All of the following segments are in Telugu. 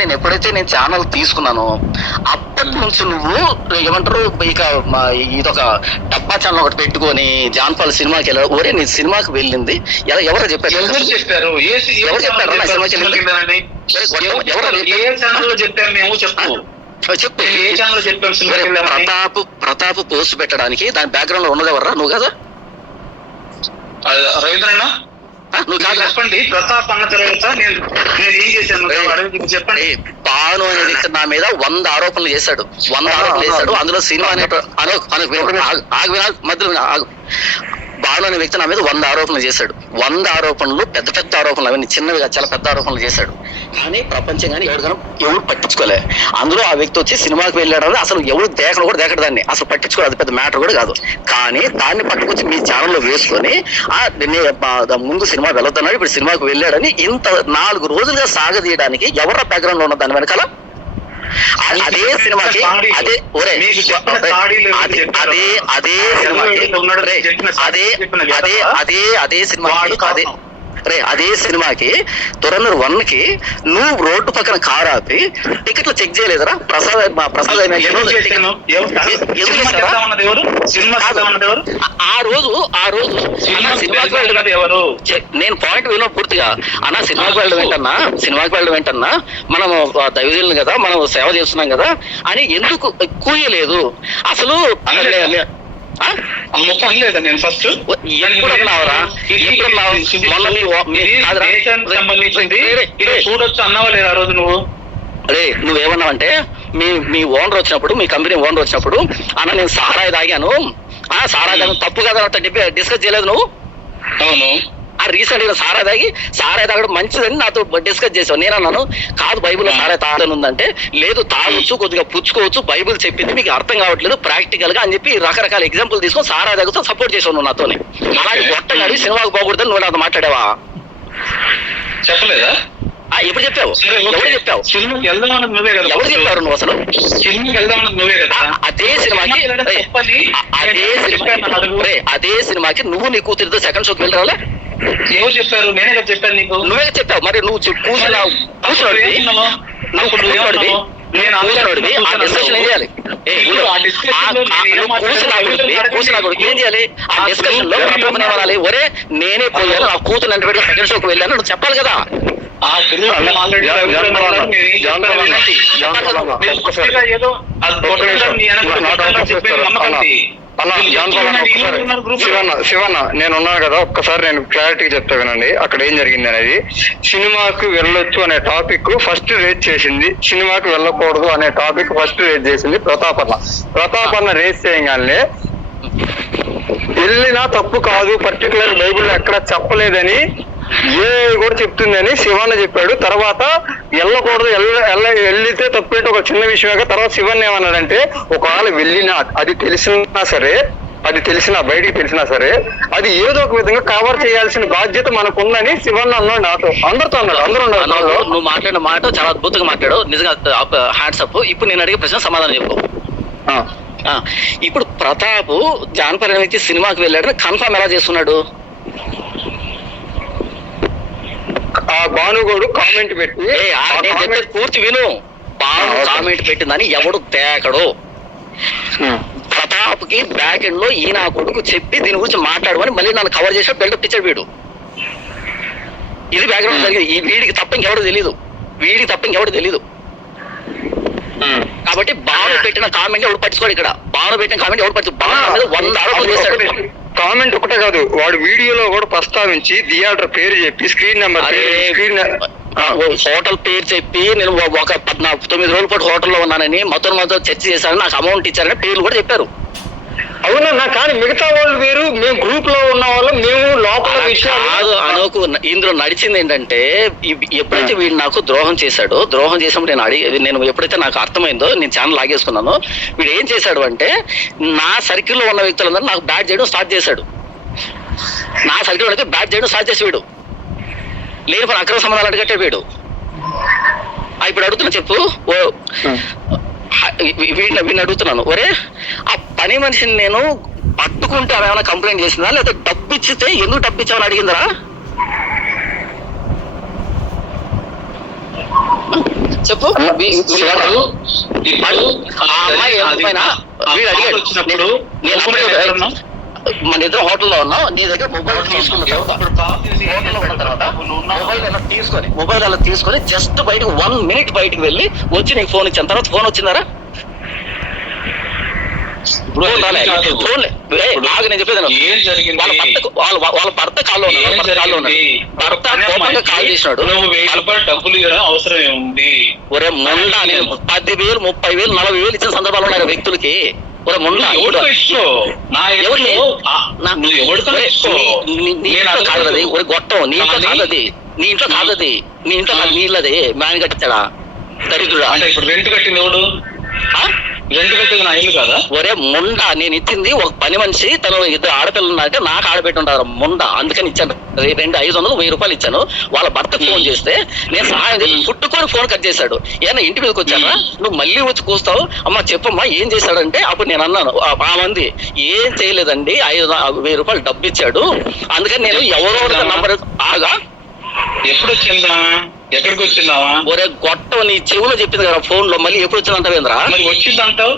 నేను ఎప్పుడైతే నేను ఛానల్ తీసుకున్నానో అప్పటి నుంచి నువ్వు ఏమంటారు ఇక ఇదొక డబ్బా ఛానల్ ఒకటి పెట్టుకొని జాన్పాల్ సినిమాకి వెళ్ళాడు. ఒరే నీ సినిమాకి వెళ్ళింది ఎవరో చెప్పారు? ఎవరు చెప్పారు? ఎవరు చెప్పారు నా సినిమాకి వెళ్ళింది? చెప్పు. ప్రతాప్ పోస్ట్ పెట్టడానికి దాని బ్యాక్గ్రౌండ్ లో ఉన్నది ఎవర్రా? నువ్వు కదా? రవీంద్రన్న నువ్వు కాదు. చెప్పండి. ప్రతాప్ అన్న తర్వాత నేను ఏం చేశాను చెప్పండి. పాను అనే వ్యక్తి నా మీద 100 ఆరోపణలు చేశాడు. 100 ఆరోపణలు చేశాడు. అందులో సినిమా అనే మధ్యలో బాను అనే వ్యక్తి నా మీద 100 ఆరోపణలు చేశాడు. 100 ఆరోపణలు పెద్ద పెద్ద ఆరోపణలు, అవన్నీ చిన్నవిగా చాలా పెద్ద ఆరోపణలు చేశాడు. కానీ ప్రపంచం కానీ ఎవరు పట్టించుకోలే. అందులో ఆ వ్యక్తి వచ్చి సినిమాకి వెళ్ళాడని అసలు ఎవరు దేకడు దాన్ని అసలు పట్టించుకోలేదు. అది పెద్ద మ్యాటర్ కూడా కాదు. కానీ దాన్ని పట్టుకొచ్చి మీ ఛానల్లో వేసుకొని ముందు సినిమా వెళ్తున్నాడు, ఇప్పుడు సినిమాకి వెళ్ళాడని ఇంత 4 రోజులుగా సాగదీయడానికి ఎవరు బ్యాక్గ్రౌండ్ లో ఉన్న దాని వెనకాల అదే సినిమాకి అదే సినిమాకి తురన్నూరు 1 కి నువ్వు రోడ్డు పక్కన కారు ఆపి టికెట్లు చెక్ చేయలేదురా? ప్రసాద్ ఆ రోజు నేను పాయింట్ వినో పూర్తిగా అన్న సినిమాకి వెళ్ళడం ఏంటన్నా మనం దైవజనులు కదా, మనం సేవ చేస్తున్నాం కదా అని ఎందుకు కూయలేదు అసలు? నేను ఫస్ట్ చూడొచ్చు అన్నావా లేదా ఆ రోజు నువ్వు? అదే నువ్వేమన్నావంటే మీ ఓనర్ వచ్చినప్పుడు, మీ కంపెనీ ఓనర్ వచ్చినప్పుడు అన్న నేను సారాయి తాగాను, సారాయి తాగాను తప్పు కదా డిస్కస్ చేయలేదు నువ్వు? అవును. ఆ రీసెంట్ గా సారాయి తాగడం మంచిదని నాతో డిస్కస్ చేసావు. నేను అన్నాను కాదు బైబుల్లో సారాయి తాగడం ఉందంటే లేదు తాగొచ్చు, కొద్దిగా పుచ్చుకోవచ్చు, బైబుల్ చెప్పింది మీకు అర్థం కావట్లేదు ప్రాక్టికల్ గా అని చెప్పి రకరకాల ఎగ్జాంపుల్ తీసుకొని సారాయి తాగుతూ సపోర్ట్ చేసావు నువ్వు నాతోని. అలాంటి గొట్టం అడిగి సినిమాకి పోకూడదని నువ్వు నాతో మాట్లాడావా? చెప్పలేదా? ఎప్పుడు చెప్పావు? ఎవరు చెప్పావు? సినిమాకి వెళ్దాం అన్నది నువ్వే కదా. ఎవరు చెప్పారు నువ్వు అసలు? సినిమాకి వెళ్దాం అన్నది నువ్వే కదా. అదే సినిమాకి నువ్వు నీ కూతురితో సెకండ్ షోకి వెళ్ళరాలే? ఎవరు చెప్పారు? నేనే కదా చెప్పాను నీకు. నువ్వే చెప్పావు. మరి నువ్వు కూర్చున్నావు ఏం చేయాలి? ఆ డిస్కషన్ లో ఏమనాలి? ఒరే నేనే పోయాను, నా కూతురు అంటే పెట్టి సెకండ్ షోకి వెళ్ళాను నువ్వు చెప్పాలి కదా. శివన్న నేనున్నాను కదా, ఒక్కసారి నేను క్లారిటీగా చెప్తా వినండి అక్కడ ఏం జరిగింది అనేది. సినిమాకి వెళ్ళొచ్చు అనే టాపిక్ ఫస్ట్ రేజ్ చేసింది, సినిమాకి వెళ్ళకూడదు అనే టాపిక్ ఫస్ట్ రేజ్ చేసింది ప్రతాపన్న రేజ్ చేయగానే వెళ్ళినా తప్పు కాదు, పర్టికులర్ బైబుల్ ఎక్కడ చెప్పలేదని ఏ కూడా చెప్తుందని శివన్న చెప్పాడు. తర్వాత వెళ్ళకూడదు, వెళ్తే తప్పేంటి ఒక చిన్న విషయమే. తర్వాత శివన్ ఏమన్నాడంటే ఒకవేళ వెళ్ళినా అది తెలిసినా బయటికి తెలిసినా సరే అది ఏదో ఒక విధంగా కవర్ చేయాల్సిన బాధ్యత మనకుందని శివన్ అన్నాడు నాతో, అందరితో అన్నాడు. అందరూ నువ్వు మాట్లాడిన మాట చాలా అద్భుతంగా మాట్లాడు, నిజంగా హ్యాట్సప్. ఇప్పుడు నేను అడిగే ప్రశ్న సమాధానం చెప్పు. ఇప్పుడు ప్రతాప్ జాన్పాల్ అనే వ్యక్తి సినిమాకి వెళ్ళాడని కన్ఫర్మ్ ఎలా చేస్తున్నాడు? ఆ భానుగోడు కామెంట్ పెట్టి పూర్తి విను. బాను కామెంట్ పెట్టిందని ఎవడు తేకడు. ప్రతాప్ కి బ్యాక్ ఎండ్ లో ఈయన కొడుకు చెప్పి దీని గురించి మాట్లాడమని మళ్ళీ నన్ను కవర్ చేసి బిల్డప్ ఇచ్చాడు వీడు. ఇది బ్యాక్గ్రౌండ్ జరిగింది. ఈ వీడికి తప్ప ఇంకెవడు తెలీదు. కాబట్టి బాను పెట్టిన కామెంట్ ఎవడు పట్టించుకోడు. ఇక్కడ బాను పెట్టిన కామెంట్ ఎవడు పట్టించుకో? 100 ఆరోపణలు చేశాడు. కామెంట్ ఒకటే కాదు, వాడు వీడియోలో కూడా ప్రస్తావించి థియేటర్ పేరు చెప్పి స్క్రీన్ నెంబర్ హోటల్ పేరు చెప్పి నేను ఒక 9 రోజుల పాటు హోటల్లో ఉన్నానని మొత్తం చర్చ చేశానని నాకు అమౌంట్ ఇచ్చారని పేర్లు కూడా చెప్పారు. అవునన్నా, కానీ మిగతా వాళ్ళు వేరు, మేము గ్రూప్ లో ఉన్న వాళ్ళు మేము లోపల విషయాలు అనుకు. ఇందులో నడిచింది ఏంటంటే ఎప్పుడైతే వీడు నాకు ద్రోహం చేసినప్పుడు నేను ఎప్పుడైతే నాకు అర్థమైందో నేను ఛానల్ లాగేసుకున్నాను. వీడు ఏం చేశాడు అంటే నా సర్కిల్లో ఉన్న వ్యక్తులందరూ నాకు బ్యాట్ చేయడం స్టార్ట్ చేశాడు. వీడు లేని పని అక్రమ సంబంధాలు అడ్డుకట్టాడు వీడు. ఇప్పుడు అడుగుతున్నా చెప్పు, వీడిని అడుగుతున్నాను, ఒరే ఆ పని మనిషిని నేను పట్టుకుంటే ఆమె ఏమైనా కంప్లైంట్ చేసిందా, లేకపోతే డబ్బు ఇచ్చితే ఎందుకు డబ్బు ఇచ్చామని అడిగిందరా? చెప్పు. ఇప్పుడు ఆ అమ్మాయి ఏమైనా వీడు అడిగాడు వచ్చినప్పుడు మన ఇద్దరు హోటల్లో ఉన్నాం, నీ దగ్గర మొబైల్ తీసుకున్న తర్వాత మొబైల్ అలా తీసుకొని జస్ట్ బయటకు 1 minute బయటకు వెళ్ళి వచ్చి నీకు ఫోన్ ఇచ్చిన తర్వాత ఫోన్ వచ్చిందారా? ఇప్పుడు నాకు నేను చెప్పేది ఏం జరిగింది? వాళ్ళ భర్త కాల్లో భర్త కోపంగా కాల్ చేసినాడు. నువ్వు 1000 రూపాయలు డబ్బులు ఇవ్వడం అవసరం ఏముంది? ఒరే మొండా, నేను 10,000 30,000 40,000 ఇచ్చిన సందర్భాలు ఉన్నాయి వ్యక్తులకి. ఒరే మొండా, కాదది ఒరే గొట్టం, నీ ఇంట్లో కాదది, నీ ఇంట్లో కాదది, నీ ఇంట్లో నీళ్ళది మ్యాన్ కట్టించాడా దరిద్రుడా? అంటే ఇప్పుడు రెంట్ కట్టింది ఎవడు? రెంట్ కట్టింది నా ఇల్లు కదా? ఒరే ముండా, నేను ఇచ్చింది ఒక పని మనిషి, తను 2 ఆడపిల్లలు ఉన్నారంటే నాకు ఆడబెట్టి ఉంటారు ముండా, అందుకని ఇచ్చాను. 500 1000 రూపాయలు ఇచ్చాను. వాళ్ళ భర్తకు ఫోన్ చేస్తే నేను సహాయం చేసి పుట్టుకొని ఫోన్ కట్ చేశాడు. ఏమన్నా ఇంటి మీదకి వచ్చారా, నువ్వు మళ్ళీ వచ్చి కూస్తావు, అమ్మ చెప్పమ్మా ఏం చేశాడంటే అప్పుడు నేను అన్నాను, ఆ మంది ఏం చేయలేదండి, 1000 రూపాయలు డబ్బు ఇచ్చాడు, అందుకని నేను ఎవరో నంబర్ ఆగా. ఎప్పుడు వచ్చిందా? ఎక్కడికి వచ్చిందావా? ఒరే గొట్టం, నీ చెవులో చెప్పింది కదా ఫోన్ లో, మళ్ళీ ఎప్పుడు వచ్చిందంటావేంద్రా? మరి వచ్చిందంటావు?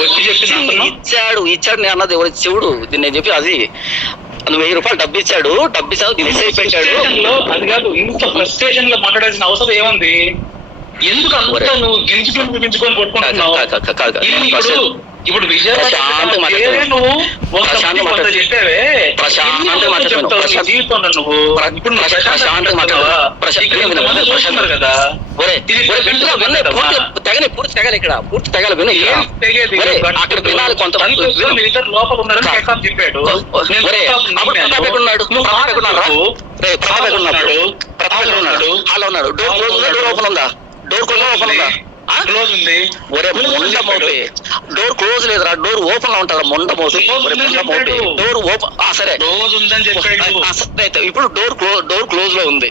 వచ్చి చెప్పింది ఇచ్చాడు నేను అన్నది ఎవరి చెవుడు, నేను చెప్పి అది 1000 రూపాయలు డబ్బు ఇచ్చాడు మెసేజ్ పెట్టాడు. అది కాదు, ఇంత ఫ్రస్ట్రేషన్ లో మాట్లాడాల్సిన అవసరం ఏముంది? ఎందుకు అంత నువ్వు గింజుకొని కొట్టుకుంటున్నావు? ఇప్పుడు విజయవాడ నువ్వు చెప్పావే జీవితంలో నువ్వు కదా పూర్తి తెగలు ఇక్కడ పూర్తి తెగలు విను. అక్కడ వినాలి కొంత లోపల ఉన్నారని చెప్పాడు. హాల్ ఉన్నాడు, డోర్ ఓపెన్ ఉందా? డోర్ ఓపెన్ ఉందా? ఒరే మొండ మోపి, డోర్ క్లోజ్ లేదురా, డోర్ ఓపెన్ లో ఉంటుందా? మొండ మోపి డోర్ ఓపెన్. సరే అయితే ఇప్పుడు డోర్ క్లోజ్ లో ఉంది.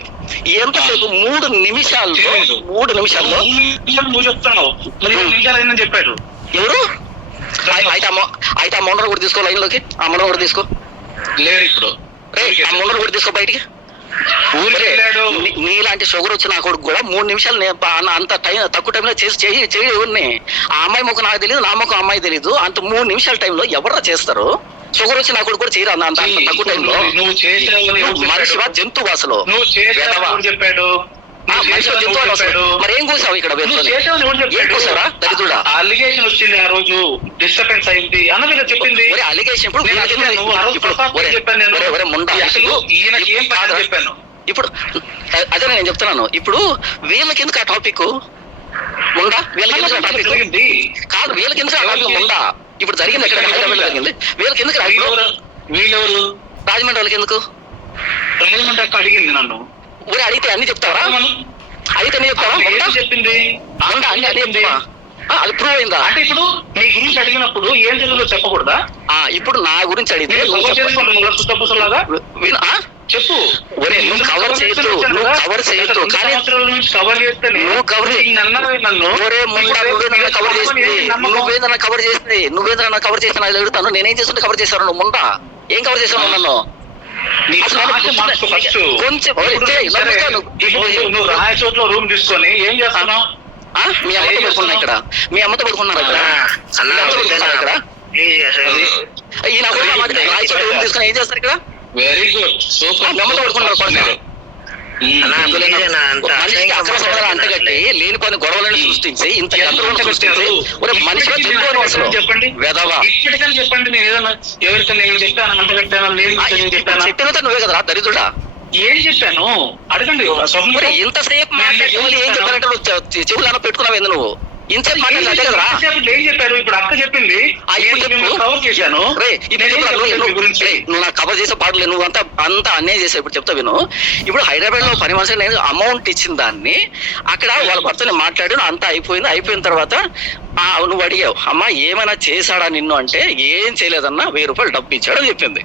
ఎంతసేపు? 3 నిమిషాల్లో నువ్వు చెప్తున్నావు చెప్పాడు ఎవరు? అయితే ఆ మొండను కూడా తీసుకో లైన్ లోకి, ఆ మొండను కూడా తీసుకో. లేదు ఇప్పుడు ఆ మొండను కూడా తీసుకో బయటికి. నీలాంటి షుగర్ వచ్చిన నా కొడుకు కూడా 3 నిమిషాలు అంత తక్కువ టైంలో చేయి ఎవరిని? ఆ అమ్మాయి ముఖం నాకు తెలియదు, నా ముఖం అమ్మాయి తెలీదు. అంత 3 నిమిషాల టైంలో ఎవరు చేస్తారు? షుగర్ వచ్చి నా కొడుకు కూడా చేయరు అంత తక్కువ టైంలో. మనిషివా జంతువు అసలు? చెప్పాడు మరి ఏం కూసావు ఇక్కడ? కూసారా దరిద్రుడా? అలిగేషన్ వచ్చింది ఆ రోజు, డిస్టర్బెన్స్ అయింది అన్నది చెప్పింది. అలిగేషన్ ఇప్పుడు చెప్పాను. ఇప్పుడు అదే నేను చెప్తున్నాను. ఇప్పుడు వీళ్ళకి ఎందుకు ఆ టాపిక్ ఉందా? వీళ్ళకి ఎందుకు టాపిక్ కాదు, వీళ్ళకి ఎందుకు ఆ టాపిక్ ఉందా? ఇప్పుడు జరిగింది ఎక్కడ? హైదరాబాద్ జరిగింది. వీళ్ళకి ఎందుకు? వీళ్ళెవరు? రాజమండ్రి వాళ్ళకి ఎందుకు? రాజమండ్రి అక్క అడిగింది నన్ను. ఊరే అడిగితే అన్ని చెప్తావా? అయితే అన్ని చెప్తావా? చెప్పింది అన్ని చెప్తావా? అది ప్రూవ్ అయిందా? అంటే ఇప్పుడు నీ గురించి అడిగినప్పుడు ఏం జరిగిందో చెప్పకూడదా? ఇప్పుడు నా గురించి అడిగితే చెప్పు. నువ్వు కవర్ చేయొద్దు, నువ్వు కవర్ చేయొద్దు, కానీ కవర్ చేస్తే నువ్వు కవర్ నువ్వేదన్నా కవర్ చేసింది, నువ్వేదన్నా కవర్ చేసిన అడుగుతాను. నేనేం చేస్తుంటే కవర్ చేశాను? నువ్వు ముందా ఏం కవర్ చేశాను నన్ను? నువ్వు రాయచోట్లో రూమ్ తీసుకొని ఏం చేస్తున్నావు? మీ అమ్మతో పడుకున్నా ఇక్కడ, మీ అమ్మతో పడుకున్నారు ఇక్కడ, ఇక్కడ ఈ నా రాయచోట రూమ్ తీసుకొని ఏం చేస్తారు ఇక్కడ? Very good, super. మీ అమ్మతో పడుకున్నారు. మనిషికి అక్రమ సంబంధాలు అంటగట్టి లేని కొన్ని గొడవలను సృష్టించి ఇంత గందరగోళం సృష్టించి మనిషిలో చెప్పుకోవడం అసలు వెధవా. చెప్పండి, నేను ఏదన్నా ఎవరికైనా నేను చెప్పాను అంటగట్టాను చెప్పినంత నువ్వే కదరా దరిద్రుడా. ఏం చెప్పాను అడగండి. ఇంతసేపు మాట్లాడి ఏం చెప్పారంటే చెవులు పెట్టుకున్నావు ఎందు నువ్వు? ఇంతసేపు మాట్లాడి అదే కదరా. ఏం చెప్పారు? ఇప్పుడు అక్క చెప్పింది కవర్ చేశాను. నువ్వు నాకు కవర్ చేసే పాటలు నువ్వు అంతా అన్యాయం చేసావు. ఇప్పుడు చెప్తా విను. ఇప్పుడు హైదరాబాద్ లో పని మనిషి నేను అమౌంట్ ఇచ్చిన దాన్ని అక్కడ వాళ్ళ భర్తని మాట్లాడి అంతా అయిపోయిన తర్వాత నువ్వు అడిగావు, అమ్మా ఏమైనా చేశాడా నిన్ను అంటే ఏం చేయలేదన్నా 1000 రూపాయలు డబ్బు ఇచ్చాడు అని చెప్పింది.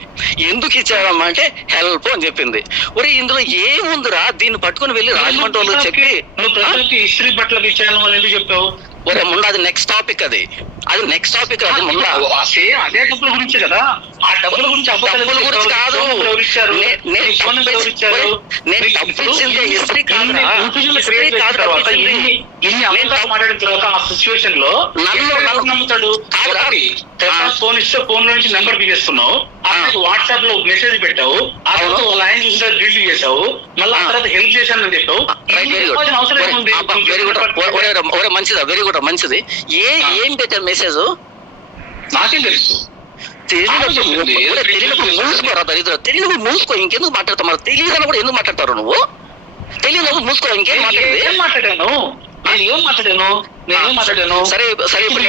ఎందుకు ఇచ్చాడమ్మా అంటే హెల్ప్ అని చెప్పింది. ఒరే ఇందులో ఏముందిరా? దీన్ని పట్టుకుని వెళ్ళి రాజమండ్రి చెప్పి నువ్వు ఇస్త్రీ బట్టలకు ఇచ్చాను అని ఎందుకు చెప్పావు? ఒరే ముందు అది నెక్స్ట్ టాపిక్, అది నెక్స్ట్ టాపిక్. అది ముందు సేమ్ అదే డబ్బుల గురించే కదా. ఆ డబ్బుల గురించి డబ్బుల గురించి కాదు. నేను డబ్బు ఇచ్చింది హిస్టరీ కాదు. ఇన్ని అబద్ధాలు మాట్లాడిన తర్వాత ఆ సిచ్యువేషన్ లో నన్ను నమ్ముతాడు. ఫోన్ ఇస్తే ఫోన్ లో నుంచి నెంబర్ తీసేస్తున్నావు, వాట్సాప్ లో మెసేజ్ పెట్టావు, ఆ తర్వాత వాళ్ళ ఆయన చూసిన డిలీట్ చేసావు, మళ్ళీ ఆ తర్వాత హెల్ప్ చేశానని చెప్పావు. అవసరం ఏముంది? మంచిదా, వెరీ గుడ్, మంచిది. ఏం పెట్టారు మెసేజ్? నాకేం తెలుసు. మూసుకోరా దరిద్ర, తెలియదు మూసుకో, ఇంకెందుకు మాట్లాడతావు? మరి తెలియదని కూడా ఎందుకు మాట్లాడతారు నువ్వు? తెలియదు మూసుకోరా, ఇంకేం మాట్లాడేది? ఏం మాట్లాడాను? నేనేం మాట్లాడాను? సరే సరే, ఇప్పుడు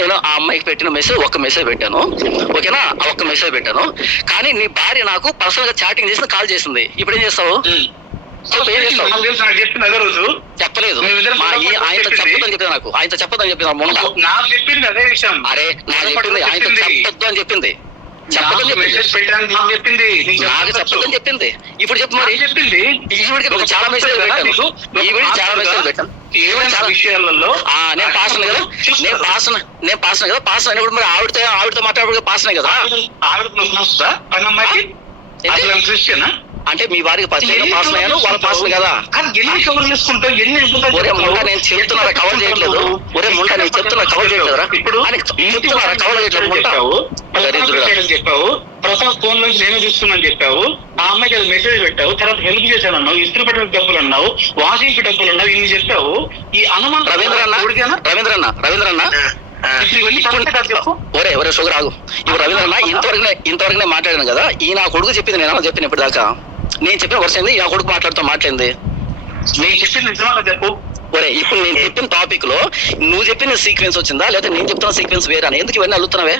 నేను ఆ అమ్మాయికి పెట్టిన మెసేజ్ ఒక్క మెసేజ్ పెట్టాను, ఓకేనా? ఒక్క మెసేజ్ పెట్టాను. కానీ నీ భార్య నాకు పర్సనల్ గా చాటింగ్ చేసి కాల్ చేసింది. ఇప్పుడు ఏం చేస్తావు? చెప్పలేదు. ఆయనతో చెప్పదని చెప్పింది, నాకు ఆయనతో చెప్పదని చెప్పింది. నాకు చెప్పింది అదే విషయం. అరే నాకు చెప్పింది, ఆయనతో చెప్పొద్దు అని చెప్పింది. చెప్పదని చెప్పింది, నాకు చెప్పదని చెప్పింది. ఇప్పుడు చెప్పు మరి. చెప్పింది ఈవిడికి చాలా మెసేజ్ పెట్టాను, ఈవిడికి చాలా మెసేజ్ పెట్టాను. విషయాలలో నేను పాసన కదా, నేను పాసన కదా. పాసన అయినప్పుడు మరి ఆవిడతో మాట్లాడే పాసనే కదా. క్రిస్టియన్ అంటే మీ వారికి పరిచయం పాసన అయ్యాను, వాళ్ళ పాసన కదా. ఎన్ని కవర్ చేసుకుంటావు? ఒరే ముండా నేను చెప్తున్నారా కవర్ చేయట్లేదు? ఒరే ముండా నేను చెప్తున్నా కవర్ చేయట్లేదురా? ఇప్పుడు చెప్తున్నారా కవర్ చేయట్లేదు? చెప్పావు, ప్రసాద్ ఫోన్ నుంచి నేను చూస్తున్నాను చెప్పావు, ఆ అమ్మాయికి అది మెసేజ్ పెట్టావు, తర్వాత హెల్ప్ చేశాను అన్నావు, ఇస్త్రీ పెట్టడానికి డబ్బులు అన్నావు, వాషింగ్ కి డబ్బులు అన్నావు, ఇన్ని చెప్పావు. ఈ అనుమానం రవీంద్రన్న ఒరే షుగర్ ఆగు. ఇప్పుడు రవీంద్రన్న ఇంతవరకు మాట్లాడాను కదా. ఈ నా కొడుకు చెప్పింది నేను చెప్పిన ఇప్పుడు దాకా. నేను చెప్పిన వర్షం ఏంది? నా కొడుకు మాట్లాడింది. నేను చెప్పింది నిజమా చెప్పు. ఒరే ఇప్పుడు నేను చెప్పిన టాపిక్ లో నువ్వు చెప్పిన సీక్వెన్స్ వచ్చిందా, లేదా నేను చెప్తున్న సీక్వెన్స్ వేరే? ఎందుకు ఇవన్నీ అడుగుతున్నావే?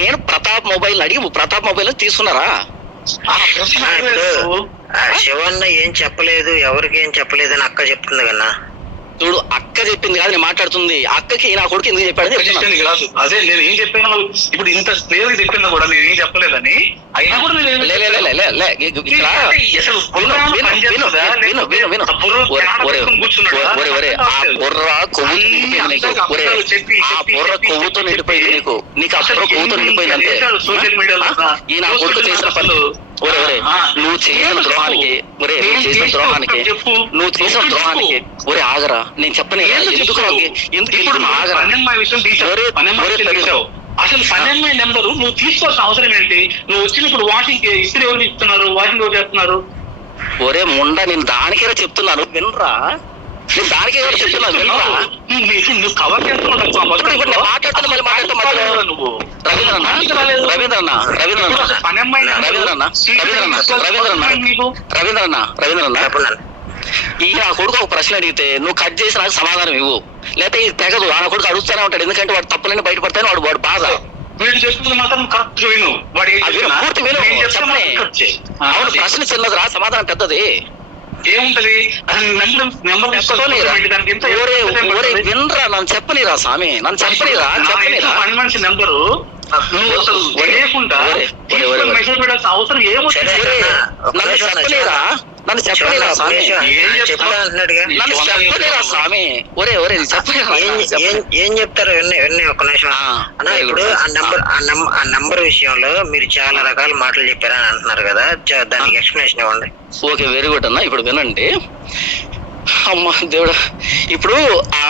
నేను ప్రతాప్ మొబైల్ అడిగి ప్రతాప్ మొబైల్ తీసుకున్నారా? శివన్న ఏం చెప్పలేదు, ఎవరికి ఏం చెప్పలేదు అని అక్క చెప్తుంది కన్నా. చూడు, అక్క చెప్పింది కాదు నేను మాట్లాడుతుంది. అక్కకి నా కొడుకు ఎందుకు చెప్పాడని కాదు. అదే నేను ఏం చెప్పాను ఇప్పుడు, ఇంత క్లియర్ చెప్పినా కూడా నేను ఏం చెప్పలేదని. అయినా కూడా కొవ్వుతో నిండిపోయింది నీకు. నీకు అప్పుడు కొవ్వుతో నిండిపోయింది అంతే. ఈ నా కొడుకు చేసిన పనులు నువ్వు చేసిన ద్రోహానికి, నువ్వు చేసిన ద్రోహానికి ఒరే ఆగరా. నేను చెప్పని ఎందుకు ఆగరా? అసలు పన్నెండు నెంబరు నువ్వు తీసుకోవాల్సిన అవసరం ఏంటి? నువ్వు వచ్చినప్పుడు వాషింగ్ ఇస్త్రీ ఎవరు ఇస్తున్నారు, వాషింగ్ ఎవరు చేస్తున్నారు? ఒరే ముండా నేను దానికే చెప్తున్నాను వినరా. నేను దానికే చెప్తున్నాను వినరా. నువ్వు కవర్ చేస్తున్నావు. నువ్వు రవీంద్రన్న ఈ నా కొడుకు ఒక ప్రశ్న అడిగితే నువ్వు కట్ చేసి నాకు సమాధానం ఇవ్వు, లేకపోతే ఇది తెగదు. ఆ కొడుకు అడుగుతూనే ఉంటాడు, ఎందుకంటే వాడు తప్పులని బయటపడతాయని వాడు బాధ. వీడు చెప్తుంది మాత్రం కరెక్ట్ విను. పూర్తి విను. అవును, ప్రశ్న చిన్నదిరా, సమాధానం పెద్దది. ఏముంటది? వినరా, నన్ను చెప్పనిరా స్వామి, నన్ను చెప్పనిరా. పని మనిషి నెంబరు నువ్వు అసలు లేకుండా మెసేజ్ పెట్టాల్సిన అవసరం ఏమొచ్చింది? నన్ను చెప్పలేరా స్వామి, నన్ను చెప్పలేరా స్వామి. ఏం చెప్తారు? విన్నీ ఒక్క నిమిషం అన్న. ఇప్పుడు ఆ నంబర్ విషయంలో మీరు చాలా రకాల మాటలు చెప్పారని అంటున్నారు కదా, దానికి ఎక్స్ప్లెనేషన్ ఇవ్వండి. ఓకే, వెరీ గుడ్ అన్న. ఇప్పుడు వినండి. అమ్మ దేవుడా, ఇప్పుడు ఆ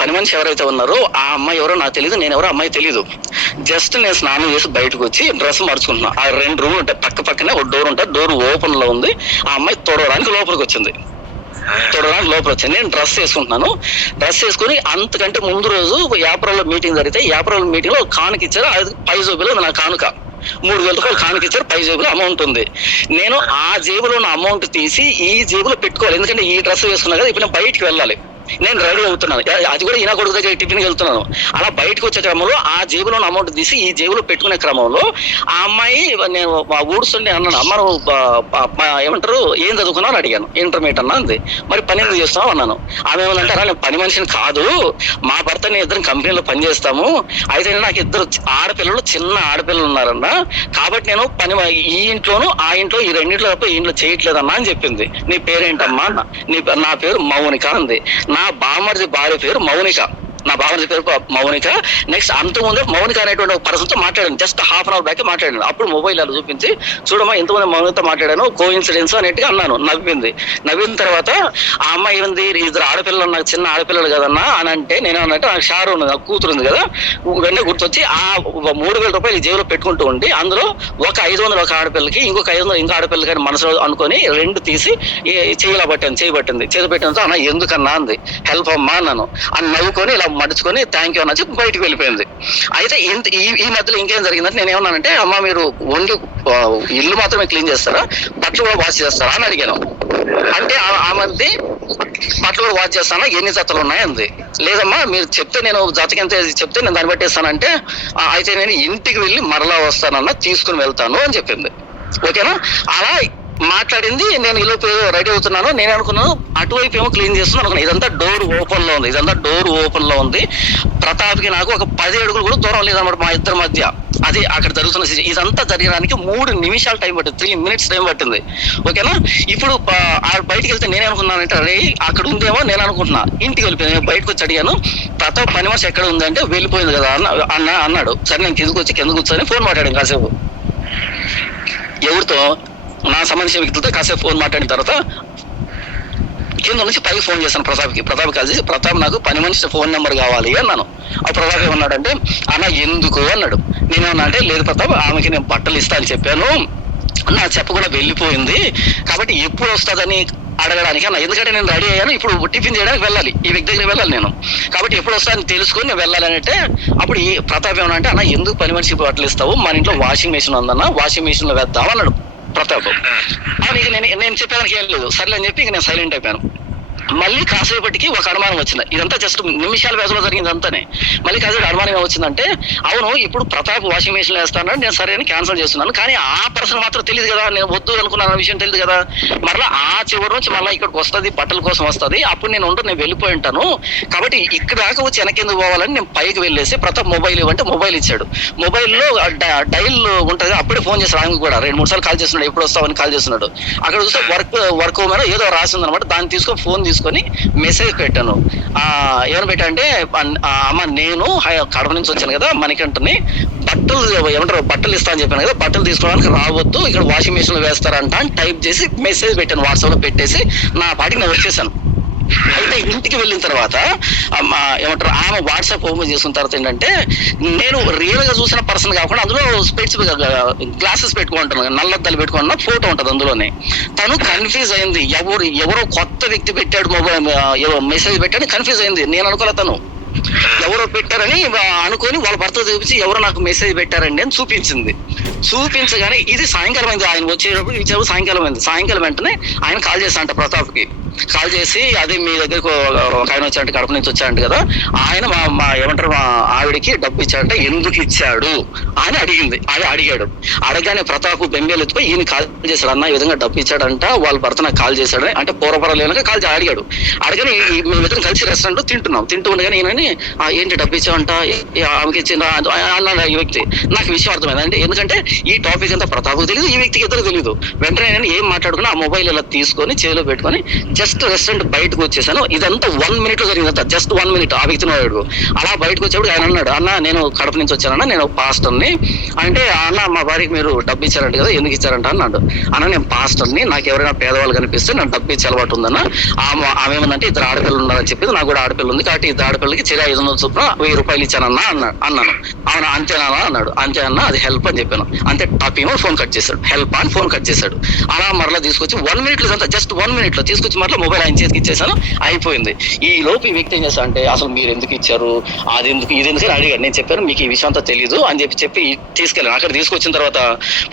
పని మనిషి ఎవరైతే ఉన్నారో ఆ అమ్మాయి ఎవరో నాకు తెలియదు, నేను ఎవరో అమ్మాయి తెలియదు. జస్ట్ నేను స్నానం చేసి బయటకు వచ్చి డ్రెస్ మార్చుకుంటున్నా. ఆ 2 రూమ్లు ఉంటాయి, పక్కనే ఒక డోర్ ఉంటుంది, డోర్ ఓపెన్ లో ఉంది. ఆ అమ్మాయి తొడవడానికి లోపలికి వచ్చింది. నేను డ్రెస్ వేసుకుంటున్నాను. డ్రెస్ వేసుకుని అంతకంటే ముందు రోజు యాప్రాల్లో మీటింగ్ జరిగితే యాప్రాల్ మీటింగ్ లో కానుక ఇచ్చారు. అది 5 జేబులు నా కానుక, 3,000 రూపాయలు కానుక ఇచ్చారు. 5 జేబులు అమౌంట్ ఉంది. నేను ఆ జేబులో ఉన్న అమౌంట్ తీసి ఈ జేబులో పెట్టుకోవాలి, ఎందుకంటే ఈ డ్రెస్ వేసుకున్నా కదా. ఇప్పుడు నేను బయటికి వెళ్ళాలి. నేను రెడీ అవుతున్నాను, అది కూడా ఈయన కొడుకు దగ్గర టిఫిన్కి వెళ్తున్నాను. అలా బయటకు వచ్చే క్రమంలో ఆ జేబులో అమౌంట్ తీసి ఈ జేబులో పెట్టుకునే క్రమంలో ఆ అమ్మాయి, నేను ఊడుస్తుంటే అన్నాను, అమ్మ నువ్వు ఏమంటారు ఏం చదువుకున్నావు అని అడిగాను. ఇంటర్మీడియట్ అన్నా అంది. మరి పని ఎందుకు చేస్తున్నావు అన్నాను. ఆమె ఏమనంటే నేను పని మనిషిని కాదు, మా భర్త నేను ఇద్దరు కంపెనీలో పని చేస్తాము, అయితే నాకు ఇద్దరు ఆడపిల్లలు, చిన్న ఆడపిల్లలు ఉన్నారన్న, కాబట్టి నేను పని ఈ ఇంట్లోను ఆ ఇంట్లో ఈ రెండింటిలో తప్ప ఈ ఇంట్లో చేయట్లేదన్నా అని చెప్పింది. నీ పేరేంటమ్మా? నా పేరు మౌనిక అంది. నా బామ్మర్ది భార్య పేరు మౌనిక, నా బామ్మర్ది పేరు మౌనిక. నెక్స్ట్ అంతకుముందు మౌనిక అనేటువంటి ఒక పర్సన్ తో మాట్లాడాను, just half an hour back మాట్లాడాను. అప్పుడు మొబైల్ అలా చూపించి, చూడమ్మా ఇంతమంది మౌనికతో మాట్లాడాను, కో ఇన్సిడెన్స్ అన్నట్టుగా అన్నాను. నవ్వింది. నవ్విన తర్వాత ఆ అమ్మాయి ఏంది, ఇద్దరు ఆడపిల్లలు, నాకు చిన్న ఆడపిల్లలు కదన్నా అని అంటే, నేనేమన్నట్టు నాకు షారు ఉంది, నాకు కూతురు ఉంది కదా, వెంటనే గుర్తొచ్చి ఆ 3,000 రూపాయలు జేబులో పెట్టుకుంటూ ఉండి, అందులో ఒక 500 ఒక ఆడపిల్లకి, ఇంకొక 500 ఇంకో ఆడపిల్లకి అని మనసులో అనుకొని 2 తీసి చేయలా పట్టాను, చేయబట్టింది. చేతి పెట్టినంత అన్న ఎందుకన్నా అంది. హెల్ప్ అమ్మా అన్నాను. అని నవ్వుకొని ఇలా మడుచుకొని థ్యాంక్ యూ అని చెప్పి బయటకు వెళ్ళిపోయింది. అయితే ఈ మధ్యలో ఇంకేం జరిగిందంటే, నేను ఏమన్నానంటే, అమ్మ మీరు ఓన్లీ ఇల్లు మాత్రమే క్లీన్ చేస్తారా, బట్టలు కూడా వాష్ చేస్తారా అని అడిగాను. అంటే ఆ మధ్య బట్టలు కూడా వాష్ చేస్తానా, ఎన్ని జతలు ఉన్నాయి అంది. లేదమ్మా మీరు చెప్తే, నేను జతకి ఎంత చెప్తే నేను దాన్ని బట్టేస్తానంటే, అయితే నేను ఇంటికి వెళ్ళి మరలా వస్తానన్నా, తీసుకుని వెళ్తాను అని చెప్పింది. ఓకేనా? అలా మాట్లాడింది. నేను ఇలా రెడీ అవుతున్నాను. నేను అనుకున్నాను అటువైపు ఏమో క్లీన్ చేస్తున్నాను అనుకున్నాను. ఇదంతా డోర్ ఓపెన్ లో ఉంది. ప్రతాప్కి నాకు ఒక 10 అడుగులు కూడా దూరం లేదన్నమాట మా ఇద్దరి మధ్య. అది అక్కడ జరుగుతున్న ఇదంతా జరగడానికి 3 నిమిషాలు టైం పట్టింది, 3 minutes టైం పట్టింది. ఓకేనా? ఇప్పుడు బయటికి వెళ్తే నేను అనుకున్నానంటే, అరే అక్కడ ఉందేమో నేను అనుకుంటున్నా. ఇంటికి వెళ్ళిపోయాను. బయటకు వచ్చి అడిగాను, ప్రతాప్ పని మనిషి ఎక్కడ ఉందంటే వెళ్ళిపోయింది కదా అన్నాడు. సరే నేను కింద కూర్చొని ఫోన్ మాట్లాడాను కాసేపు. ఎవరితో? నా సంబంధించిన వ్యక్తులతో కాసేపు ఫోన్ మాట్లాడిన తర్వాత కింద నుంచి పైకి ఫోన్ చేశాను ప్రతాప్ కాల్ చేసి, ప్రతాప్ నాకు పని మనిషి ఫోన్ నెంబర్ కావాలి అన్నాను. ఆ ప్రతాప్ ఏమన్నాడంటే, అన్న ఎందుకు అన్నాడు. నేనేమన్నా అంటే, లేదు ప్రతాప్ ఆమెకి నేను బట్టలు ఇస్తా అని చెప్పాను, నాకు చెప్పకుండా వెళ్ళిపోయింది, కాబట్టి ఎప్పుడు వస్తుందని అడగడానికి అన్న. ఎందుకంటే నేను రెడీ అయ్యాను, ఇప్పుడు టిఫిన్ చేయడానికి వెళ్ళాలి, ఈ వ్యక్తి దగ్గర వెళ్ళాలి నేను, కాబట్టి ఎప్పుడు వస్తానని తెలుసుకొని నేను వెళ్ళాలంటే, అప్పుడు ఈ ప్రతాప్ ఏమన్నా అంటే, అన్న ఎందుకు పని మనిషి బట్టలు ఇస్తావు, మన ఇంట్లో వాషింగ్ మెషిన్ ఉందన్న, వాషింగ్ మెషిన్ లో వేద్దాం అన్నాడు ప్రతాప్. ఇక నేను చెప్పేదానికి ఏం లేదు, సర్లే అని చెప్పి ఇక నేను సైలెంట్ అయిపోయాను. మళ్ళీ కాసేపటికి ఒక అనుమానం వచ్చింది. ఇదంతా జస్ట్ నిమిషాల వ్యవధిలో జరిగింది అంతానే. మళ్ళీ కాసేపు అనుమానం వచ్చిందంటే, అవును ఇప్పుడు ప్రతాప్ వాషింగ్ మెషిన్ వేస్తాను, నేను సరే అని క్యాన్సిల్ చేస్తున్నాను, కానీ ఆ పర్సన్ మాత్రం తెలియదు కదా, నేను వద్దు అనుకున్న విషయం తెలియదు కదా. మరలా ఆ చివరి నుంచి మళ్ళీ ఇక్కడికి వస్తుంది, బట్టల కోసం వస్తుంది, అప్పుడు నేను వెళ్ళిపోయి ఉంటాను, కాబట్టి ఇక్కడ దాకా వచ్చి వెనక్కి ఎందుకు పోవాలని నేను పైకి వెళ్ళేసి, ప్రతాప్ మొబైల్ ఇవ్వంటే మొబైల్ ఇచ్చాడు. మొబైల్లో డైల్ ఉంటుంది, అప్పుడే ఫోన్ చేశాడు. ఆమె కూడా 2-3 సార్లు కాల్ చేస్తున్నాడు, ఎప్పుడు వస్తావని కాల్ చేస్తున్నాడు. అక్కడ చూస్తే వర్క్ మీద ఏదో రాసింది అనమాట. దాన్ని ఫోన్ తీసుకొని మెసేజ్ పెట్టాను. ఏమని పెట్టా అంటే, అమ్మ నేను కడప నుంచి వచ్చాను కదా మణికంఠని, బట్టలు ఇస్తా అని చెప్పాను కదా, బట్టలు తీసుకోవడానికి రావద్దు, ఇక్కడ వాషింగ్ మెషిన్ లో వేస్తారంట అని టైప్ చేసి మెసేజ్ పెట్టాను. వాట్సాప్ లో పెట్టేసి నా పాటికి నేను వచ్చేసాను. అయితే ఇంటికి వెళ్ళిన తర్వాత ఆమె వాట్సాప్ ఓపెన్ చేసుకున్న తర్వాత ఏంటంటే, నేను రియల్ గా చూసిన పర్సన్ కాకుండా అందులో స్పెట్స్ గ్లాసెస్ పెట్టుకుంటాను, నల్లద్దాలు పెట్టుకున్న ఫోటో ఉంటది అందులోనే. తను కన్ఫ్యూజ్ అయింది, ఎవరో కొత్త వ్యక్తి పెట్టాడు మెసేజ్ పెట్టాడు, కన్ఫ్యూజ్ అయింది. నేను అనుకోలే, తను ఎవరో పెట్టారని అనుకొని వాళ్ళ భర్త చూపించి ఎవరో నాకు మెసేజ్ పెట్టారండి అని చూపించగానే ఇది సాయంకాలం అయింది. ఆయన వచ్చేటప్పుడు సాయంకాలం అయింది. సాయంకాలం వెంటనే ఆయన కాల్ చేశానంట ప్రతాప్కి. కాల్ చేసి, అది మీ దగ్గరకు ఒక ఆయన వచ్చాడంటే, కడప నుంచి వచ్చాడంట కదా, ఆయన మా ఆవిడకి డబ్బు ఇచ్చాడంటే ఎందుకు ఇచ్చాడు అని అడిగాడు. అడగానే ప్రతాప్ బెంబేలు ఎత్తిపోయి ఈయన కాల్ చేశాడు, అన్న ఈ విధంగా డబ్బు ఇచ్చాడంట, వాళ్ళ భర్త నాకు కాల్ చేశాడని. అంటే పూర్వపరలేక కాల్ అడిగాడు. అడగని మేమిద్దరం కలిసి రెస్టారెంట్ తింటూ ఉండగానే ఈయనని, ఏంటి డబ్బు ఇచ్చావంట, ఆమెకి ఇచ్చిందా అన్నాడు ఈ వ్యక్తి. నాకు విషయం అర్థమైంది. అంటే ఎందుకంటే ఈ టాపిక్ అంతా ప్రతాప్కు తెలియదు, ఈ వ్యక్తికి ఇద్దరు తెలియదు. వెంటనే నేను ఏం మాట్లాడుకున్నా ఆ మొబైల్ ఇలా తీసుకొని చేతిలో పెట్టుకొని జస్ట్ రెస్టారెంట్ బయటకు వచ్చేసాను. ఇదంతా 1 minute లో జరిగిందంట, జస్ట్ 1 minute. ఆ వ్యక్తిని అడుగు అలా బయటకు వచ్చేప్పుడు ఆయన అన్నాడు, అన్న నేను కడప నుంచి వచ్చానన్నా, నేను పాస్టర్ని అంటే, అన్న మా భార్యకి మీరు డబ్బు ఇచ్చారంట కదా, ఎందుకు ఇచ్చారంట అన్నాడు. అన్న నేను పాస్టర్ని, నాకు ఎవరైనా పేదవాళ్ళు కనిపిస్తే నాకు డబ్బు ఇచ్చే అలవాటు ఉందన్న. ఆమె ఏమందంటే, 2 ఆడపిల్లలు ఉన్నారని చెప్పింది, నాకు కూడా ఆడపిల్ల ఉంది, కాబట్టి 2 ఆడపిల్లలకి 500 చొప్పున 1000 రూపాయలు ఇచ్చానన్నా అన్నాను. అవునా అంతేనా అన్నాడు. అంతే అన్న, అది హెల్ప్ అని చెప్పాను. అంతే టాప్ ఏమో ఫోన్ కట్ చేశాడు, హెల్ప్ అని ఫోన్ కట్ చేశాడు. అలా మరలా తీసుకొచ్చి 1 minute లో, జస్ట్ 1 minute లో తీసుకొచ్చి మరలా సెకండ్లో మొబైల్ ఆయన చేతికి ఇచ్చేసాను, అయిపోయింది. ఈ లోపు ఈ వ్యక్తి ఏం చేస్తా అంటే అసలు మీరు ఎందుకు ఇచ్చారు, అది ఎందుకు ఇది ఎందుకు అని అడిగాడు. నేను చెప్పాను మీకు ఈ విషయం అంతా తెలీదు అని చెప్పి తీసుకెళ్ళాను. అక్కడ తీసుకొచ్చిన తర్వాత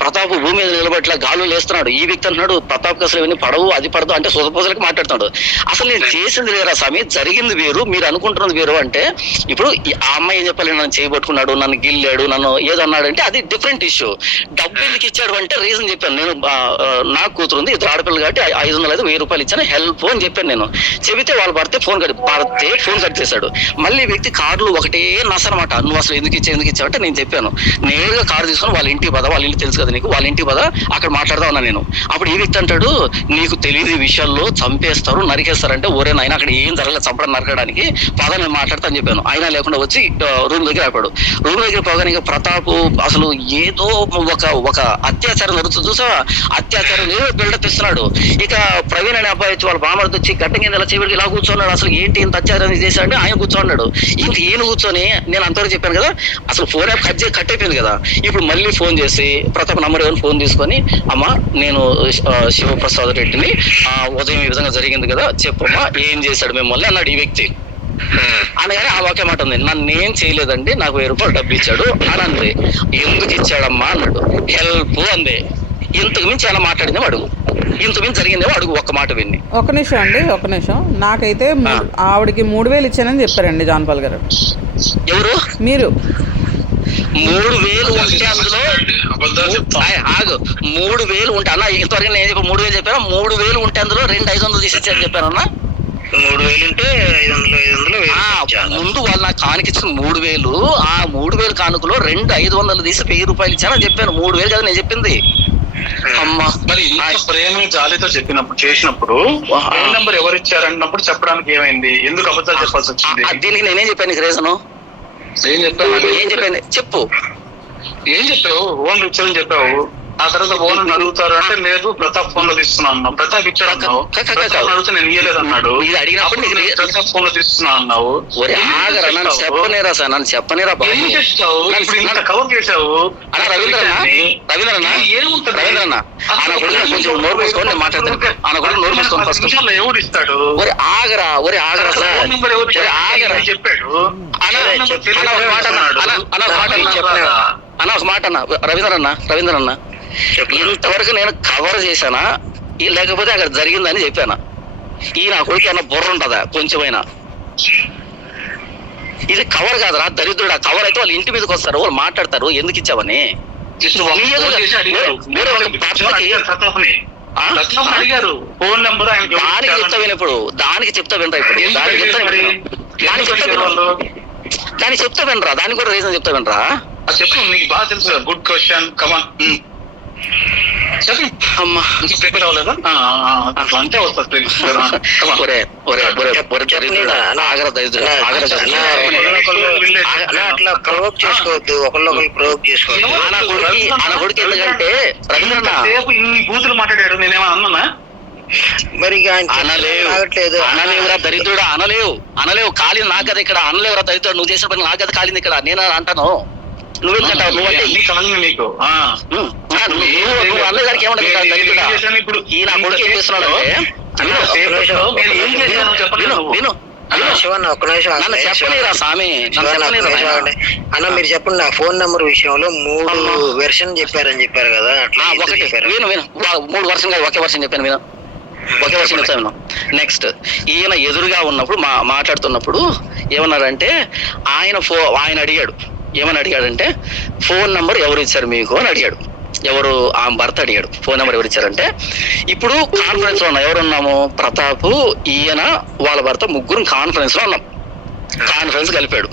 ప్రతాప్ భూమి మీద నిలబట్లా గాలు లేస్తున్నాడు. ఈ వ్యక్తి అంటున్నాడు ప్రతాప్కి అసలు ఇవన్నీ పడవు, అది పడదు అంటే సొదపోసలకి మాట్లాడుతున్నాడు. అసలు నేను చేసింది వేరా స్వామి, జరిగింది వేరు, మీరు అనుకుంటున్నది వేరు. అంటే ఇప్పుడు ఆ అమ్మాయి ఏం చెప్పాలి, నన్ను చేయబట్టుకున్నాడు, నన్ను గిల్లాడు, నన్ను ఏదో అన్నాడు అంటే అది డిఫరెంట్ ఇష్యూ. డబ్బు ఎందుకు ఇచ్చాడు అంటే రీజన్ చెప్పాను. నేను నాకు కూతురుంది, ఇద్దరు ఆడపిల్లలు కాబట్టి 500 1000 రూపాయలు ఇచ్చాను హెల్ప్ అని చెప్పాను. నేను చెబితే వాళ్ళ భర్తే ఫోన్ కట్ చేశాడు. మళ్ళీ వ్యక్తి కార్లు ఒకటే నసనమాట, నువ్వు అసలు ఎందుకు ఇచ్చావు అంటే నేను చెప్పాను నేరుగా కారు తీసుకొని వాళ్ళ ఇంటికి పద, వాళ్ళ ఇంటి తెలుసు కదా నీకు, వాళ్ళ ఇంటికి పద అక్కడ మాట్లాడదా ఉన్నా నేను. అప్పుడు ఈ వ్యక్తి అంటాడు నీకు తెలియదు ఈ విషయాల్లో, చంపేస్తారు నరికేస్తారంటే ఒరే నాయన అక్కడ ఏం జరగలేదు, చంపడం నరకడానికి పద నేను మాట్లాడతా అని చెప్పాను. అయినా లేకుండా వచ్చి రూమ్ దగ్గర ఆపాడు. రూమ్ దగ్గర పోగానే ప్రతాప్ అసలు ఏదో ఒక అత్యాచారం జరుగుతుంది చూసా, అత్యాచారం బిల్డప్ ఇస్తున్నాడు. ఇక ప్రవీణ్ అనే అబ్బాయి వచ్చి వాళ్ళ బామర్ది వచ్చి గడ్డ కింద ఇలా చివరికి ఇలా కూర్చున్నాడు. అసలు ఏంటి ఇంత అత్యాచారం చేశాడంటే ఆయన కూర్చోన్నాడు. ఇంక ఈయన కూర్చొని నేను అంతవరకు చెప్పాను కదా, అసలు ఫోన్ యాప్ కట్ అయిపోయింది కదా. ఇప్పుడు మళ్ళీ ఫోన్ చేసి ప్రతాప్ నంబర్ ఏమైనా ఫోన్ తీసుకొని అమ్మ నేను శివప్రసాద్ రెడ్డిని ఉదయం ఈ విధంగా జరిగింది కదా చెప్పమ్మా ఏం చేశాడు మిమ్మల్ని అన్నాడు ఈ వ్యక్తి. అనగానే ఆ ఒకే మాట ఉంది, నన్ను ఏం చేయలేదండి నాకు 1000 రూపాయలు డబ్బు ఇచ్చాడు అని అంది. ఎందుకు ఇచ్చాడమ్మా అన్నాడు. హెల్ప్ అందే. ఇంతకు మించి ఎలా మాట్లాడిందేమో అడుగు, ఇంతకు మించి జరిగిందేమో అడుగు, ఒక్క మాట విన్ని. ఒక నిమిషం నాకైతే ఆవిడకి 3000 ఇచ్చానని చెప్పారండి జాన్పాల్ గారు. ఎవరు? మీరు. 3000 ఉంటే అందులో ఆగు 3000 ఉంటే అన్న ఇంతవరకు నేను చెప్పి 3000 చెప్పాను. 3000 ఉంటే అందులో 2,500 తీసిచ్చారని చెప్పానన్నా. 3000 ఉంటే 500 ముందు వాళ్ళు నాకు కానుకిచ్చిన 3000, ఆ 3000 కానుకలో 2,500 తీసి 1000 రూపాయలు ఇచ్చానని చెప్పాను. 3000 కదా నేను చెప్పింది. అమ్మా మరి ప్రేమ జాలితో చేసినప్పుడు ఫోన్ నెంబర్ ఎవరు ఇచ్చారన్నప్పుడు చెప్పడానికి ఏమైంది, ఎందుకు అబద్ధాలు చెప్పాల్సి వచ్చింది? దీనికి నేనేం చెప్పాను నీకు రీజను? ఏం చెప్పాను చెప్పు. ఏం చెప్పావు? ఫోన్ ఇచ్చారని చెప్పావు. ఆ తర్వాత ఫోన్ అడుగుతారు అంటే లేదు ప్రతాప్ ఫోన్ లో తీస్తున్నా అన్నావు. ప్రతాప్ ఇచ్చాడు అన్నావు. అడిగితే నేను ఇయ్యలేదు అన్నాడు. ఇది అడిగినప్పుడు ప్రతాప్ ఫోన్ లో తీస్తున్నా అన్నావు. నన్ను చెప్పనేరా సార్, నన్ను చెప్పనేరా బాబు. ఇప్పుడు ఇంత కవర్ చేసావు. రవీంద్రన్న ఆయన కూడా కొంచెం నోరు మూసుకొని నేను మాట్లాడతాను. ఆయన కూడా నోరు మూసుకొని ఫస్ట్ ఎవరు ఇస్తాడు? ఒరే ఆగరా సార్, ఆగరా చెప్పాడు. ఒక మాట అన్న రవీంద్రన్న ఇంతవరకు నేను కవర్ చేశానా లేకపోతే అక్కడ జరిగిందని చెప్పానా? ఈ నా కొడుకు అన్న బుర్ర ఉంటుందా కొంచెమైనా? ఇది కవర్ కాదురా దరిద్రుడు. కవర్ అయితే వాళ్ళు ఇంటి మీదకి వస్తారు, వాళ్ళు మాట్లాడతారు ఎందుకు ఇచ్చావని. అడిగారు ఫోన్ నెంబర్ దానికి చెప్తా వినప్పుడు, దానికి చెప్తా వినరా ఇప్పుడు, దానికి చెప్తా వినరా, దానికి కూడా రీజన్ చెప్తా వినరా. చెప్పు, నీకు బాగా తెలుసు. గుడ్ క్వశ్చన్, కమాన్ చెప్పు. అమ్మా ప్రిపేర్ అవ్వలేదా? అంటే వస్తుంది. అట్లా ప్రవోక్ చేసుకోవద్దు, ఒకళ్ళొకరు ప్రవోక్ చేసుకోవద్దు. ఎందుకంటే ఇన్ని బూతులు మాట్లాడాడు, నేనేమో అన్నానా? మరి అనలేవురా దరిద్రుడా, అనలేవు కాలింది నాకు కదా ఇక్కడ. అనలేవురా దరిద్రుడు, నువ్వు చేసిన పని నాకు కదా కాలింది ఇక్కడ. నేను అంటాను నువ్వెందుకంటావు? నువ్వంటే నువ్వు అన్నగారికి ఏమంటే ఇప్పుడు ఈ నా కొడుకు ఏం చేస్తున్నాడు నన్ను చెప్పలేరా స్వామి, అన్న మీరు చెప్పండి. నా ఫోన్ నెంబర్ విషయంలో 3 వెర్షన్ చెప్పారని చెప్పారు కదా, అట్లా విను 3 వర్షం కాదు, ఒకే వర్షం చెప్పాను. ఒకే వర్షం చెప్తాను. నెక్స్ట్ ఈయన ఎదురుగా ఉన్నప్పుడు మాట్లాడుతున్నప్పుడు ఏమన్నారంటే ఆయన అడిగాడు, ఏమని అడిగాడంటే ఫోన్ నెంబర్ ఎవరు ఇచ్చారు మీకు అని అడిగాడు. ఎవరు? ఆ భర్త అడిగాడు ఫోన్ నెంబర్ ఎవరు ఇచ్చారంటే. ఇప్పుడు కాన్ఫరెన్స్ లో ఉన్నాం, ఎవరున్నాము? ప్రతాప్, ఈయన, వాళ్ళ భర్త, ముగ్గురు కాన్ఫరెన్స్ లో ఉన్నాం. కాన్ఫరెన్స్ కలిపాడు.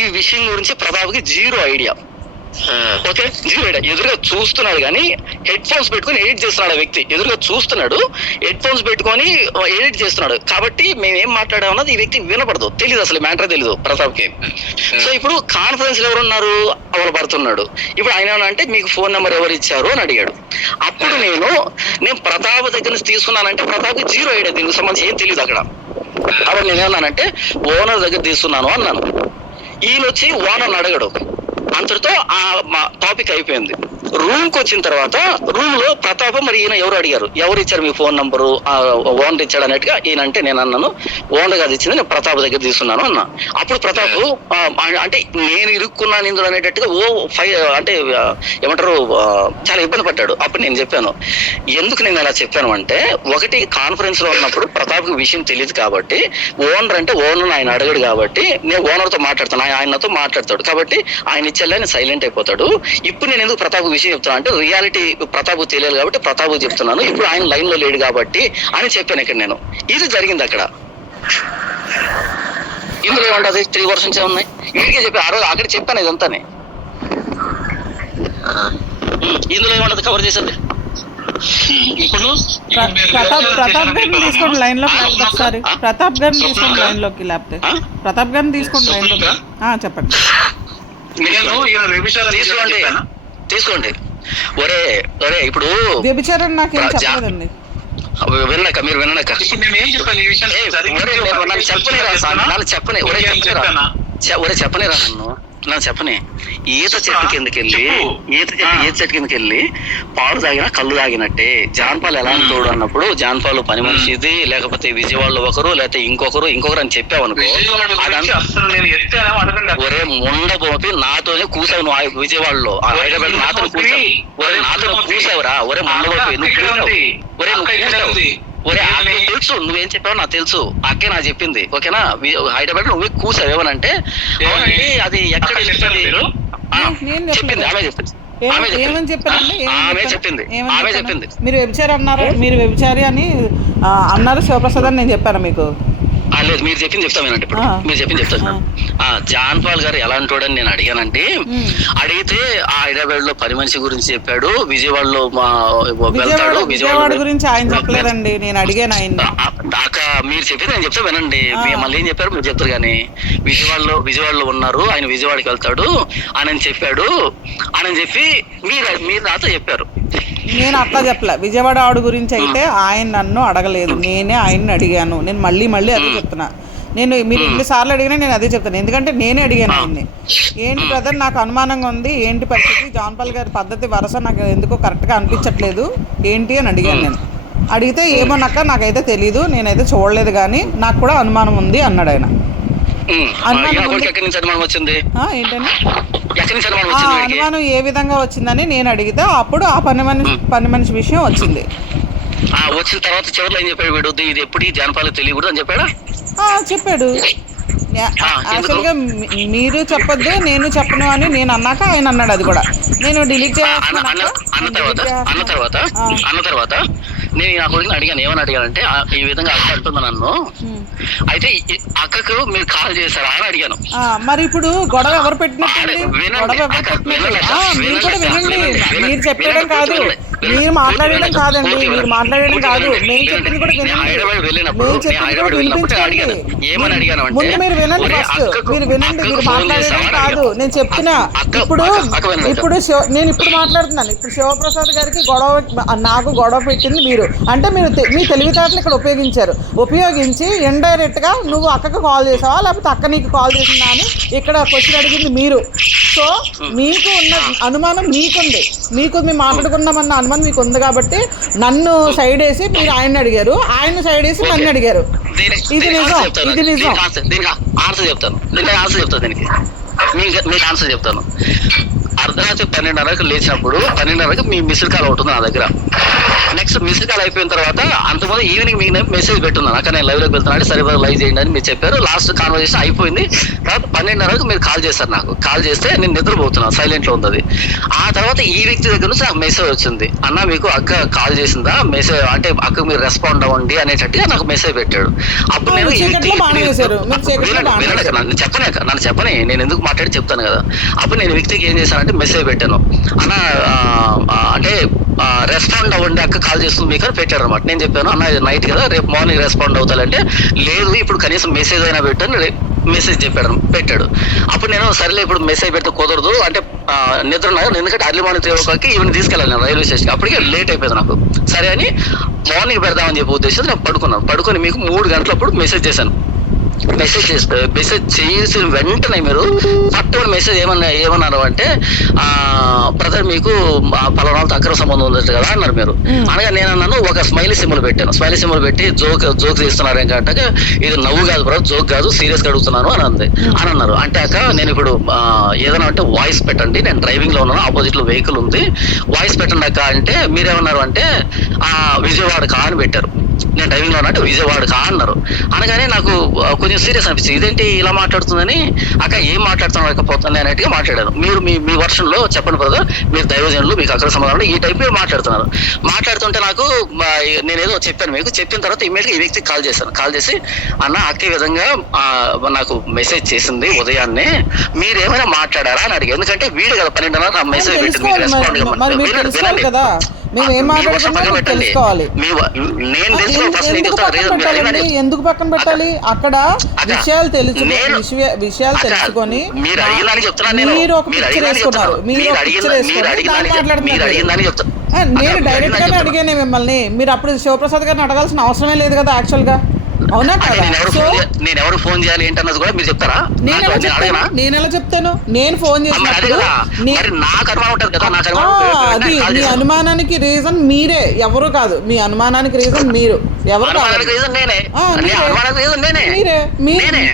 ఈ విషయం గురించి ప్రతాప్కి 0 ఐడియా. Okay, 0 idea. ఎదురుగా చూస్తున్నాడు కానీ హెడ్ ఫోన్స్ పెట్టుకుని ఎడిట్ చేస్తున్నాడు. ఆ వ్యక్తి ఎదురుగా చూస్తున్నాడు, హెడ్ ఫోన్స్ పెట్టుకొని ఎడిట్ చేస్తున్నాడు. కాబట్టి మేమేం మాట్లాడామన్నది ఈ వ్యక్తి వినపడదు, తెలియదు, అసలు మ్యాటర్ తెలియదు ప్రతాప్కి. సో ఇప్పుడు కాన్ఫరెన్స్ లో ఎవరున్నారు? ఎవరు పడుతున్నాడు. ఇప్పుడు ఆయన ఏమన్నా మీకు ఫోన్ నెంబర్ ఎవరు ఇచ్చారు అని అడిగాడు. అప్పుడు నేను ప్రతాప్ దగ్గర నుంచి తీసుకున్నానంటే ప్రతాప్కి 0 ఐడియా, దీనికి సంబంధించి ఏం తెలియదు అక్కడ. కాబట్టి నేనేమన్నానంటే ఓనర్ దగ్గర తీసుకున్నాను అన్నాను. ఈయన వచ్చి ఓనర్ని అడగడు. అంతటితో ఆ టాపిక్ అయిపోయింది. రూమ్కి వచ్చిన తర్వాత రూమ్ లో ప్రతాప్ మరి ఈయన ఎవరు అడిగారు, ఎవరు ఇచ్చారు మీ ఫోన్ నంబరు, ఓనర్ ఇచ్చాడు అన్నట్టుగా ఈయన అంటే నేను అన్నాను ఓనర్ గారు ఇచ్చింది, నేను ప్రతాప్ దగ్గర తీసుకున్నాను అన్నా. అప్పుడు ప్రతాప్ అంటే నేను ఇరుక్కున్నాను ఇందులో అనేటట్టుగా అంటే ఏమంటారు చాలా ఇబ్బంది పడ్డాడు. అప్పుడు నేను చెప్పాను ఎందుకు నేను అలా చెప్పాను అంటే, ఒకటి కాన్ఫరెన్స్ లో ఉన్నప్పుడు ప్రతాప్ కి విషయం తెలియదు కాబట్టి, ఓనర్ అంటే ఓనర్ ఆయన అడగడు కాబట్టి నేను ఓనర్ తో మాట్లాడతాను, ఆయనతో మాట్లాడతాడు కాబట్టి ఆయన ఇచ్చేలా నేను సైలెంట్ అయిపోతాడు. ఇప్పుడు నేను ఎందుకు ప్రతాప్ విషయం చెప్తాను అంటే, రియాలిటీ ప్రతాప్ తెలియదు కాబట్టి ప్రతాప్ చెప్తున్నాను, ఇప్పుడు ఆయన లైన్ లో లేడు కాబట్టి అని చెప్పాను ఇక్కడ నేను. ఇది జరిగింది అక్కడ. ఇందులో ఏముంటది, 3 వర్షన్స్ ఏమున్నాయి వీడికే చెప్పి ఆ రోజు అక్కడ చెప్పాను ఇదంతానే. ఇందులో ఏముంటది కవర్ చేసేది. ఇప్పుడు ప్రతాప్ గారిని తీసుకోండి లైన్ లోకి ఒకసారి. ప్రతాప్ గారిని తీసుకోండి లైన్ లోకి, లేకపోతే ప్రతాప్ గారిని తీసుకోండి లైన్ లోకి. చెప్పండి. తీసుకోండి. ఒరే ఇప్పుడు వ్యభిచారం నాకేం చెప్పలేదండి. విన్నాక మీరు విన్నాక చెప్పనేరా నన్ను చెప్పని. ఈత చెట్టు కిందకి వెళ్ళి పాలు తాగినా కళ్ళు తాగినట్టే. జాన్పాలు ఎలా తోడు అన్నప్పుడు జాన్పాలు పని మనిషిది, లేకపోతే విజయవాడలో ఒకరు లేకపోతే ఇంకొకరు అని చెప్పావనుకో, ఒరే ముండ పోపి నాతోనే కూసావు నువ్వు విజయవాడలో, హైదరాబాద్ నాతో కూసావురా. ఒరే ముండ పోపి ఒరే తెలుసు నువ్వేం చెప్పావు నాకు తెలుసు, అక్కే నాకు చెప్పింది ఓకేనా. హైదరాబాద్ నువ్వే కూసావు ఏమనంటే అది ఎక్కడ చెప్పింది, ఆమె చెప్పింది. మీరు వ్యభిచారి అన్నారు, మీరు వ్యభిచారి అని అన్నారు శివప్రసాద్ అని నేను చెప్పాను మీకు. లేదు మీరు చెప్పింది చెప్తామేనంటే, ఇప్పుడు మీరు చెప్పింది చెప్తాను. జాన్పాల్ గారు ఎలాంటోడని నేను అడిగానంటే, అడిగితే ఆ హైదరాబాద్ లో పని మనిషి గురించి చెప్పాడు, విజయవాడలో వెళ్తాడు. విజయవాడ గురించి ఆయన చెప్పలేదండి, నేను అడిగాను ఆయన. మీరు చెప్పింది నేను చెప్తా వినండి. మళ్ళీ ఏం చెప్పారు మీరు చెప్తారు కానీ, విజయవాడలో ఉన్నారు, ఆయన విజయవాడకి వెళ్తాడు అని చెప్పాడు అని చెప్పి మీరు నాతో చెప్పారు. నేను అట్లా చెప్పలే. విజయవాడ ఆవిడ గురించి అయితే ఆయన నన్ను అడగలేదు, నేనే ఆయన్ని అడిగాను. నేను మళ్ళీ అదే చెప్తున్నా. నేను మీరు ఎన్నిసార్లు అడిగినా నేను అదే చెప్తాను, ఎందుకంటే నేనే అడిగాను ఆయన్ని. ఏంటి బ్రదర్ నాకు అనుమానంగా ఉంది, ఏంటి పరిస్థితి, జాన్పాల్ గారి పద్ధతి వరుస నాకు ఎందుకో కరెక్ట్గా అనిపించట్లేదు ఏంటి అని అడిగాను నేను. అడిగితే ఏమోనక్క నాకైతే తెలీదు, నేనైతే చూడలేదు కానీ నాకు కూడా అనుమానం ఉంది అన్నాడు ఆయన. అనుమానం ఏ విధంగా వచ్చిందని నేను అడిగితే అప్పుడు ఆ పని మనిషి విషయం వచ్చింది. వచ్చిన తర్వాత చివరిలో ఏం చెప్పాడు వీడు, ఇది ఎప్పుడు జానపాలకు తెలియకూడదు అని చెప్పాడా? చెప్పాడు. యాక్చువల్గా మీరు చెప్పొద్దు నేను చెప్పను అని నేను అన్నాక ఆయన అన్నాడు. అది కూడా నేను డిలీట్ అన్న తర్వాత నేను నా కొడుకుని అడిగాను, ఏమని అడిగానంటే ఈ విధంగా అక్క అంటుంది నన్ను, అయితే అక్కకు మీరు కాల్ చేశారా అని అడిగాను. మరి ఇప్పుడు గొడవ ఎవరు పెట్టినట్టు, మీరు కూడా వినండి. మీరు చెప్పడం కాదు, మీరు మాట్లాడడం కాదండి, మీరు మాట్లాడడం కాదు, నేను చెప్పింది కూడా ముందు మీరు వినండి. ఫస్ట్ మీరు వినండి, మీరు మాట్లాడడం కాదు నేను చెప్తున్నా. ఇప్పుడు నేను ఇప్పుడు మాట్లాడుతున్నాను. ఇప్పుడు శివప్రసాద్ గారికి నాకు గొడవ పెట్టింది మీరు, అంటే మీరు మీ తెలివితేటలు ఇక్కడ ఉపయోగించి ఇండైరెక్ట్ గా నువ్వు అక్కకు కాల్ చేసావా లేకపోతే అక్క నీకు కాల్ చేసిందా అని ఇక్కడ క్వశ్చన్ అడిగింది మీరు. సో మీకు ఉన్న అనుమానం మీకుంది, మేము మాట్లాడుకున్నామన్న అనుమానం మీకు ఉంది కాబట్టి నన్ను సైడ్ వేసి మీరు ఆయన్ని అడిగారు, ఆయన సైడ్ వేసి నన్ను అడిగారు. ఇది నిజం. ఆన్సర్ చెప్తాను దీనికి, మీకు ఆన్సర్ చెప్తాను. అర్ధరాత్రి 12:30కు లేచినప్పుడు 12:30కు మీ మిస్డ్ కాల్ అవుతుంది నా దగ్గర. నెక్స్ట్ మిస్డ్ కాల్ అయిపోయిన తర్వాత అంతకుముందు ఈవినింగ్ మీకు మెసేజ్ పెట్టున్నాను, అక్కడ నేను లైవ్లోకి వెళ్తున్నాను, సరే లైవ్ చేయండి అని మీరు చెప్పారు. లాస్ట్ కాన్వర్సేషన్ అయిపోయింది. తర్వాత 12:30కు మీరు కాల్ చేశారు. నాకు కాల్ చేస్తే నేను నిద్రపోతున్నాను, సైలెంట్లో ఉంది. ఆ తర్వాత ఈ వ్యక్తి దగ్గర నుంచి నాకు మెసేజ్ వచ్చింది, అన్న మీకు అక్క కాల్ చేసిందా, మెసేజ్ అంటే అక్కకు మీరు రెస్పాండ్ అవ్వండి అనేటట్టుగా నాకు మెసేజ్ పెట్టాడు. అప్పుడు నేను నన్ను చెప్పని నేను ఎందుకు మాట్లాడి చెప్తాను కదా. అప్పుడు నేను వ్యక్తికి ఏం చేశానంటే మెసేజ్ పెట్టాను, అన్న అంటే రెస్పాండ్ అవ్వండి అక్క కాల్ చేస్తుంది మీకు అని పెట్టాడు అనమాట. నేను చెప్పాను అన్న నైట్ కదా రేపు మార్నింగ్ రెస్పాండ్ అవుతానంటే, లేదు ఇప్పుడు కనీసం మెసేజ్ అయినా పెట్టాను మెసేజ్ పెట్టాడు. అప్పుడు నేను సరేలే ఇప్పుడు మెసేజ్ పెడితే కుదరదు అంటే నిద్ర ఉన్నాను, ఎందుకంటే అర్లీ మార్నింగ్ 3 o'clockకి ఈవెన్ తీసుకెళ్ళాను నేను రైల్వే స్టేషన్. అప్పటికే లేట్ అయిపోయింది నాకు. సరే అని మార్నింగ్ పెడదామని చెప్పి ఉద్దేశం నేను పడుకుని మీకు 3 గంటలప్పుడు మెసేజ్ చేశాను. మెసేజ్ చేసిన వెంటనే మీరు పట్టుకుని మెసేజ్ ఏమన్నారు అంటే బ్రదర్ మీకు పలానాలతో అక్రమ సంబంధం ఉంది కదా అన్నారు మీరు. అనగా నేను అన్నాను ఒక స్మైలీ సింబల్ పెట్టాను. స్మైలీ సింబల్ పెట్టి జోక్ తీస్తున్నారు ఏంటంటే ఇది నవ్వు కాదు బ్రదర్, జోక్ కాదు, సీరియస్ గా అడుగుతున్నాను అని అన్నారు. అంటే అక్క నేను ఇప్పుడు ఏదైనా అంటే వాయిస్ పెట్టండి, నేను డ్రైవింగ్ లో ఉన్నాను, ఆపోజిట్ లో వెహికల్ ఉంది, వాయిస్ పెట్టండి అక్క అంటే మీరేమన్నారు అంటే విజయవాడ కా అని పెట్టారు. నేను డ్రైవింగ్ లో ఉన్నా అంటే విజయవాడ కా అన్నారు. అనగానే నాకు కొంచెం సీరియస్ అనిపించింది, ఇదేంటి ఇలా మాట్లాడుతుందని. అక్క ఏం మాట్లాడుతున్నా అనేట్టుగా మాట్లాడాను. మీరు మీ వర్షన్ లో చెప్పండి బ్రదర్, మీరు దైవజనులు, మీకు అక్కడ సమాధానం ఈ టైప్ మీరు మాట్లాడుతుంటే నాకు నేనేదో చెప్పాను మీకు. చెప్పిన తర్వాత ఇమీడియట్ గా ఈ వ్యక్తికి కాల్ చేసి అన్న అక్క ఈ విధంగా నాకు మెసేజ్ చేసింది ఉదయాన్నే, మీరు ఏమైనా మాట్లాడారా అని అడిగి. ఎందుకంటే వీడు కదా 12:30 నా మెసేజ్ పెట్టింది, మీకు రెస్పాండ్ కదా మేము ఏం మాట్లాడుతున్నామో తెలుసుకోవాలి. ఎందుకు పక్కన పెట్టాలి? అక్కడ విషయాలు తెలుసుకొని మీరు ఒక పిక్చర్ వేసుకున్నారు, నేను డైరెక్ట్ గానే అడిగానే మిమ్మల్ని. మీరు అప్పుడు శివప్రసాద్ గారిని అడగాల్సిన అవసరమే లేదు కదా యాక్చువల్ గా, అవునా కదా? నేను ఎవరు ఫోన్ చేయాలి ఏంటన్నది కూడా మీరు చెప్తారా? నేను ఎలా చెప్తాను? నేను ఫోన్ చేసినప్పుడు అది మీ అనుమానానికి రీజన్ మీరే, ఎవరు కాదు. మీ అనుమానానికి రీజన్ మీరు, ఎవరు కాదు మీరే.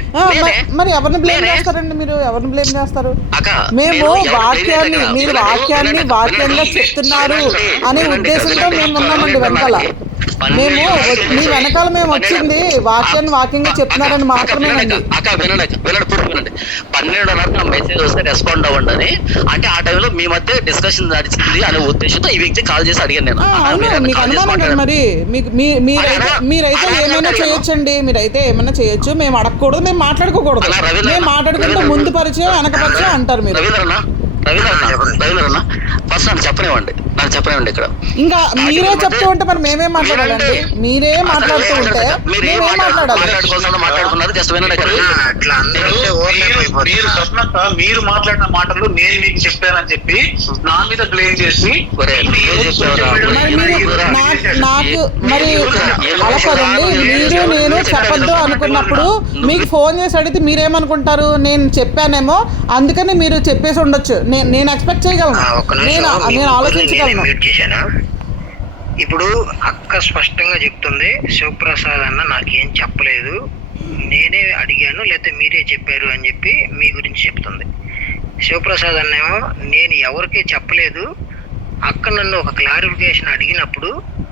మరి ఎవరిని బ్లేమ్ చేస్తారండి? మీరు ఎవరిని బ్లేమ్ చేస్తారు? మేము వాక్యాన్ని, మీరు వాక్యంగా చెప్తున్నారు అనే ఉద్దేశంతో మేము ఉన్నామండి వెనకాల. మేము మీ వెనకాల మేము వచ్చింది వాక్యంగా చెప్తున్నారని మాత్రమేనండి. అక్క వినండి 12:30 మెసేజ్ వస్తే రెస్పాండ్ అవ్వండి అని. అంటే ఆ టైంలో మీ మధ్య డిస్కషన్ నడిచింది అనే ఉద్దేశంతో ఈ వ్యక్తి కాల్ చేసి అడిగాను నేను. మీకు అనుమానం కదా మరి? మీరైతే ఏమైనా చేయొచ్చండి, మీరైతే ఏమైనా చేయొచ్చు. మేము అడగకూడదు, మేము మాట్లాడుకోకూడదు. మేము మాట్లాడుకుంటే ముందు పరిచయం వెనక పరిచయం అంటారు మీరు. రవీంద్రన్న ఫస్ట్ నాకు చెప్పనివ్వండి ఇక్కడ. ఇంకా మీరే చెప్తూ ఉంటే మరి మేమేం మాట్లాడాలండి? మీరే మాట్లాడుతూ ఉంటే మాట్లాడుకున్నారు. జస్ట్ వినండి. మీరు మాట్లాడిన మాటలు నేను మీకు చెప్పానని చెప్పి నా మీద బ్లేమ్ చేసి నాకు మరి అలా కదండి. మీరు నేను చెప్పొద్దు అనుకున్నప్పుడు మీకు ఫోన్ చేసి అడిగితే మీరేమనుకుంటారు? నేను చెప్పానేమో అందుకని మీరు చెప్పేసి ఉండొచ్చు. నేను ఎక్స్పెక్ట్ చేయగలను, నేను ఆలోచించగలను. ఇప్పుడు అక్క స్పష్టంగా చెప్తుంది, శివప్రసాద్ అన్న నాకేం చెప్పలేదు, నేనే అడిగాను లేకపోతే మీరే చెప్పారు అని చెప్పి మీ గురించి చెప్తుంది. శివప్రసాద్ అన్నేమో నేను ఎవరికీ చెప్పలేదు, అక్క నన్ను ఒక క్లారిఫికేషన్ అడిగినప్పుడు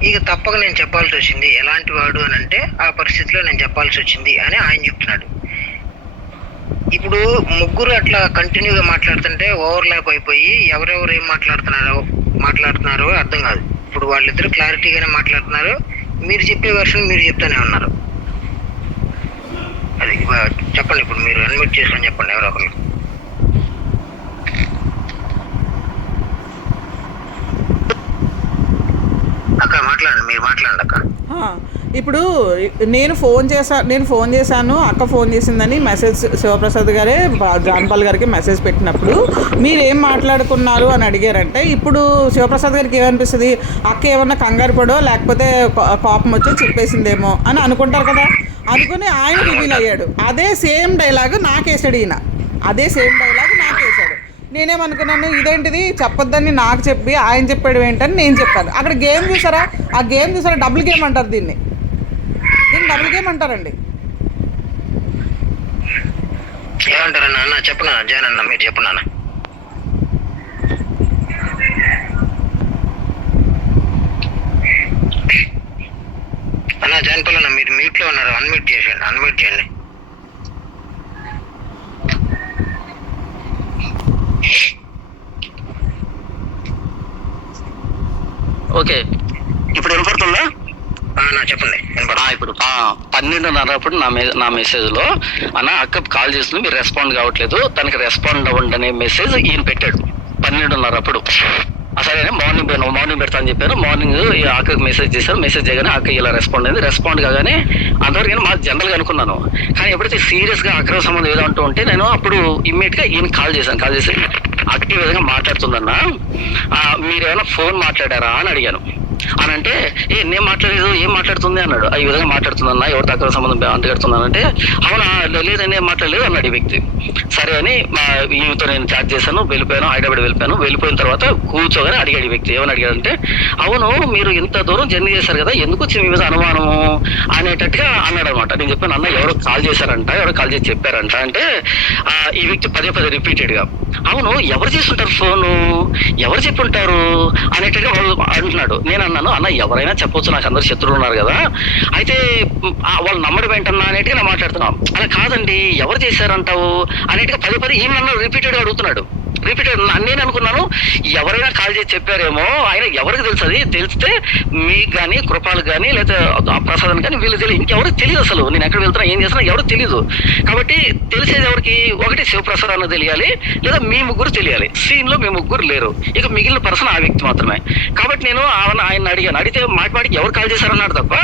ఇక తప్పక నేను చెప్పాల్సి వచ్చింది. ఎలాంటి వాడు అని అంటే ఆ పరిస్థితిలో నేను చెప్పాల్సి వచ్చింది అని ఆయన చెప్తున్నాడు. ఇప్పుడు ముగ్గురు అట్లా కంటిన్యూగా మాట్లాడుతుంటే ఓవర్లాప్ అయిపోయి ఎవరెవరు ఏం మాట్లాడుతున్నారో అర్థం కాదు. ఇప్పుడు వాళ్ళిద్దరు క్లారిటీగానే మాట్లాడుతున్నారు, మీరు చెప్పే వర్షన్ మీరు చెప్తానే ఉన్నారు. అది చెప్పండి, ఇప్పుడు మీరు అన్మ్యూట్ చేసుకొని చెప్పండి ఎవరో ఒకరు. అక్క మాట్లాడండి, మీరు మాట్లాడండి అక్క. ఇప్పుడు నేను ఫోన్ చేశాను, అక్క ఫోన్ చేసిందని మెసేజ్ శివప్రసాద్ గారే జాన్పాల్ గారికి మెసేజ్ పెట్టినప్పుడు మీరు ఏం మాట్లాడుకున్నారు అని అడిగారంటే, ఇప్పుడు శివప్రసాద్ గారికి ఏమనిపిస్తుంది? అక్క ఏమన్నా కంగారు పడో లేకపోతే కోపం వచ్చో చెప్పేసిందేమో అని అనుకుంటారు కదా. అనుకుని ఆయన రివీల్ అయ్యాడు. అదే సేమ్ డైలాగ్ నాకేసాడు ఈయన, నేనేమనుకున్నాను, ఇదేంటిది చెప్పొద్దని నాకు చెప్పి ఆయన చెప్పాడు ఏంటని నేను చెప్పాను. అక్కడ గేమ్ చూసారా? ఆ గేమ్ చూసారా? డబుల్ గేమ్ అంటారు దీన్ని డబుల్ గేమ్ అంటారండి. ఏమంటారన్నా? అన్న చెప్పనా జాన్ అన్న, మీరు చెప్పనా అన్న? జాన్పాల్ అన్న మీరు మ్యూట్ లో ఉన్నారు, అన్మ్యూట్ చేయండి. ఓకే, ఇప్పుడు వినపడుతుందా? చెప్పండి. ఇప్పుడు 12:30 నా మెసేజ్ లో అన్న అక్క కాల్ చేస్తుంది, మీరు రెస్పాండ్ కావట్లేదు, తనకి రెస్పాండ్ అవ్వండి అనే మెసేజ్ ఈయన పెట్టాడు 12:30. సరే మార్నింగ్ పెడతా అని చెప్పాను. మార్నింగ్ అక్కకి మెసేజ్ చేశారు. మెసేజ్ చేయగానే అక్క ఇలా రెస్పాండ్ అయింది. రెస్పాండ్ కాగానే అంతవరకు మా జనరల్గా అనుకున్నాను. కానీ ఎప్పుడైతే సీరియస్గా అక్రమ సంబంధం ఏదో అంటూ ఉంటే నేను అప్పుడు ఇమ్మీడియట్గా ఈయన కాల్ చేసి అక్క ఈ విధంగా మాట్లాడుతుందన్నా, మీరేమైనా ఫోన్ మాట్లాడారా అని అడిగాను. అని అంటే నేను మాట్లాడలేదు, ఏం మాట్లాడుతుంది అన్నాడు. ఈ విధంగా మాట్లాడుతుందన్నా, ఎవరు దగ్గర సంబంధం అంటగడుతుందనంటే అవునా లేదని ఏం మాట్లాడలేదు అన్నాడు ఈ వ్యక్తి. సరే అని ఈమెతో నేను చాట్ చేశాను, వెళ్ళిపోయాను, హైదరాబాద్ వెళ్ళిపోయిన తర్వాత కూర్చోగానే అడిగాడు ఈ వ్యక్తి. ఏమని అడిగాడంటే అవును మీరు ఇంత దూరం జర్నీ చేశారు కదా, ఎందుకు వచ్చింది మీ మీద అనుమానము అనేటట్టుగా అన్నాడు అనమాట. నేను చెప్పాను అన్న ఎవరో కాల్ చేశారంట, ఎవరో కాల్ చేసి చెప్పారంట అంటే ఈ వ్యక్తి పదే రిపీటెడ్ గా అవును ఎవరు చేసుంటారు ఫోను, ఎవరు చెప్పుంటారు అనేటట్టుగా అంటున్నాడు. నేను అన్నాను అన్న ఎవరైనా చెప్పొచ్చు, నాకు అందరు శత్రువులు ఉన్నారు కదా, అయితే వాళ్ళు నమ్మడం ఏంటన్నా అనేట్టుగా నేను మాట్లాడుతున్నాం. అలా కాదండి ఎవరు చేశారంటావు అనేట్టుగా పదే ఈ నన్ను రిపీటెడ్ గా అడుగుతున్నాడు. రిపీటెడ్ నేను అనుకున్నాను ఎవరైనా కాల్ చేసి చెప్పారేమో, ఆయన ఎవరికి తెలుసు, అది తెలిస్తే మీకు కానీ కృపాలకు కానీ లేదా ప్రసాదం కానీ వీళ్ళు తెలియదు, ఇంకెవరికి తెలియదు అసలు నేను ఎక్కడ వెళ్తున్నా ఏం చేస్తున్నా ఎవరికి తెలియదు. కాబట్టి తెలిసేది ఎవరికి, ఒకటి శివప్రసాద్ అన్న తెలియాలి లేదా మీ ముగ్గురు తెలియాలి. సీన్ లో మీ ముగ్గురు లేరు, ఇక మిగిలిన పర్సన్ ఆ వ్యక్తి మాత్రమే. కాబట్టి నేను ఆయన అడిగాను, అడిగితే మాటికి ఎవరు కాల్ చేశారన్నాడు తప్ప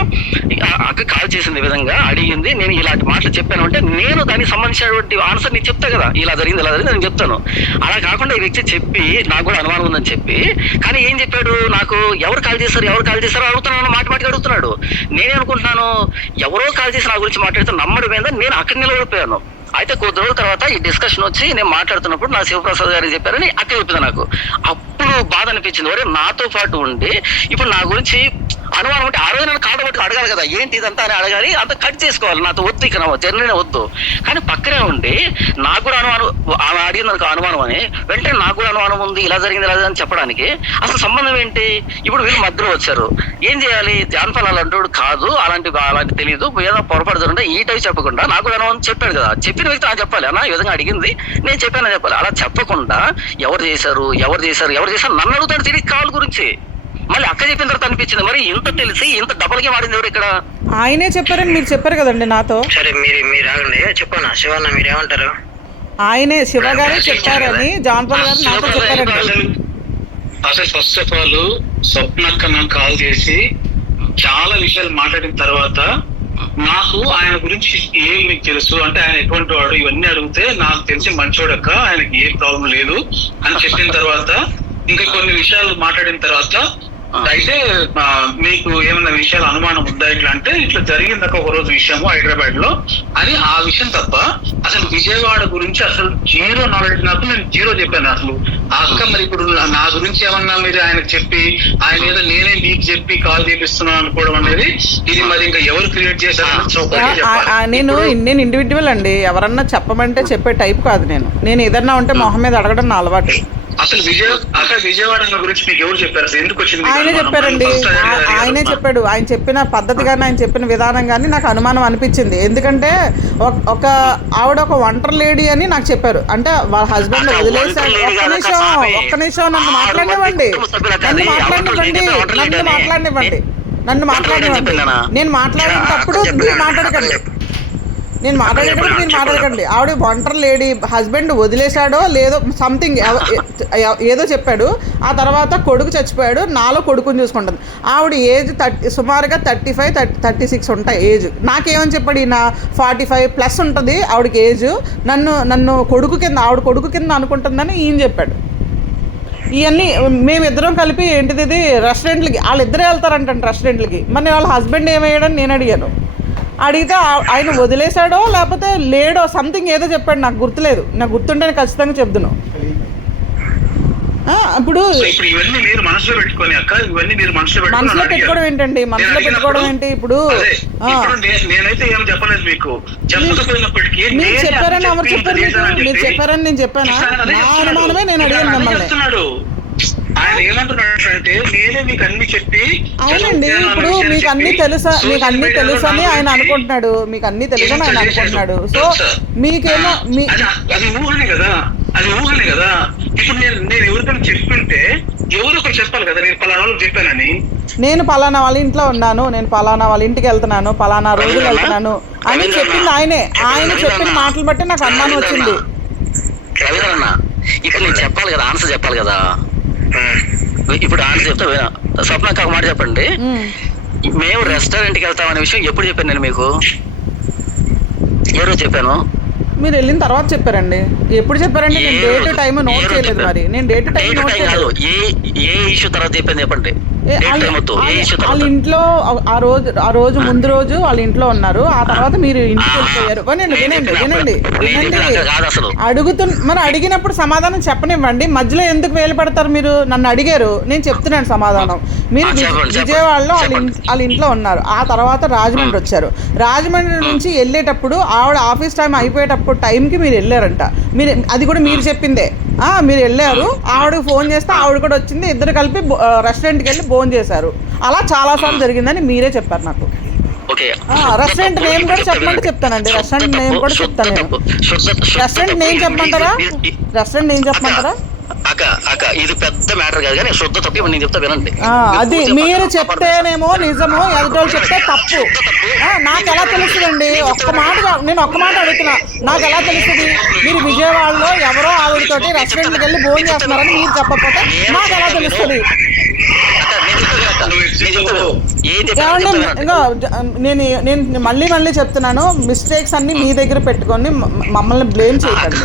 అక్క కాల్ చేసింది ఈ విధంగా అడిగింది, నేను ఇలాంటి మాటలు చెప్పాను అంటే నేను దానికి సంబంధించినటువంటి ఆన్సర్ నీకు చెప్తా కదా, ఇలా జరిగింది నేను చెప్తాను. అలా కాకుండా ఈ వ్యక్తి చెప్పి నాకు కూడా అనుమానం ఉందని చెప్పి, కానీ ఏం చెప్పాడు నాకు ఎవరు కాల్ చేశారు అడుగుతున్నాను, మాటికి అడుగుతున్నాడు. నేనే అనుకుంటున్నాను ఎవరో కాల్ చేసి నా గురించి మాట్లాడితే నమ్మడం ఏందని నేను అక్కడ నిలబడిపోయాను. అయితే కొద్ది రోజుల తర్వాత ఈ డిస్కషన్ వచ్చి నేను మాట్లాడుతున్నప్పుడు నా శివప్రసాద్ గారికి చెప్పారని అక్క చెప్పింది. నాకు అప్పుడు బాధ అనిపించింది, ఒరే నాతో పాటు ఉండి ఇప్పుడు నా గురించి అనుమానం అంటే ఆ రోజు నన్ను కాడబట్టి అడగాలి కదా ఏంటి ఇదంతా అని అడగాలి, అంత కట్ చేసుకోవాలి, నాతో వద్దు ఇక జర్నీనే వద్దు. కానీ పక్కనే ఉండి నాకు కూడా అనుమానం, ఆమె అడిగింది నాకు అనుమానం అని వెంటనే నాకు కూడా అనుమానం ఉంది ఇలా జరిగింది అని చెప్పడానికి అసలు సంబంధం ఏంటి? ఇప్పుడు వీళ్ళు మధ్యలో వచ్చారు, ఏం చేయాలి? జాన్పాల్ అలాంటి కాదు, అలాంటి తెలియదు, ఏదో పొరపాటు జరుగుతుంటే ఈ టైప్ చెప్పకుండా నాకు కూడా అనుమానం చెప్పాడు కదా, చెప్పిన వ్యక్తి నాకు చెప్పాలి అన్న ఈ విధంగా అడిగింది నేను చెప్పానని చెప్పాలి. అలా చెప్పకుండా ఎవరు చేశారు నన్ను అడుగుతాడు తిరిగి కాల్ గురించి. మళ్ళీ అక్క చెప్పిన తర్వాత అనిపించింది మరి ఇంత తెలిసి ఇంత డబల్ గేమ్ ఆడింది ఎవరు ఇక్కడ? ఆయనే చెప్పారని మీరు చెప్పారు కదండి నాతో. సరే మీరు ఆగండి, చెప్పనా శివన్న మీరేమంటారు? ఆయనే శివ గారే చెప్పారని జాన్పాల్ గారు నాతో చెప్పారండి. అసలు ఫస్ట్ ఆఫ్ ఆల్ స్వప్నక్క నాకు కాల్ చేసి చాలా విషయాలు మాట్లాడిన తర్వాత నాకు ఆయన గురించి ఏం మీకు తెలుసు అంటే ఆయన ఎటువంటి వాడు ఇవన్నీ అడిగితే నాకు తెలిసి మంచోడక్క, ఆయనకి ఏ ప్రాబ్లం లేదు అని చెప్పిన తర్వాత ఇంకా కొన్ని విషయాలు మాట్లాడిన తర్వాత అయితే మీకు ఏమన్నా విషయాలు అనుమానం ఉందా ఇట్లా అంటే ఇట్లా జరిగిందాక ఒక రోజు విషయము హైదరాబాద్ లో అని ఆ విషయం తప్ప అసలు విజయవాడ గురించి అసలు జీరో నాలెడ్జ్. నాకు నేను జీరో చెప్పాను అసలు. ఆ అక్క మరి ఇప్పుడు నా గురించి ఏమన్నా మీరు ఆయనకు చెప్పి ఆయన ఏదో నేనే మీకు చెప్పి కాల్ చేపిస్తున్నాను అనుకోవడం అనేది ఇది మరి ఇంకా ఎవరు క్రియేట్ చేశారు? నేను ఇండివిజువల్ అండి, ఎవరన్నా చెప్పమంటే చెప్పే టైప్ కాదు. నేను ఏదన్నా ఉంటే మొహం మీద అడగడం నా అలవాటు. అసలు విజయవాడ గురించి మీకు ఎవరు చెప్పారు? ఎందుకు వచ్చింది? ఆయనే చెప్పారండి, ఆయనే చెప్పాడు. ఆయన చెప్పిన పద్ధతి కానీ ఆయన చెప్పిన విధానం కానీ నాకు అనుమానం అనిపించింది. ఎందుకంటే ఒక ఆవిడ ఒక ఒంటరి లేడీ అని నాకు చెప్పారు. అంటే వాళ్ళ హస్బెండ్ వదిలేసాడు. ఒక్క నిమిషం నన్ను మాట్లాడినివ్వండి. నేను మాట్లాడినప్పుడు మీరు మాట్లాడకండి. ఆవిడ ఒంటరి లేడీ, హస్బెండ్ వదిలేశాడో లేదో సంథింగ్ ఏదో చెప్పాడు. ఆ తర్వాత కొడుకు చచ్చిపోయాడు, నాలో కొడుకుని చూసుకుంటుంది. ఆవిడ ఏజ్ సుమారుగా 35-36 ఉంటాయి ఏజ్. నాకేమని చెప్పాడు ఈయన 45+ ఉంటుంది ఆవిడకి ఏజ్. నన్ను కొడుకు కింద, ఆవిడ కొడుకు కింద అనుకుంటుందని ఈయన చెప్పాడు. ఇవన్నీ మేమిద్దరం కలిపి ఏంటిది ఇది రెస్టారెంట్లకి వాళ్ళిద్దరే వెళ్తారంటండి రెస్టారెంట్లకి. మరి వాళ్ళ హస్బెండ్ ఏమయ్యాడని నేను అడిగాను. అడిగితే ఆయన వదిలేశాడో లేకపోతే లేడో సంథింగ్ ఏదో చెప్పాడు, నాకు గుర్తులేదు. నాకు గుర్తుంటే నేను ఖచ్చితంగా చెప్తాను. ఇప్పుడు మనసులో పెట్టుకోవడం ఏంటండి? మనసులో పెట్టుకోవడం ఏంటి? ఇప్పుడు మీరు చెప్పారని ఎవరు చెప్పారు? మీరు చెప్పారని నేను చెప్పానా? నా అనుమానమే, నేను అడిగాను మిమ్మల్ని. ఆయన ఏమంటున్నాడంటే నేనే మీకు అన్ని చెప్పి అవునండి. ఇప్పుడు మీకు అన్ని తెలుసని ఆయన అనుకుంటున్నాడు, మీకు అన్ని తెలుసని ఆయన అనుకుంటున్నాడు. సో మీకేమో అది ఊహనే కదా. ఇప్పుడు నేను ఎవరికైనా చెప్తుంటే ఎవరు ఒకరు చెప్పాలి కదా నేను పలానా వాళ్ళు చెప్పానని. నేను పలానా వాళ్ళ ఇంట్లో ఉన్నాను, నేను పలానా వాళ్ళ ఇంటికి వెళ్తున్నాను, పలానా రోజులు వెళ్తున్నాను అని చెప్పింది ఆయనే. ఆయన చెప్పిన మాటలు బట్టి నాకు అనుమానం వచ్చింది. ఇక్కడ నేను చెప్పాలి కదా, ఆన్సర్ చెప్పాలి కదా. ఇప్పుడు ఆన్సర్ చెప్తా. స్వప్నక్క ఒక మాట చెప్పండి, మేము రెస్టారెంట్కి వెళ్తామనే విషయం ఎప్పుడు చెప్పాను నేను మీకు? ఎవరో చెప్పాను? మీరు వెళ్ళిన తర్వాత చెప్పారండి. ఎప్పుడు చెప్పారండి? నేను డేట్ టైం నోట్ చేయలేదు. మరి నేను డేట్ టైం నోట్ చేయలేదు. ఏ ఇష్యూ తర్వాత చెప్పాను చెప్పండి. వాళ్ళ ఇంట్లో ఆ రోజు ముందు రోజు వాళ్ళ ఇంట్లో ఉన్నారు, ఆ తర్వాత మీరు ఇంటికి వెళ్ళిపోయారు. వినండి మరి అడిగినప్పుడు సమాధానం చెప్పనివ్వండి, మధ్యలో ఎందుకు వేలు పెడతారు? మీరు నన్ను అడిగారు, నేను చెప్తున్నాను సమాధానం. మీరు విజయవాడలో వాళ్ళ ఇంట్లో ఉన్నారు, ఆ తర్వాత రాజమండ్రి వచ్చారు. రాజమండ్రి నుంచి వెళ్ళేటప్పుడు ఆవిడ ఆఫీస్ టైం అయిపోయేటప్పుడు టైంకి మీరు వెళ్ళారంట. మీరు అది కూడా మీరు చెప్పిందే. మీరు వెళ్ళారు, ఆవిడకి ఫోన్ చేస్తే ఆవిడ కూడా వచ్చింది, ఇద్దరు కలిపి రెస్టారెంట్కి వెళ్ళి భోజనం చేశారు. అలా చాలాసార్లు జరిగిందని మీరే చెప్పారు నాకు. రెస్టారెంట్ నేమ్ కూడా చెప్పమంటే చెప్తానండి, రెస్టారెంట్ నేమ్ కూడా చెప్తాను నేను. రెస్టారెంట్ నేమ్ చెప్పమంటారా? రెస్టారెంట్ నేమ్ చెప్పమంటారా? ఇది పెద్ద మ్యాటర్ కాదు కానీ శుద్ధ తప్పు నేను చెప్తా వినండి. అది మీరు చెప్తేనేమో నిజము, ఎదుటోళ్ళు చెప్తే తప్పు. నాకు ఎలా తెలుస్తుందండి? నేను ఒక్క మాట అడుగుతున్నా, నాకు ఎలా తెలుస్తుంది? మీరు విజయవాడలో ఎవరో ఆవిడతోటి రెస్టారెంట్కి వెళ్ళి భోజనం చేస్తున్నారని మీరు చెప్పకపోతే నాకు ఎలా తెలుస్తుంది? నేను మళ్ళీ చెప్తున్నాను, మిస్టేక్స్ అన్ని మీ దగ్గర పెట్టుకొని మమ్మల్ని బ్లేమ్ చేయకండి.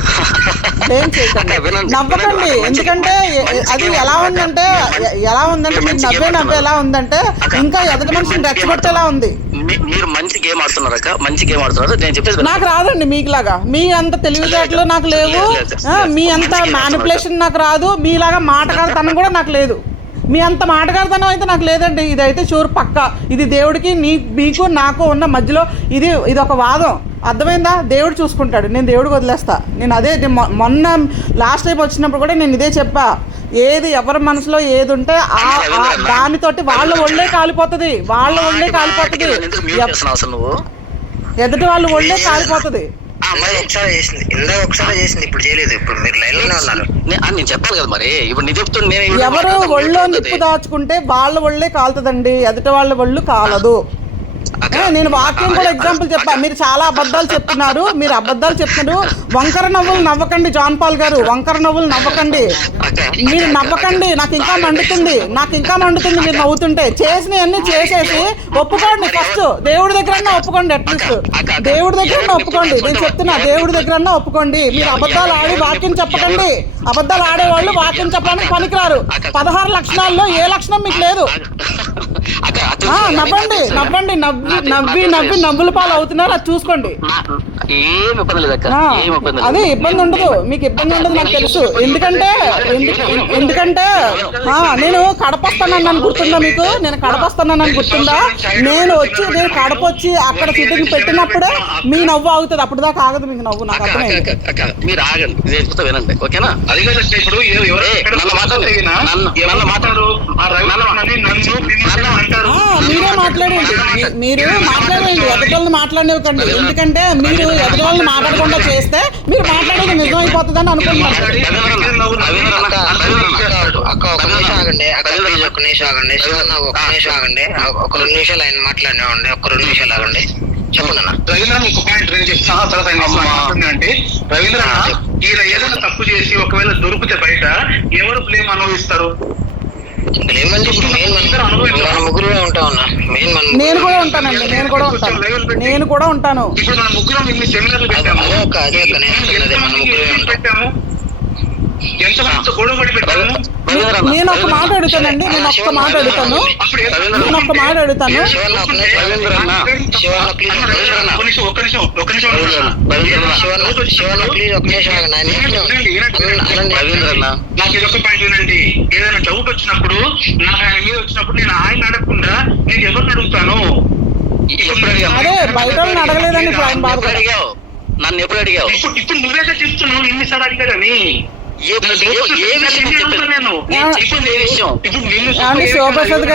నవ్వకండి, ఎందుకంటే అది ఎలా ఉందంటే మీరు నవ్వే ఎలా ఉందంటే ఇంకా ఎదుటి మనిషిని రెచ్చగొట్టేలా ఉంది. మీరు మంచి గేమ్ ఆడుతున్నారు, నేను చెప్పేది నాకు రాదండి మీకులాగా. మీ అంత తెలివితేటలు నాకు లేవు, మీ అంత మ్యానిపులేషన్ నాకు రాదు, మీలాగా మాటగాడతనం కూడా నాకు లేదు. మీ అంత మాటగాడతనం అయితే నాకు లేదండి. ఇదైతే షూర్ పక్క. ఇది దేవుడికి మీకు నాకు ఉన్న మధ్యలో ఇది ఒక వాదం. అర్థమైందా? దేవుడు చూసుకుంటాడు, నేను దేవుడికి వదిలేస్తా. నేను అదే మొన్న లాస్ట్ టైం వచ్చినప్పుడు కూడా నేను ఇదే చెప్పా, ఏది ఎవరి మనసులో ఏది ఉంటే దానితోటి వాళ్ళ ఒళ్ళే కాలిపోతుంది, ఎదుటి వాళ్ళు ఒళ్ళే కాలిపోతుంది. ఒకసారి చేసింది, ఇప్పుడు చేయలేదు. ఇప్పుడు మీరు లైన్ లోనే ఉన్నారు, నేను చెప్పాలి కదా. మరి ఇప్పుడు నేను చెప్తున్నా, ఎవరు ఒళ్ళో నిప్పు దాచుకుంటే వాళ్ళ ఒళ్ళే కాలుతుందండి, ఎదుటి వాళ్ళ ఒళ్ళు కాలదు. నేను వాక్యం కూడా ఎగ్జాంపుల్ చెప్పా. మీరు చాలా అబద్ధాలు చెప్తున్నారు. వంకర నవ్వులు నవ్వకండి జాన్ పాల్ గారు, వంకర నవ్వులు నవ్వకండి. మీరు నవ్వకండి, నాకు ఇంకా మండుతుంది మీరు నవ్వుతుంటే. చేసినవన్నీ చేసేసి ఒప్పుకోండి. ఫస్ట్ దేవుడి దగ్గర ఒప్పుకోండి, అట్లీస్ట్ దేవుడి దగ్గర ఒప్పుకోండి. నేను చెప్తున్నా, దేవుడి దగ్గర ఒప్పుకోండి. మీరు అబద్ధాలు ఆడి వాక్యం చెప్పకండి. అబద్ధాలు ఆడేవాళ్ళు వాక్యం చెప్పడానికి పనికిరారు. 16 లక్షణాల్లో ఏ లక్షణం మీకు లేదు. నవ్వండి, నవ్వుల పాలు అవుతున్నారు, అది చూసుకోండి. అదే ఇబ్బంది ఉండదు, మీకు ఇబ్బంది ఉండదు నాకు తెలుసు. ఎందుకంటే నేను కడపొస్తానని గుర్తుందా మీకు? నేను గుర్తుందా? నేను కడప వచ్చి అక్కడ సిట్టింగ్ పెట్టినప్పుడే మీ నవ్వు ఆగుతుంది, అప్పుడు దాకా ఆగదు మీకు నవ్వు. నాకు అర్థమైంది. మీరు ఆగండి, వినండి, ఓకేనా? అది ఇప్పుడు మీరే మాట్లాడండి, ఎదుటోళ్ళని మాట్లాడనివ్వకండి. ఎందుకంటే మీరు ఎదుటోళ్ళని మాట్లాడకుండా చేస్తే మీరు మాట్లాడేది నిజం అయిపోతుందని అనుకుంటున్నారు. ఒక 2 నిమిషాలు ఆయన మాట్లాడినామండి, ఒక 2 నిమిషాలు ఆగండి. చెప్పండి అన్న. రవీంద్ర ఇంకో పాయింట్ నేను చెప్తాను, తర్వాత అంటే రవీంద్ర ఈయన ఏదైనా తప్పు చేసి ఒకవేళ దొరికితే బయట ఎవరు బ్లేమ్ అనుభవిస్తారు? నేను కూడా ఉంటానండి, నేను కూడా ఉంటాను. ఇప్పుడు మన ముగ్గురం ఇన్ని సెమినార్లు పెట్టాము, ఎంతమంది గొడవ పడి పెట్టాము. నేను ఒక మాట అడుగుతానండి, నేను ఒక్క మాట అడుగుతాను. నాకు ఇదొక పాయింట్ వినండి. ఏదైనా డౌట్ వచ్చినప్పుడు, నాకు ఆయన మీద వచ్చినప్పుడు నేను ఆయన అడగకుండా నేను ఎవరిని అడుగుతాను? అదే బయట అడగలేదండి. నన్ను ఎప్పుడు అడిగావు? ఇప్పుడు నువ్వేగా చెప్తున్నావు ఎన్నిసార్లు అడిగాడని. శివప్రసాద్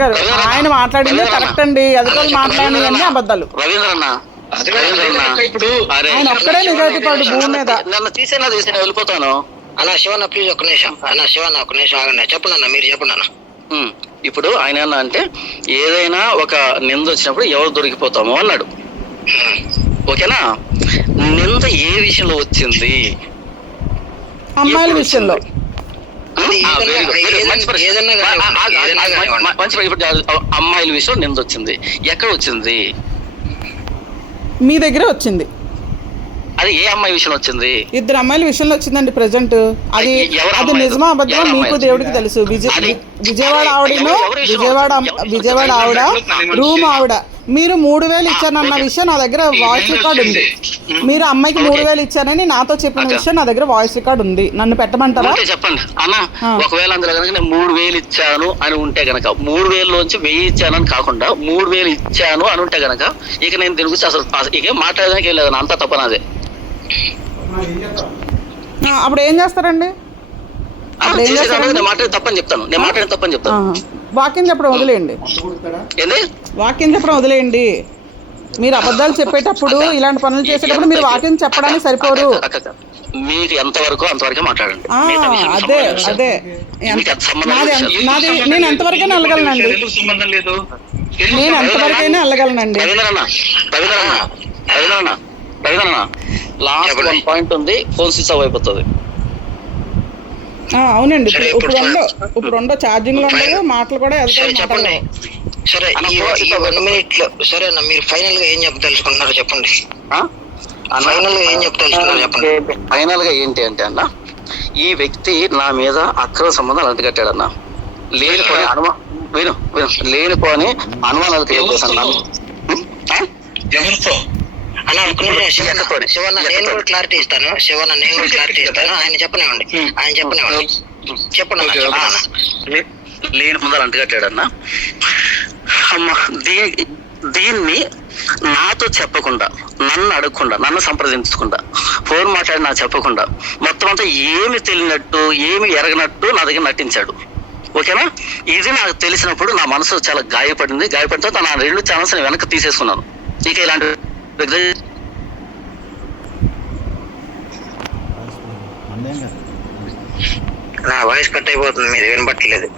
గారు ఆయన మాట్లాడింది కరెక్ట్ అండి, ఎదుటి మాట్లాడింది అన్ని అబద్ధాలు. ఆయన ఒక్కడే నిజాయితీపడు భూమి మీద. నన్ను తీసేనా వెళ్ళిపోతాను అన్న. శివన్న ప్లీజ్ ఒక నిమిషం ఆగండి. చెప్పండి అన్న, మీరు చెప్పండి అన్న. ఇప్పుడు ఆయన ఏమన్నా అంటే ఏదైనా ఒక నింద వచ్చినప్పుడు ఎవరు దొరికిపోతాము అన్నాడు, ఓకేనా? నింద ఏ విషయంలో వచ్చింది? అమ్మాయిల విషయంలో. అమ్మాయిల విషయం నింద వచ్చింది, ఎక్కడ వచ్చింది? మీ దగ్గరే వచ్చింది. అది ఏ అమ్మాయి విషయం వచ్చింది? ఇద్దరు అమ్మాయిల విషయంలో వచ్చిందండి ప్రెసెంట్. అది ఎవరు అది అమ్మాయిలు? నిజమా అబద్ధమా ఎవరు మీకు అమ్మాయిలు? దేవుడికి తెలుసు. విజయవాడ ఆవిడను, విజయవాడ ఆవిడ రూమ్ ఆవిడ మీరు 3,000 ఇచ్చానన్న విషయం నా దగ్గర వాయిస్ రికార్డ్ ఉంది. మీరు అమ్మాయికి 3,000 ఇచ్చారని నాతో చెప్పిన విషయం నా దగ్గర వాయిస్ రికార్డ్ ఉంది. నన్ను పెట్టమంటారా? చెప్పండి అన్న. ఒకవేళ అందులో కనుక నేను 3,000 ఇచ్చాను అని ఉంటే గనక 3,000లోంచి 1,000 ఇచ్చాను అని కాకుండా 3,000 ఇచ్చాను అని ఉంటే గనక ఇక నేను దీని గురించి అసలు ఇక మాట్లాడడానికి ఏం లేదు. అంతా తప్పనాదే. అప్పుడు ఏం చేస్తారండి? నేను మాట్లాడి తప్పని చెప్తాను. వాక్యం చెప్పడం వదిలేయండి. ఏంది వాక్యం చెప్పడం వదిలేయండి. మీరు అబద్ధాలు చెప్పేటప్పుడు ఇలాంటి పనులు చేసేటప్పుడు మీరు వాక్యం చెప్పడానికి సరిపోరు. మీకు ఎంతవరకు అంతవరకే మాట్లాడండి. అదే అదే నాది నేను ఎంతవరకైనా వెళ్ళగలనండి. నేను ఎంతవరకైనా వెళ్ళగలనండి. లాస్ట్ 1 పాయింట్ ఉంది. ఫోన్ స్విచ్ ఆఫ్ అయిపోతుంది. అవునండి. ఇప్పుడు ఉండో ఛార్జింగ్ లో ఉండదు, మాటలు కూడా చెప్పండి. సరే ఈ 1 minute లో సరే అన్న, మీరు ఫైనల్ గా ఏం చెప్పదలుచుకుంటున్నారో చెప్పండి. ఫైనల్ గా ఏం చెప్పదలుచుకున్నారో చెప్పండి. ఫైనల్ గా ఏంటి అంటే అన్న, ఈ వ్యక్తి నా మీద అక్రమ సంబంధాలు అంటగట్టాడన్న. లేనిపోని లేనిపోని అనుమానాలు తెలియజేశాను. అన్న శివన్న నేను కూడా క్లారిటీ ఇస్తాను. ఆయన చెప్పనివ్వండి. చెప్పండి. లేని ముందర అంటగట్టాడన్నా. అమ్మ దీన్ని నాతో చెప్పకుండా, నన్ను అడగకుండా, నన్ను సంప్రదించకుండా, ఫోన్ మాట్లాడి నాకు చెప్పకుండా మొత్తం అంతా ఏమి తెలియనట్టు, ఏమి ఎరగనట్టు నా దగ్గర నటించాడు. ఓకేనా? ఇది నాకు తెలిసినప్పుడు నా మనసు చాలా గాయపడిన తర్వాత నా 2 ఛానల్స్ వెనక్కి తీసేసుకున్నాను. ఇక ఇలాంటి నా వాయిస్ కట్ అయిపోతుంది, మీరు వినబట్టలేదు.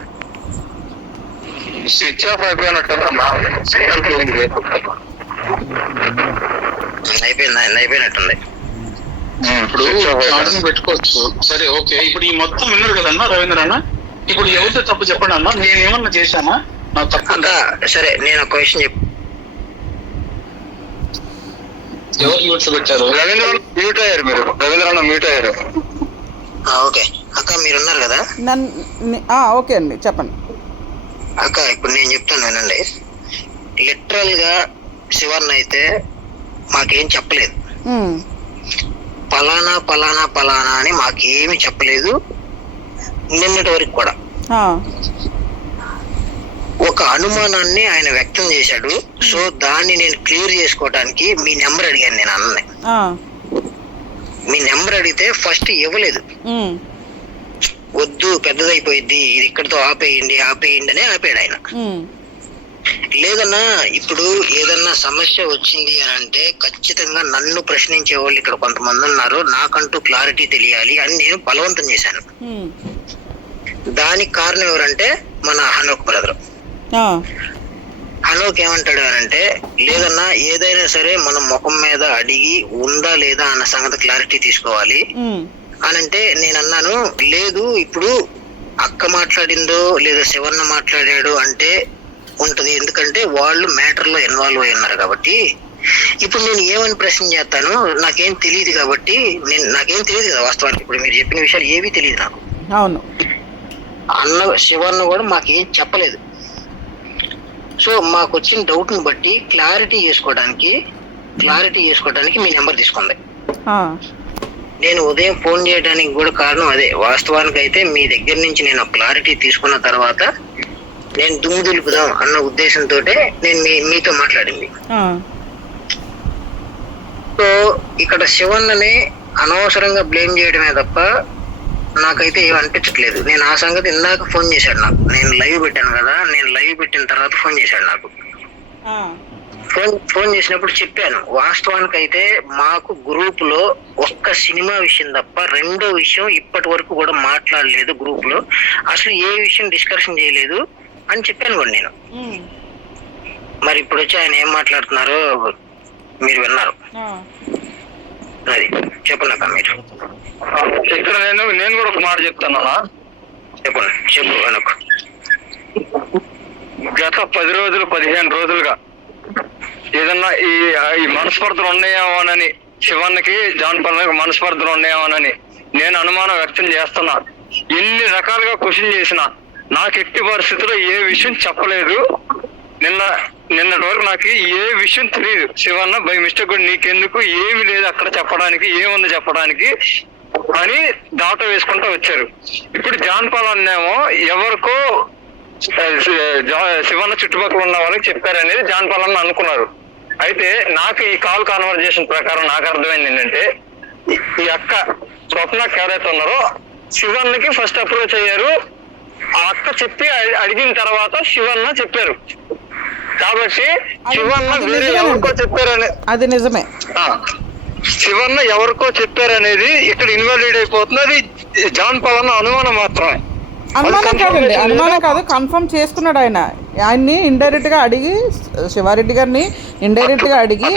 స్విచ్ ఆఫ్ అయిపోయినట్టు అయిపోయినట్టుంది. ఇప్పుడు పెట్టుకోవచ్చు. సరే ఓకే. ఇప్పుడు ఈ మొత్తం విన్నారు కదన్నా రవీంద్ర అన్న. ఇప్పుడు ఎవరితో తప్పు చెప్పండి అన్న. నేనేమన్నా చేశానా? నా తప్పు. సరే నేను ఒక క్వశ్చన్ ఎవరు మ్యూట్ పెట్టారు? రవీంద్ర మ్యూట్ అయ్యారు. మీరు రవీంద్ర మ్యూట్ అయ్యారు. ఓకే అక్క, మీరు ఉన్నారు కదా? ఓకే అండి, చెప్పండి అక్క. ఇప్పుడు నేను చెప్తాను వినండి. లిటరల్ గా శివన్న అయితే మాకేం చెప్పలేదు. పలానా పలానా పలానా అని మాకేమి చెప్పలేదు నిన్నటి వరకు కూడా. ఒక అనుమానాన్ని ఆయన వ్యక్తం చేశాడు. సో దాన్ని నేను క్లియర్ చేసుకోవడానికి మీ నెంబర్ అడిగాను. నేను అన్నని మీ నెంబర్ అడిగితే ఫస్ట్ ఇవ్వలేదు. వద్దు పెద్దదైపోయింది, ఇది ఇక్కడితో ఆపేయండి అని ఆపాడు ఆయన. లేదన్నా ఇప్పుడు ఏదన్నా సమస్య వచ్చింది అని అంటే ఖచ్చితంగా నన్ను ప్రశ్నించే వాళ్ళు ఇక్కడ కొంతమంది ఉన్నారు, నాకంటూ క్లారిటీ తెలియాలి అని నేను బలవంతం చేశాను. దానికి కారణం ఎవరంటే మన హనోక్ బ్రదర్. హనోక్ ఏమంటాడు అంటే, లేదన్నా ఏదైనా సరే మనం ముఖం మీద అడిగి ఉందా లేదా అన్న సంగతి క్లారిటీ తీసుకోవాలి అని అంటే, నేను అన్నాను లేదు ఇప్పుడు అక్క మాట్లాడిందో లేదా శివన్న మాట్లాడాడు అంటే ఉంటది, ఎందుకంటే వాళ్ళు మ్యాటర్ లో ఇన్వాల్వ్ అయి ఉన్నారు కాబట్టి. ఇప్పుడు నేను ఏమని ప్రశ్న చేస్తాను, నాకేం తెలియదు కాబట్టి. నాకేం తెలియదు కదా వాస్తవానికి. ఇప్పుడు మీరు చెప్పిన విషయాలు ఏవీ తెలియదు నాకు. అవును, శివన్న కూడా మాకేం చెప్పలేదు. సో మాకు వచ్చిన డౌట్ ని బట్టి క్లారిటీ చేసుకోవడానికి మీ నెంబర్ తీసుకుంది. నేను ఉదయం ఫోన్ చేయడానికి కూడా కారణం అదే. వాస్తవానికి అయితే మీ దగ్గర నుంచి నేను క్లారిటీ తీసుకున్న తర్వాత నేను దుమ్ము దులుపుదాం అన్న ఉద్దేశంతో నేను మీతో మాట్లాడింది. సో ఇక్కడ శివన్నని అనవసరంగా బ్లేమ్ చేయడమే తప్ప నాకైతే ఏం అనిపించట్లేదు. నేను ఆ సంగతి ఇందాక ఫోన్ చేశాడు నాకు. నేను లైవ్ పెట్టాను కదా, నేను లైవ్ పెట్టిన తర్వాత ఫోన్ చేశాడు నాకు. ఫోన్ చేసినప్పుడు చెప్పాను, వాస్తవానికి అయితే మాకు గ్రూప్ లో ఒక్క సినిమా విషయం తప్ప రెండో విషయం ఇప్పటి వరకు కూడా మాట్లాడలేదు. గ్రూప్ లో అసలు ఏ విషయం డిస్కషన్ చేయలేదు అని చెప్పాను కూడా నేను. మరి ఇప్పుడు వచ్చి ఆయన ఏం మాట్లాడుతున్నారో మీరు విన్నారు. అది చెప్పండి మీరు. ఇక్కడ నేను కూడా ఒక మాట చెప్తాను. చెప్పు వెనక్కు. గత 10 రోజులు 15 రోజులుగా ఏదన్నా ఈ మనస్పర్ధలు ఉన్నాయేమోనని శివన్నకి జాన్ పాలనకి మనస్పర్ధలు ఉన్నాయేమోనని నేను అనుమానం వ్యక్తం చేస్తున్నా. ఎన్ని రకాలుగా క్వశ్చన్ చేసిన నాకు ఎట్టి పరిస్థితుల్లో ఏ విషయం చెప్పలేదు. నిన్నటి వరకు నాకు ఏ విషయం తెలియదు. శివన్న బై మిస్టేక్ కూడా నీకెందుకు ఏమి లేదు అక్కడ చెప్పడానికి, ఏముంది చెప్పడానికి అని దాట వేసుకుంటూ వచ్చారు. ఇప్పుడు జాన్ పాలన్నేమో ఎవరికో శివన్న చుట్టుపక్కల ఉన్న వాళ్ళకి చెప్పారనేది జాన్ పాలన్న అనుకున్నారు. అయితే నాకు ఈ కాల్ కాన్వర్జేషన్ ప్రకారం నాకు అర్థమైంది ఏంటంటే ఈ అక్క స్వప్న ఎవరైతే ఉన్నారో శివన్నకి ఫస్ట్ అప్రోచ్ అయ్యారు. ఆ అక్క చెప్పి అడిగిన తర్వాత శివన్న చెప్పారు. కాబట్టి శివన్న వేరే ఎవరికో చెప్పారనే అది నిజమే. శివన్న ఎవరికో చెప్పారనేది ఇక్కడ ఇన్వాలిడ్ అయిపోతుంది. అది జాన్ పాలన్న అనుమానం మాత్రమే. అనుమానం కాదండి, అనుమానం కాదు, కన్ఫర్మ్ చేసుకున్నాడు ఆయన. ఆయన్ని ఇండైరెక్ట్ గా అడిగి, శివారెడ్డి గారిని ఇండైరెక్ట్ గా అడిగి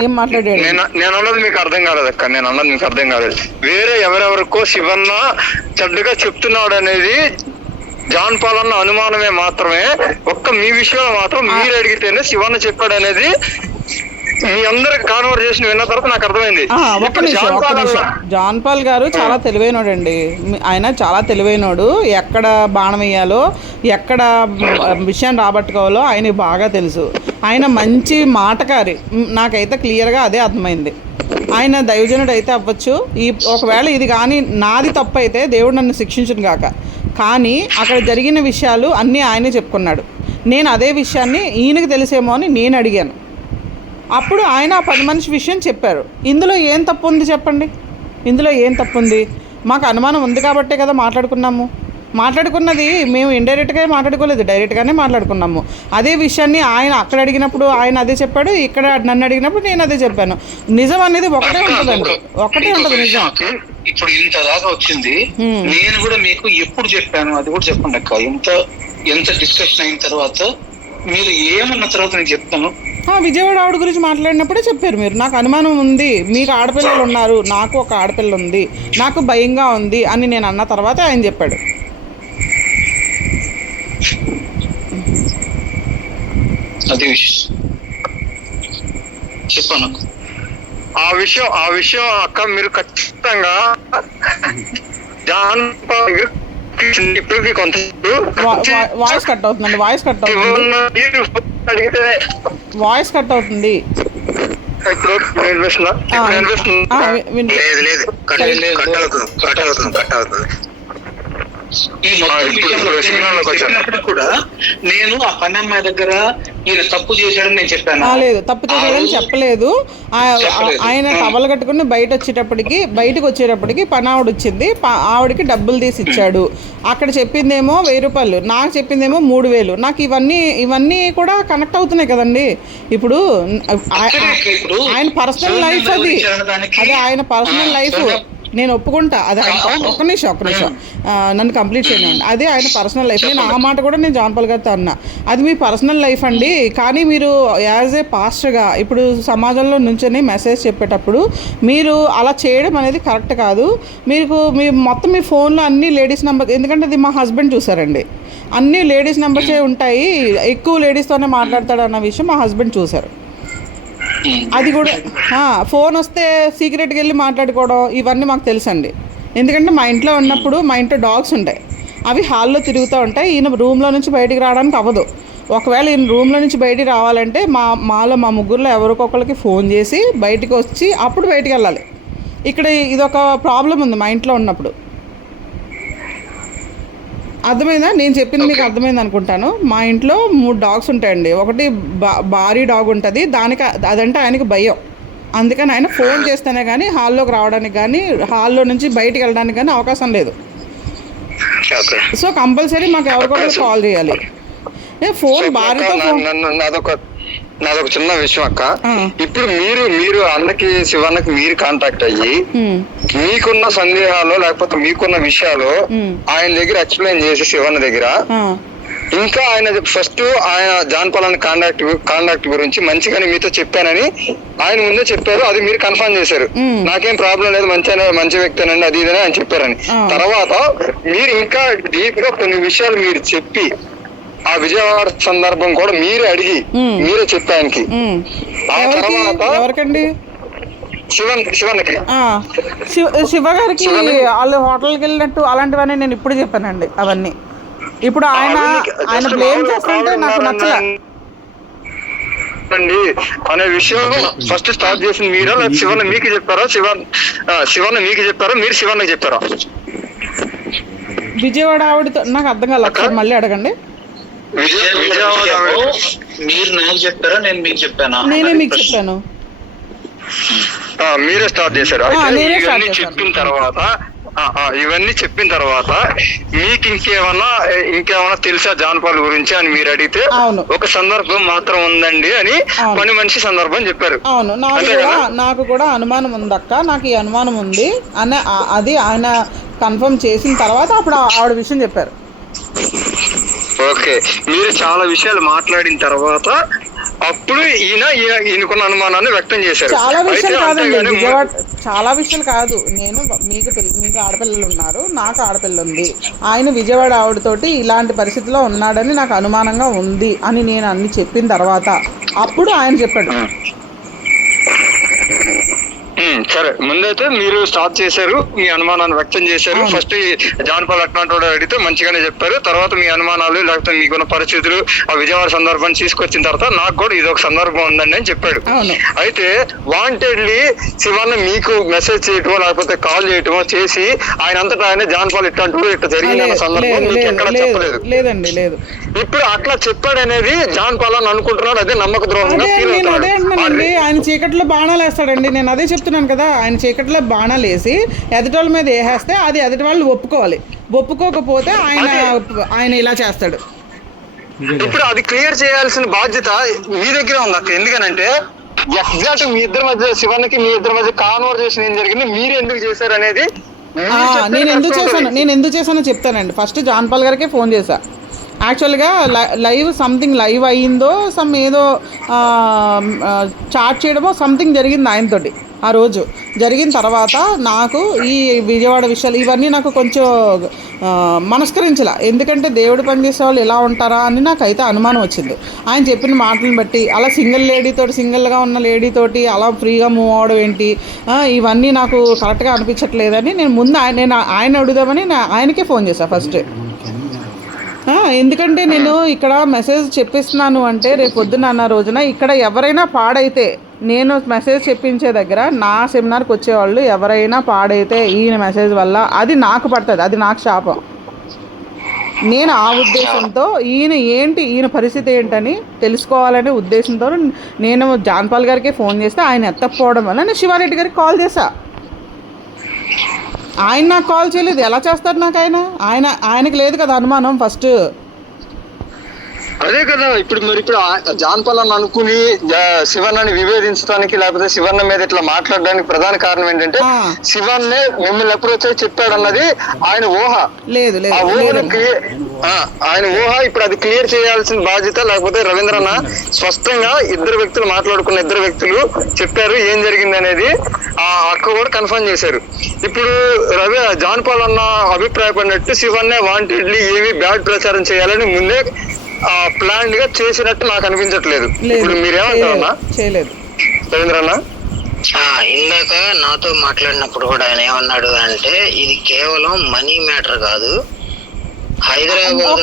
ఏం మాట్లాడాడు. నేను అన్నది మీకు అర్థం కాలేదు అక్క, నేను అన్నది మీకు అర్థం కాలేదు. వేరే ఎవరెవరికో శివన్న చెడ్డగా చెప్తున్నాడు అనేది జాన్ పాలన్న అనుమానమే మాత్రమే. ఒక్క మీ విషయంలో మాత్రం మీరు అడిగితేనే శివన్న చెప్పాడు అనేది మీ అందరికి కాన్వర్జేషన్ విన్న తర్వాత నాకు అర్థమైంది. ఒక్క నిమిషం. జాన్ పాల్ గారు చాలా తెలివైనోడు అండి. ఆయన చాలా తెలివైనోడు. ఎక్కడ బాణం వేయాలో, ఎక్కడ విషయం రాబట్టుకోవాలో ఆయనకి బాగా తెలుసు. ఆయన మంచి మాటకారి, నాకైతే క్లియర్గా అదే అర్థమైంది. ఆయన దైవజనుడు అయితే అవ్వచ్చు. ఒకవేళ ఇది కానీ నాది తప్పు అయితే దేవుడు నన్ను శిక్షించును గాక. కానీ అక్కడ జరిగిన విషయాలు అన్నీ ఆయనే చెప్పుకున్నాడు. నేను అదే విషయాన్ని ఈయనకి తెలిసేమో అని నేను అడిగాను. అప్పుడు ఆయన ఆ 10 మనిషి విషయం చెప్పారు. ఇందులో ఏం తప్పు ఉంది చెప్పండి? ఇందులో ఏం తప్పు ఉంది? మాకు అనుమానం ఉంది కాబట్టే కదా మాట్లాడుకున్నది. మేము ఇండైరెక్ట్గా మాట్లాడుకోలేదు, డైరెక్ట్గానే మాట్లాడుకున్నాము. అదే విషయాన్ని ఆయన అక్కడ అడిగినప్పుడు ఆయన అదే చెప్పాడు, ఇక్కడ నన్ను అడిగినప్పుడు నేను అదే చెప్పాను. నిజం అనేది ఒకటే ఉంటుందండి, ఒకటే ఉంటుంది నిజం. ఇప్పుడు ఇంత దాకా వచ్చింది, నేను కూడా మీకు ఎప్పుడు చెప్పాను అది కూడా చెప్పండి అక్క. ఎంత డిస్కషన్ అయిన తర్వాత మీరు ఏమన్న తర్వాత నేను చెప్తాను. విజయవాడ ఆవిడ గురించి మాట్లాడినప్పుడే చెప్పారు మీరు, నాకు అనుమానం ఉంది, మీకు ఆడపిల్లలు ఉన్నారు, నాకు ఒక ఆడపిల్ల ఉంది, నాకు భయంగా ఉంది అని నేను అన్న తర్వాత ఆయన చెప్పాడు. అది చెప్పాను. ఆ విషయం అక్క మీరు ఖచ్చితంగా జాన్ ఇప్పటికి కొంత వాయిస్ కట్ అవుతుందండి, వాయిస్ కట్ అవుతుంది. ఈ మొత్తం కూడా నేను ఆ పని అమ్మాయి దగ్గర ఈయన తప్పు చేశాడని నేను చెప్పాను. లేదు, తప్పు చేశాడని చెప్పలేదు. ఆయన టవల్ కట్టుకుని బయటకు వచ్చేటప్పటికి పని ఆవిడ వచ్చింది, ఆవిడకి డబ్బులు తీసి ఇచ్చాడు. అక్కడ చెప్పిందేమో 1000 రూపాయలు, నాకు చెప్పిందేమో 3000. నాకు ఇవన్నీ కూడా కనెక్ట్ అవుతున్నాయి కదండి. ఇప్పుడు ఆయన పర్సనల్ లైఫ్, అది ఆయన పర్సనల్ లైఫ్, నేను ఒప్పుకుంటా. అది ఒక్క నిమిషం నన్ను కంప్లీట్ చేయండి. అదే ఆయన పర్సనల్ లైఫ్. నేను ఆ మాట కూడా నేను జాన్ పాల్ గారితో అన్నా, అది మీ పర్సనల్ లైఫ్ అండి. కానీ మీరు యాజ్ ఏ పాస్టర్గా ఇప్పుడు సమాజంలో నుంచొని మెసేజ్ చెప్పేటప్పుడు మీరు అలా చేయడం అనేది కరెక్ట్ కాదు. మొత్తం మీ ఫోన్లో అన్ని లేడీస్ నెంబర్, ఎందుకంటే అది మా హస్బెండ్ చూసారండి, అన్ని లేడీస్ నెంబర్సే ఉంటాయి, ఎక్కువ లేడీస్తోనే మాట్లాడతాడు అన్న విషయం మా హస్బెండ్ చూసారు. అది కూడా ఫోన్ వస్తే సీక్రెట్గా వెళ్ళి మాట్లాడుకోవడం ఇవన్నీ మాకు తెలుసండి. ఎందుకంటే మా ఇంట్లో ఉన్నప్పుడు మా ఇంట్లో డాగ్స్ ఉంటాయి, అవి హాల్లో తిరుగుతూ ఉంటాయి. ఈయన రూమ్లో నుంచి బయటికి రావడానికి అవ్వదు. ఒకవేళ ఈయన రూమ్లో నుంచి బయటికి రావాలంటే మా ముగ్గురులో ఎవరికొకరికి ఫోన్ చేసి బయటికి వచ్చి అప్పుడు బయటికి వెళ్ళాలి. ఇక్కడ ఇదొక ప్రాబ్లం ఉంది మా ఇంట్లో ఉన్నప్పుడు. అర్థమైందా? నేను చెప్పింది మీకు అర్థమైంది అనుకుంటాను. మా ఇంట్లో 3 డాగ్స్ ఉంటాయండి. ఒకటి భారీ డాగ్ ఉంటుంది, అదంటే ఆయనకి భయం. అందుకని ఆయన ఫోన్ చేస్తేనే కానీ హాల్లోకి రావడానికి కానీ హాల్లో నుంచి బయటికి వెళ్ళడానికి కానీ అవకాశం లేదు. సో కంపల్సరీ మాకు ఎవరికొకరు కాల్ చేయాలి. ఫోన్ భారీతో నాదొక చిన్న విషయం అక్క. ఇప్పుడు మీరు అన్నకి శివన్నకి మీరు కాంటాక్ట్ అయ్యి మీకున్న సందేహాలు లేకపోతే మీకున్న విషయాలు ఆయన దగ్గర ఎక్స్ప్లెయిన్ చేసి శివన్న దగ్గర, ఇంకా ఆయన ఫస్ట్ ఆయన జాన్ పాల్ కాంటాక్ట్ గురించి మంచిగానే మీతో చెప్పానని ఆయన ముందే చెప్పారు. అది మీరు కన్ఫర్మ్ చేశారు, నాకేం ప్రాబ్లం లేదు, మంచి వ్యక్తేనండి అది ఇదని ఆయన చెప్పారని. తర్వాత మీరు ఇంకా డీప్ గా కొన్ని విషయాలు మీరు చెప్పి ఆ విజయవాడ సందర్భం కూడా మీరే అడిగి మీరే చెప్పానికి. ఆ తర్వాత శివన్నకి శివ గారికి వాళ్ళు హోటల్కి వెళ్ళినట్టు అలాంటివన్నీ నేను ఇప్పుడు చెప్పానండి అవన్నీ. ఇప్పుడు ఆయన బ్లేమ్ చేస్తుంటే నాకు నచ్చలే అండి అనే విషయం ఫస్ట్ స్టార్ట్ చేసింది మీరా, లేదా శివన్న మీకు చెప్పారా? శివన్న మీకు చెప్పారా, మీరు శివన్నకి చెప్పారా? విజయవాడ ఆవిడతో నాకు అర్థం కాలేదు, ఒకసారి మళ్ళీ అడగండి. మీరు నాకు చెప్పారా, నేను మీకు చెప్పానా? నేనే మీకు చెప్పాను. మీరే స్టార్ట్ చేశారు. ఇవన్నీ చెప్పిన తర్వాత మీకు ఇంకేమన్నా తెలుసా జాన్పాల్ గురించి అని మీరు అడిగితే ఒక సందర్భం మాత్రం ఉందండి అని పని మనిషి సందర్భం చెప్పారు. అవును, నాకు కూడా అనుమానం ఉందక్క, నాకు ఈ అనుమానం ఉంది అని అది ఆయన కన్ఫర్మ్ చేసిన తర్వాత అప్పుడు ఆవిడ విషయం చెప్పారు. ఓకే, మీరు చాలా విషయాలు మాట్లాడిన తర్వాత అప్పుడు ఈయనకున్న అనుమానాన్ని వ్యక్తం చేశారు. చాలా విషయాలు కాదండి, విజయవాడ చాలా విషయాలు కాదు. నేను మీకు ఆడపిల్లలు ఉన్నారు, నాకు ఆడపిల్ల ఉంది. ఆయన విజయవాడ ఆవిడతోటి ఇలాంటి పరిస్థితిలో ఉన్నాడని నాకు అనుమానంగా ఉంది అని నేను అన్ని చెప్పిన తర్వాత అప్పుడు ఆయన చెప్పాడు. సరే, ముందైతే మీరు స్టార్ట్ చేశారు, మీ అనుమానాన్ని వ్యక్తం చేశారు. ఫస్ట్ జాన్పాల్ అట్లాంటి వాడు అడిగితే మంచిగానే చెప్పారు. తర్వాత మీ అనుమానాలు లేకపోతే మీకున్న పరిస్థితులు ఆ విజయవాడ సందర్భాన్ని తీసుకొచ్చిన తర్వాత నాకు కూడా ఇది ఒక సందర్భం ఉందండి అని చెప్పాడు. అయితే వాంటెడ్లీ శివన్న మీకు మెసేజ్ చేయటమో లేకపోతే కాల్ చేయటమో చేసి ఆయన అంతటా ఆయన జాన్పాల్ ఇట్లాంటి ఇట్లా జరిగిందన్న సందర్భం మీకు ఎక్కడ చెప్పలేదు. లేదండి, లేదు. ఇప్పుడు అట్లా చెప్పాడు అనేది జాన్పాల్ అని అనుకుంటున్నాడు, అదే నమ్మక ద్రోహంగా ఫీల్ అవుతాడు. ఆయన చీకట్లో బాణాలు వేస్తాడండి, నేను అదే చెప్తున్నాను కదా. ఆయన చీకట్లో బాణాలు వేసి ఎదుటోళ్ళ మీద వేసేస్తే అది ఎదుటి వాళ్ళు ఒప్పుకోవాలి, ఒప్పుకోకపోతే ఆయన ఇలా చేస్తాడు. ఇప్పుడు అది క్లియర్ చేయాల్సిన బాధ్యత మీ దగ్గర ఉంది అక్క. ఎందుకనంటే ఎగ్జాక్ట్ మీ ఇద్దరి మధ్య శివన్నకి మీ ఇద్దరి మధ్య కాన్వర్జేషన్ ఏం జరిగింది, మీరు ఎందుకు చేశారు అనేది నేను ఎందుకు చేశానో చెప్తానండి. ఫస్ట్ జాన్పాల్ గారికే ఫోన్ చేశా. యాక్చువల్గా సంథింగ్ లైవ్ అయ్యిందో ఏదో చాట్ చేయడమో సంథింగ్ జరిగింది ఆయనతోటి. ఆ రోజు జరిగిన తర్వాత నాకు ఈ విజయవాడ విషయాలు ఇవన్నీ నాకు కొంచెం మనస్కరించలా. ఎందుకంటే దేవుడు పనిచేసే వాళ్ళు ఎలా ఉంటారా అని నాకైతే అనుమానం వచ్చింది ఆయన చెప్పిన మాటలను బట్టి. అలా సింగిల్గా ఉన్న లేడీతోటి అలా ఫ్రీగా మూవ్ అవడం ఏంటి, ఇవన్నీ నాకు కరెక్ట్గా అనిపించట్లేదని నేను ఆయన అడుగుదామని ఆయనకే ఫోన్ చేశాను ఫస్ట్. ఎందుకంటే నేను ఇక్కడ మెసేజ్ చెప్పిస్తున్నాను అంటే రేపు పొద్దున్న అన్న రోజున ఇక్కడ ఎవరైనా పాడైతే, నేను మెసేజ్ చెప్పించే దగ్గర నా సెమినార్కి వచ్చేవాళ్ళు ఎవరైనా పాడైతే ఈయన మెసేజ్ వల్ల అది నాకు పడుతుంది, అది నాకు శాపం. నేను ఆ ఉద్దేశంతో ఈయన పరిస్థితి ఏంటని తెలుసుకోవాలనే ఉద్దేశంతో నేను జాన్పాల్ గారికి ఫోన్ చేస్తే ఆయన ఎత్తకపోవడం వల్ల నేను శివారెడ్డి గారికి కాల్ చేశా. ఆయన నాకు కాల్ చేయలేదు, ఎలా చేస్తారు నాకు? ఆయనకి లేదు కదా అనుమానం ఫస్ట్. అదే కదా ఇప్పుడు జాన్పాల్ అని అనుకుని శివన్నని విభేదించడానికి లేకపోతే శివన్న మీద ఇట్లా మాట్లాడడానికి ప్రధాన కారణం ఏంటంటే శివన్నే మిమ్మల్ని అప్రోచ్ అయి చెప్పాడు అన్నది ఆయన ఊహ. ఆయన ఊహ ఇప్పుడు అది క్లియర్ చేయాల్సిన బాధ్యత. లేకపోతే రవీంద్రన్న స్పష్టంగా ఇద్దరు వ్యక్తులు మాట్లాడుకున్న ఇద్దరు వ్యక్తులు చెప్పారు ఏం జరిగింది అనేది. ఆ అక్క కూడా కన్ఫర్మ్ చేశారు. ఇప్పుడు జాన్పాల్ అన్న అభిప్రాయపడినట్టు శివన్నే వాంటెడ్లీ ఏవి బ్యాడ్ ప్రచారం చేయాలని ముందే ప్లాన్ గా చేసినట్టు నాకు అనిపించట్లేదు. ఇప్పుడు మీరేమంటారన్నా రవీంద్రన్న? ఇందాక నాతో మాట్లాడినప్పుడు కూడా ఆయన ఏమన్నాడు అంటే ఇది కేవలం మనీ మ్యాటర్ కాదు, హైదరాబాద్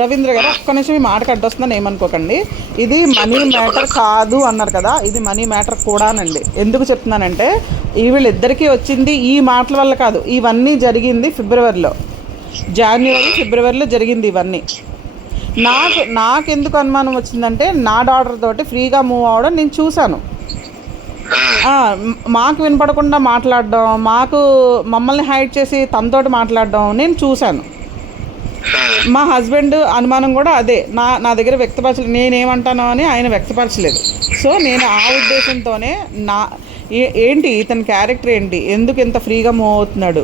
రవీంద్ర గారు ఒక్క నిమిషం ఈ మాట కట్టొస్తుందని ఏమనుకోకండి. ఇది మనీ మ్యాటర్ కాదు అన్నారు కదా, ఇది మనీ మ్యాటర్ కూడానండి. ఎందుకు చెప్తున్నానంటే వీళ్ళిద్దరికీ వచ్చింది ఈ మాటల వల్ల కాదు, ఇవన్నీ జరిగింది ఫిబ్రవరిలో జరిగింది ఇవన్నీ. నాకు ఎందుకు అనుమానం వచ్చిందంటే నా డాటర్ తోటి ఫ్రీగా మూవ్ అవ్వడం నేను చూశాను. మాకు వినపడకుండా మాట్లాడడం, మమ్మల్ని హైడ్ చేసి తనతోటి మాట్లాడడం నేను చూశాను. మా హస్బెండ్ అనుమానం కూడా అదే, నా దగ్గర వ్యక్తపరచలేదు, నేనేమంటానో అని ఆయన వ్యక్తపరచలేదు. సో నేను ఆ ఉద్దేశంతోనే ఏంటి ఇతని క్యారెక్టర్ ఏంటి, ఎందుకు ఎంత ఫ్రీగా మూవ్ అవుతున్నాడు,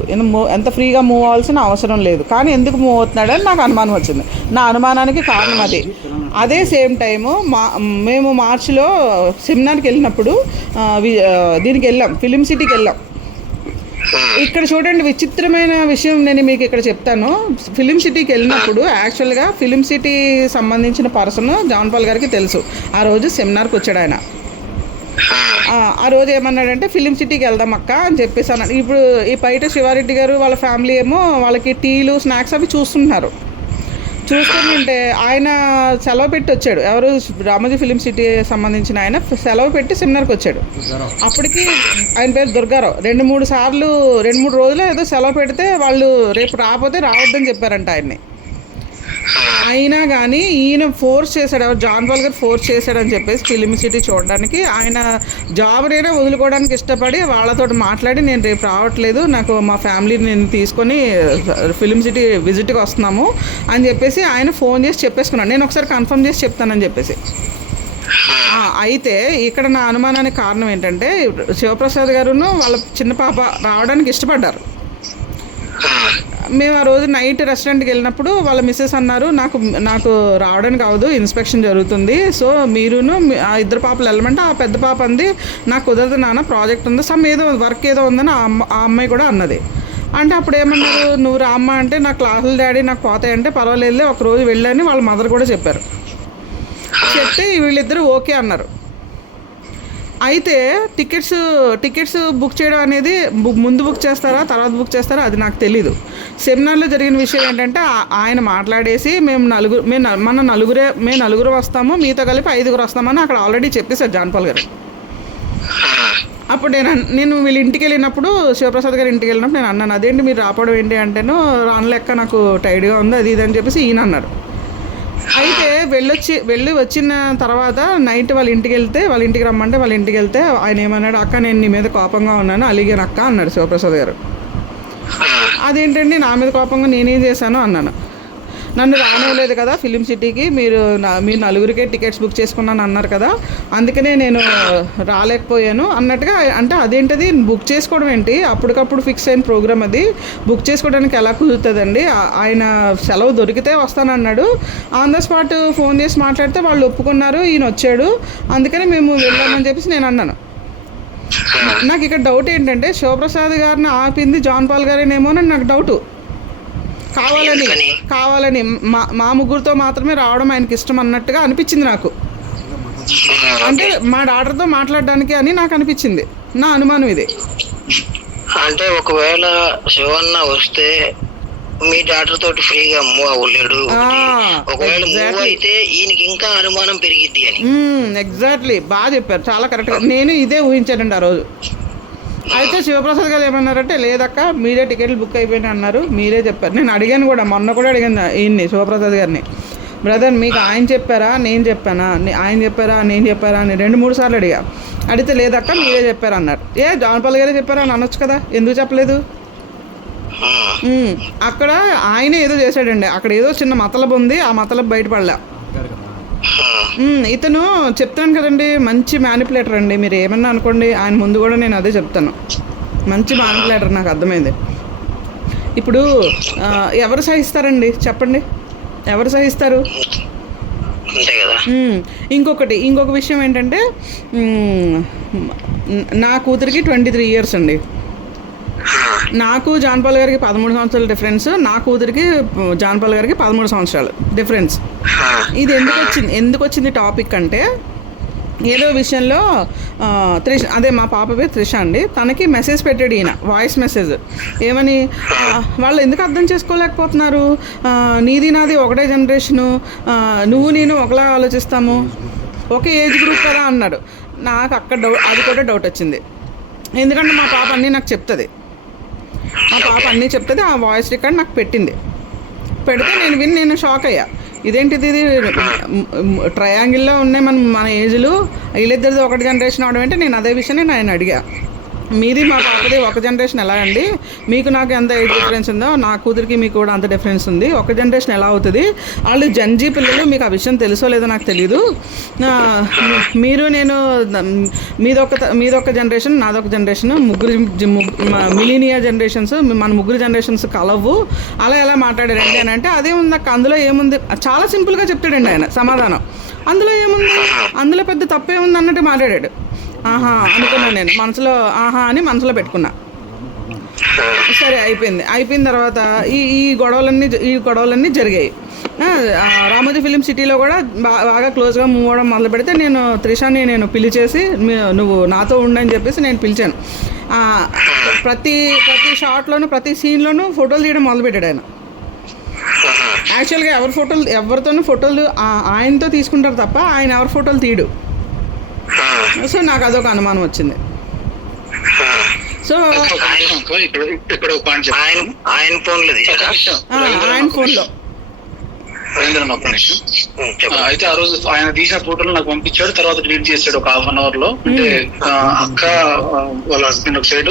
ఎంత ఫ్రీగా మూవ్ అవ్వాల్సిన అవసరం లేదు కానీ ఎందుకు మూవ్ అవుతున్నాడు అని నాకు అనుమానం వచ్చింది. నా అనుమానానికి కారణం అదే సేమ్ టైము మేము మార్చిలో సెమినార్కి వెళ్ళినప్పుడు దీనికి వెళ్ళాం, ఫిలిం సిటీకి వెళ్ళాం. ఇక్కడ చూడండి విచిత్రమైన విషయం నేను మీకు ఇక్కడ చెప్తాను. ఫిలిం సిటీకి వెళ్ళినప్పుడు యాక్చువల్గా ఫిలిం సిటీ సంబంధించిన పర్సన్ జాన్పాల్ గారికి తెలుసు. ఆ రోజు సెమినార్కి వచ్చాడు ఆయన. ఆ రోజు ఏమన్నాడంటే ఫిలిం సిటీకి వెళ్దాం అక్క అని చెప్పేసి అన్నాడు. ఇప్పుడు ఈ బయట శివారెడ్డి గారు వాళ్ళ ఫ్యామిలీ ఏమో వాళ్ళకి టీలు స్నాక్స్ అవి చూస్తుంటున్నారు. చూస్తుంటే ఆయన సెలవు పెట్టి వచ్చాడు. ఎవరు? రామోజీ ఫిలిం సిటీ సంబంధించిన ఆయన సెలవు పెట్టి సెమినార్కి వచ్చాడు. అప్పటికి ఆయన పేరు దుర్గారావు 2-3 రోజులు ఏదో సెలవు పెడితే వాళ్ళు రేపు రాకపోతే రావద్దని చెప్పారంట ఆయన్ని. అయినా కానీ ఈయన ఫోర్స్ చేశాడు, ఎవరు? జాన్ పాల్ గారు ఫోర్స్ చేశాడని చెప్పేసి ఫిలిం సిటీ చూడడానికి. ఆయన జాబ్నైనా వదులుకోవడానికి ఇష్టపడి వాళ్ళతో మాట్లాడి నేను రేపు రావట్లేదు, నాకు మా ఫ్యామిలీని నేను తీసుకొని ఫిలిం సిటీ విజిట్కి వస్తున్నాము అని చెప్పేసి ఆయన ఫోన్ చేసి చెప్పేసుకున్నాను. నేను ఒకసారి కన్ఫర్మ్ చేసి చెప్తానని చెప్పేసి. అయితే ఇక్కడ నా అనుమానానికి కారణం ఏంటంటే శివప్రసాద్ గారును వాళ్ళ చిన్న పాప రావడానికి ఇష్టపడ్డారు. మేము ఆ రోజు నైట్ రెస్టారెంట్కి వెళ్ళినప్పుడు వాళ్ళ మిస్సెస్ అన్నారు, నాకు రావడానికి అవదు, ఇన్స్పెక్షన్ జరుగుతుంది, సో మీరును ఆ ఇద్దరు పాపలు వెళ్ళమంటే ఆ పెద్ద పాప అంది నాకు కుదరదు నాన్న, ప్రాజెక్ట్ ఉంది, ఏదో వర్క్ ఏదో ఉందని ఆ అమ్మాయి కూడా అన్నది. అంటే అప్పుడు ఏమన్నారు, నువ్వు రామ్మ అంటే నా క్లాసులు డాడీ నాకు పోతాయంటే పర్వాలేదులే ఒకరోజు వెళ్ళని వాళ్ళ మదర్ కూడా చెప్పారు. చెప్తే వీళ్ళిద్దరూ ఓకే అన్నారు. అయితే టికెట్స్ బుక్ చేయడం అనేది ముందు బుక్ చేస్తారా తర్వాత బుక్ చేస్తారా అది నాకు తెలీదు. సెమినార్లో జరిగిన విషయం ఏంటంటే ఆయన మాట్లాడేసి మేము నలుగురు వస్తాము, మీతో కలిపి 5 వస్తామని అక్కడ ఆల్రెడీ చెప్పేశారు జాన్ పాల్ గారు. అప్పుడు నేను వీళ్ళ ఇంటికి వెళ్ళినప్పుడు శివప్రసాద్ గారి ఇంటికి వెళ్ళినప్పుడు నేను అన్నాను, అదేంటి మీరు రావడం ఏంటి అంటేను రానులెక్క నాకు టైర్డ్గా ఉంది అది ఇది అని చెప్పేసి ఈయన అన్నాడు. అయితే వెళ్ళి వచ్చిన తర్వాత నైట్ వాళ్ళ ఇంటికి రమ్మంటే వాళ్ళ ఇంటికి వెళ్తే ఆయన ఏమన్నాడు, అక్క నేను నీ మీద కోపంగా ఉన్నాను అలిగాను అక్క అన్నాడు శివప్రసాద్ గారు. అదేంటండి నా మీద కోపంగా నేనేం చేశాను అన్నాను. నన్ను రానివ్వలేదు కదా ఫిలిం సిటీకి, మీరు నలుగురికే టికెట్స్ బుక్ చేసుకున్నాను అన్నారు కదా, అందుకనే నేను రాలేకపోయాను అన్నట్టుగా. అంటే అదేంటది బుక్ చేసుకోవడం ఏంటి, అప్పటికప్పుడు ఫిక్స్ అయిన ప్రోగ్రామ్ అది, బుక్ చేసుకోవడానికి ఎలా కుదురుతుందండి, ఆయన సెలవు దొరికితే వస్తానన్నాడు, ఆన్ ద స్పాట్ ఫోన్ చేసి మాట్లాడితే వాళ్ళు ఒప్పుకున్నారు, ఈయన వచ్చాడు, అందుకని మేము వెళ్ళామని చెప్పేసి నేను అన్నాను. నాకు ఇక్కడ డౌట్ ఏంటంటే శివప్రసాద్ గారిని ఆపింది జాన్ పాల్ గారేనేమోనని నాకు డౌటు. కావాలని మా ముగ్గురితో మాత్రమే రావడం ఆయనకి ఇష్టం అన్నట్టుగా అనిపించింది నాకు. అంటే మా డాటర్తో మాట్లాడడానికి అని నాకు అనిపించింది, నా అనుమానం ఇది. అంటే ఒకవేళ శివన్న వస్తే మీ డాటర్ తోటి ఫ్రీగా మూవ్ అవ్వలేడు, ఒకవేళ మూవ్ అయితే ఈయనకి ఇంకా అనుమానం పెరిగిద్ది అని. ఎగ్జాక్ట్లీ, బాగా చెప్పారు, చాలా కరెక్ట్గా. నేను ఇదే ఊహించానండి ఆ రోజు. అయితే శివప్రసాద్ గారు ఏమన్నారంటే లేదక్క మీరే టికెట్లు బుక్ అయిపోయినాయి అన్నారు, మీరే చెప్పారు. నేను అడిగాను కూడా, మొన్న కూడా అడిగాను ఈయన్ని శివప్రసాద్ గారిని, బ్రదర్ మీకు ఆయన చెప్పారా నేను చెప్పానా, ఆయన చెప్పారా నేను చెప్పారా అని 2-3 సార్లు అడిగితే లేదక్క మీరే చెప్పారు అన్నారు. జాన్ పాల్ గారే చెప్పారా అని అనొచ్చు కదా, ఎందుకు చెప్పలేదు? అక్కడ ఆయన ఏదో చేశాడండి, అక్కడ ఏదో చిన్న మతలబు ఉంది, ఆ మతలబు బయటపడలే. ఇతను చెప్తాను కదండి మంచి మ్యానిపులేటర్ అండి, మీరు ఏమన్నా అనుకోండి, ఆయన ముందు కూడా నేను అదే చెప్తాను, మంచి మ్యానిపులేటర్, నాకు అర్థమైంది. ఇప్పుడు ఎవరు సహిస్తారండి చెప్పండి, ఎవరు సహిస్తారు? ఇంకొక విషయం ఏంటంటే నా కూతురికి 23 ఇయర్స్ అండి, నాకు జాన్ పాల్ గారికి 13 సంవత్సరాల డిఫరెన్స్, నా కూతురికి జాన్ పాల్ గారికి 13 సంవత్సరాలు డిఫరెన్స్. ఇది ఎందుకు వచ్చింది టాపిక్ అంటే ఏదో విషయంలో త్రిష, అదే మా పాప పేరు త్రిష అండి, తనకి మెసేజ్ పెట్టాడు ఈయన, వాయిస్ మెసేజ్. ఏమని, వాళ్ళు ఎందుకు అర్థం చేసుకోలేకపోతున్నారు, నీది నాది ఒకటే జనరేషను, నువ్వు నేను ఒకలా ఆలోచిస్తాము, ఒకే ఏజ్ గ్రూప్ కదా అన్నాడు. నాకు అక్కడ అది కూడా డౌట్ వచ్చింది, ఎందుకంటే మా పాప అన్నీ నాకు చెప్తుంది, ఆ వాయిస్ రికార్డ్ నాకు పెడితే నేను షాక్ అయ్యా. ఇదేంటిది, ఇది ట్రయాంగిల్లో ఉన్నాయి మన ఏజ్లు, వీళ్ళిద్దరిది ఒక జనరేషన్ అవడం అంటే నేను అదే విషయాన్ని నేను అడిగా. మీది మా పాపది ఒక జనరేషన్ ఎలా అండి, మీకు నాకు ఎంత ఏజ్ డిఫరెన్స్ ఉందో నా కూతురికి మీకు కూడా అంత డిఫరెన్స్ ఉంది, ఒక జనరేషన్ ఎలా అవుతుంది, వాళ్ళు జంజీ పిల్లలు, మీకు ఆ విషయం తెలుసో లేదో నాకు తెలీదు, మీరు నేను మీదొక జనరేషన్ నాదొక జనరేషన్, మిలీనియర్ జనరేషన్స్, మన ముగ్గురు జనరేషన్స్ కలవు, అలా ఎలా మాట్లాడారండి అని అంటే అదే ఉంది అక్క, అందులో ఏముంది, చాలా సింపుల్గా చెప్తాడండి ఆయన సమాధానం, అందులో ఏముంది, అందులో పెద్ద తప్పేముంది అన్నట్టు మాట్లాడాడు. అనుకున్నాను నేను మనసులో, అని మనసులో పెట్టుకున్నా. సరే అయిపోయిన తర్వాత ఈ గొడవలన్నీ జరిగాయి. రామోజీ ఫిలిం సిటీలో కూడా బాగా క్లోజ్గా మూవ్ అవ్వడం మొదలు పెడితే నేను త్రిషాని నేను పిలిచేసి నువ్వు నాతో ఉండని చెప్పేసి నేను పిలిచాను. ప్రతి షాట్లోనూ ప్రతి సీన్లోనూ ఫోటోలు తీయడం మొదలుపెట్టాడు ఆయన. యాక్చువల్గా ఎవరితోనూ ఫోటోలు ఆయనతో తీసుకుంటారు తప్ప ఆయన ఎవరి ఫోటోలు తీయడు. సో నాకు అదొక అనుమానం వచ్చింది. సో ఆయన ఫోన్లో ఆయన ఫోన్లో అయితే ఆ రోజు ఆయన తీసిన ఫోటోలు నాకు పంపించాడు. తర్వాత డిలీట్ చేశాడు ఒక ½ అవర్ లో. అంటే అక్క వాళ్ళ హస్బెండ్ ఒక సైడ్,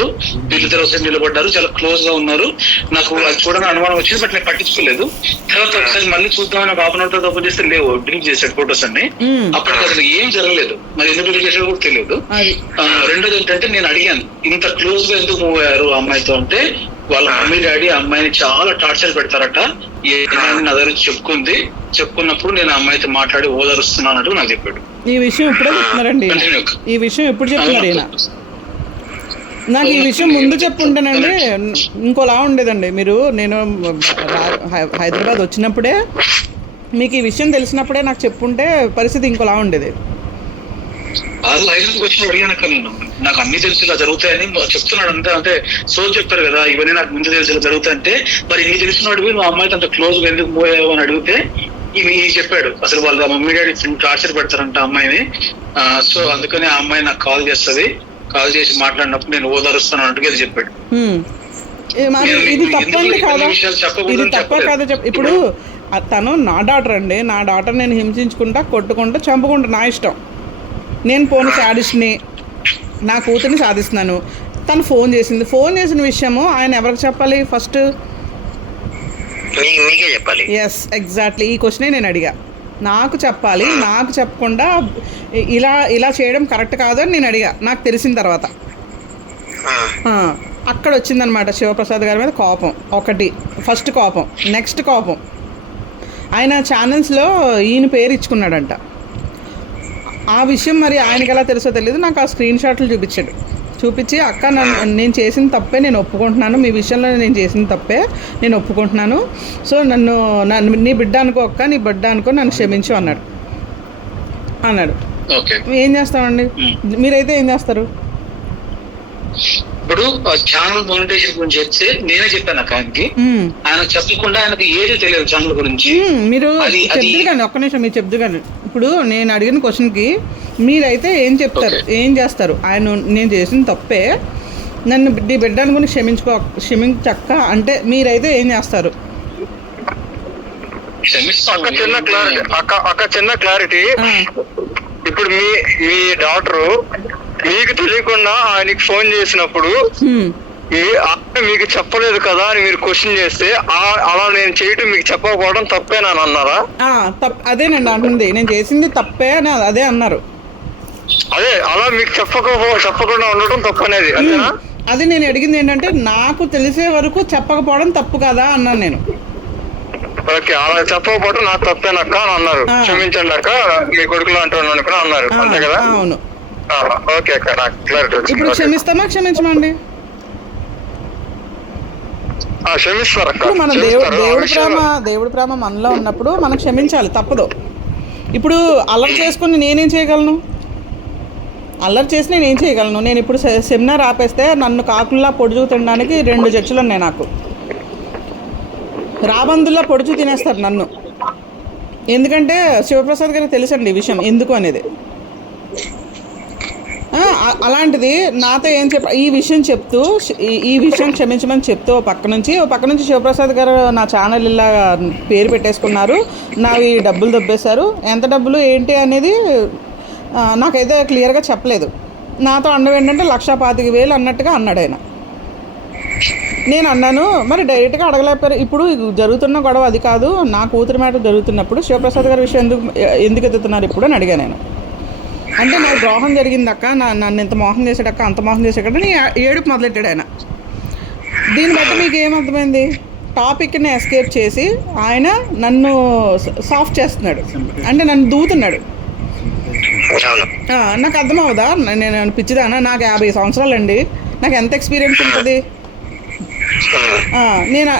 వీళ్ళిద్దరు ఒక సైడ్ నిలబడ్డారు, చాలా క్లోజ్ గా ఉన్నారు. నాకు అది చూడని అనుమానం వచ్చింది, బట్ నేను పట్టించుకోలేదు. తర్వాత ఒకసారి మళ్ళీ చూద్దామని ఒక ½ అవర్ తర్వాత ఓపెన్ చేస్తే లేవు, డిలీట్ చేశాడు ఫోటోస్ అన్ని. అప్పటికి అసలు ఏం జరగలేదు, మరి ఎందుకు డిలీట్ చేశాడో కూడా తెలియదు. రెండోది ఏంటంటే నేను అడిగాను, ఇంత క్లోజ్ గా ఎందుకు మూవ్ అయ్యారు అమ్మాయితో అంటే, వాళ్ళ మమ్మీ డాడీ అమ్మాయిని చాలా టార్చర్ పెడతారట, నా దగ్గర చెప్పుకున్నప్పుడు నేను అమ్మాయితో మాట్లాడి ఓదారుస్తున్నానట్టు నాకు చెప్పాడు. ఈ విషయం ఇప్పుడే చెప్తున్నారండి, ఈ విషయం ఎప్పుడు చెప్తున్నారు ఈయన? నాకు ఈ విషయం ముందు చెప్పుంటేనండి ఇంకోలా ఉండేదండి. నేను హైదరాబాద్ వచ్చినప్పుడే మీకు ఈ విషయం తెలిసినప్పుడే నాకు చెప్పుంటే పరిస్థితి ఇంకోలా ఉండేది. నాకు అన్ని తెలిసి ఇలా జరుగుతాయని చెప్తున్నాడు అంతే. అంటే సోల్ చెప్తారు కదా, ఇవన్నీ నాకు ముందు తెలిసి ఇలా జరుగుతాయంటే, మరి ఇన్ని తెలిసినవాడివి నువ్వు అమ్మాయితో అంత క్లోజ్ గా ఎందుకు పోయావు అని అడిగితే ఇవి చెప్పాడు. అసలు వాళ్ళ మమ్మీ డాడీ టార్చర్ పెడతారంట అమ్మాయిని. సో అందుకని ఆ అమ్మాయి నాకు కాల్ చేస్తుంది, కాల్ చేసి మాట్లాడినప్పుడు నేను ఓదారుస్తాను అన్నట్టుగా చెప్పాడు. ఇది తప్పండి కాదా? ఇది తప్ప కాదా? ఇప్పుడు తను నా డాటర్ అండి, నా డాటర్ నేను హింసించుకుంటా, కొట్టుకుంటా, చంపుకుంటా, నా ఇష్టం. నేను పోను శాడిస్ట్ని, నా కూతుర్ని సాధిస్తున్నాను. తను ఫోన్ చేసిన విషయము ఆయన ఎవరికి చెప్పాలి? ఫస్ట్ మీకే చెప్పాలి. ఎస్, ఎగ్జాక్ట్లీ ఈ క్వశ్చనే నేను అడిగా. నాకు చెప్పాలి, నాకు చెప్పకుండా ఇలా చేయడం కరెక్ట్ కాదు అని నేను అడిగా. నాకు తెలిసిన తర్వాత అక్కడ వచ్చిందనమాట శివప్రసాద్ గారి మీద కోపం. ఒకటి ఫస్ట్ కోపం, నెక్స్ట్ కోపం ఆయన ఛానల్స్లో ఈయన పేరు ఇచ్చుకున్నాడంట. ఆ విషయం మరి ఆయనకి ఎలా తెలుసో తెలియదు, నాకు ఆ స్క్రీన్ షాట్లు చూపించి అక్క నేను చేసిన తప్పే నేను ఒప్పుకుంటున్నాను, మీ విషయంలో నేను చేసిన తప్పే నేను ఒప్పుకుంటున్నాను, సో నన్ను నీ బిడ్డ అనుకో అక్క, నీ బిడ్డ అనుకో, నన్ను క్షమించు అన్నాడు. ఏం చేస్తామండి? మీరైతే ఏం చేస్తారు? ఇప్పుడు ఛానల్ మానిటైజేషన్ గురించి చెప్తే నేనే చెప్పాను అక్క ఆయనకి. ఆయన చెప్పకుండా ఆయనకి ఏది తెలియదు ఛానల్ గురించి. మీరు చెప్తారు కానీ ఒక్క నిమిషం మీరు చెప్తారు కానీ, ఇప్పుడు నేను అడిగిన క్వశ్చన్కి మీరైతే ఏం చెప్తారు, ఏం చేస్తారు? ఆయన నేను చేసిన తప్పే, నన్ను నీ బిడ్డ అనుకుని క్షమించక్క అంటే మీరైతే ఏం చేస్తారు? చిన్న క్లారిటీ. ఇప్పుడు మీ డాక్టరు మీకు తెలియకుండా ఆయనకి ఫోన్ చేసినప్పుడు మీకు చెప్పలేదు కదా అని మీరు క్వశ్చన్ చేస్తే, అలా నేను చేయటం మీకు చెప్పకపోవడం తప్పేనా అన్నారా? అదేనండి అంటుంది, నేను చేసింది తప్పే అని అదే అన్నారు. అదే అలా మీకు చెప్పకుండా ఉండటం తప్పనేది అదేనా? అది నేను అడిగింది ఏంటంటే, నాకు తెలిసే వరకు చెప్పకపోవడం తప్పు కదా అన్నాను నేను. ఓకే, అలా చెప్పకపోవడం నాకు తప్పేనక్క అని అన్నారు. క్షమించండి అక్క, మీ కొడుకులు అంటున్నాను కూడా అన్నారు, అంతే కదా? అవును. ఓకే అక్క, నాకు క్లారిటీ వచ్చింది. ఇప్పుడు క్షమిస్తామా క్షమించమండి? క్షమిస్తారు. మన దేవుడి ప్రేమ మనలో ఉన్నప్పుడు మనం క్షమించాలి, తప్పదు. ఇప్పుడు అల్లరి చేసుకుని నేనేం చేయగలను? అల్లరి చేసి నేనేం చేయగలను? నేను ఇప్పుడు సెమినార్ ఆపేస్తే నన్ను కాకుల్లా పొడుచు తినడానికి 2 జడ్జిలు ఉన్నాయి నాకు. రాబందుల్లా పొడుచు తినేస్తారు నన్ను. ఎందుకంటే శివప్రసాద్ గారికి తెలుసండి ఈ విషయం ఎందుకు అనేది. అలాంటిది నాతో ఏం ఈ విషయం చెప్తూ ఈ విషయం క్షమించమని చెప్తూ ఓ పక్క నుంచి శివప్రసాద్ గారు నా ఛానల్ ఇలా పేరు పెట్టేసుకున్నారు, నావి డబ్బులు దొబ్బేశారు, ఎంత డబ్బులు ఏంటి అనేది నాకైతే క్లియర్గా చెప్పలేదు. నాతో అన్నవి ఏంటంటే 1,25,000 అన్నట్టుగా అన్నాడు ఆయన. నేను అన్నాను, మరి డైరెక్ట్గా అడగలేపారు. ఇప్పుడు జరుగుతున్న గొడవ అది కాదు, నా కూతురు మ్యాటర్ జరుగుతున్నప్పుడు శివప్రసాద్ గారి విషయం ఎందుకు ఎత్తుతున్నారు ఇప్పుడు అని అడిగాను నేను. అంటే నాకు ద్రోహం జరిగిందక్క, నన్ను ఎంత మోసం చేశాడక్క, అంత మోసం చేశాడని ఏడుపు మొదలెట్టాడు ఆయన. దీన్ని బట్టి మీకు ఏమర్థమైంది? టాపిక్ని ఎస్కేప్ చేసి ఆయన నన్ను సాఫ్ట్ చేస్తున్నాడు, అంటే నన్ను దూతున్నాడు. నాకు అర్థమవుదా? నేను పిచ్చిదానా? నాకు 50 సంవత్సరాలు అండి, నాకు ఎంత ఎక్స్పీరియన్స్ ఉంటుంది?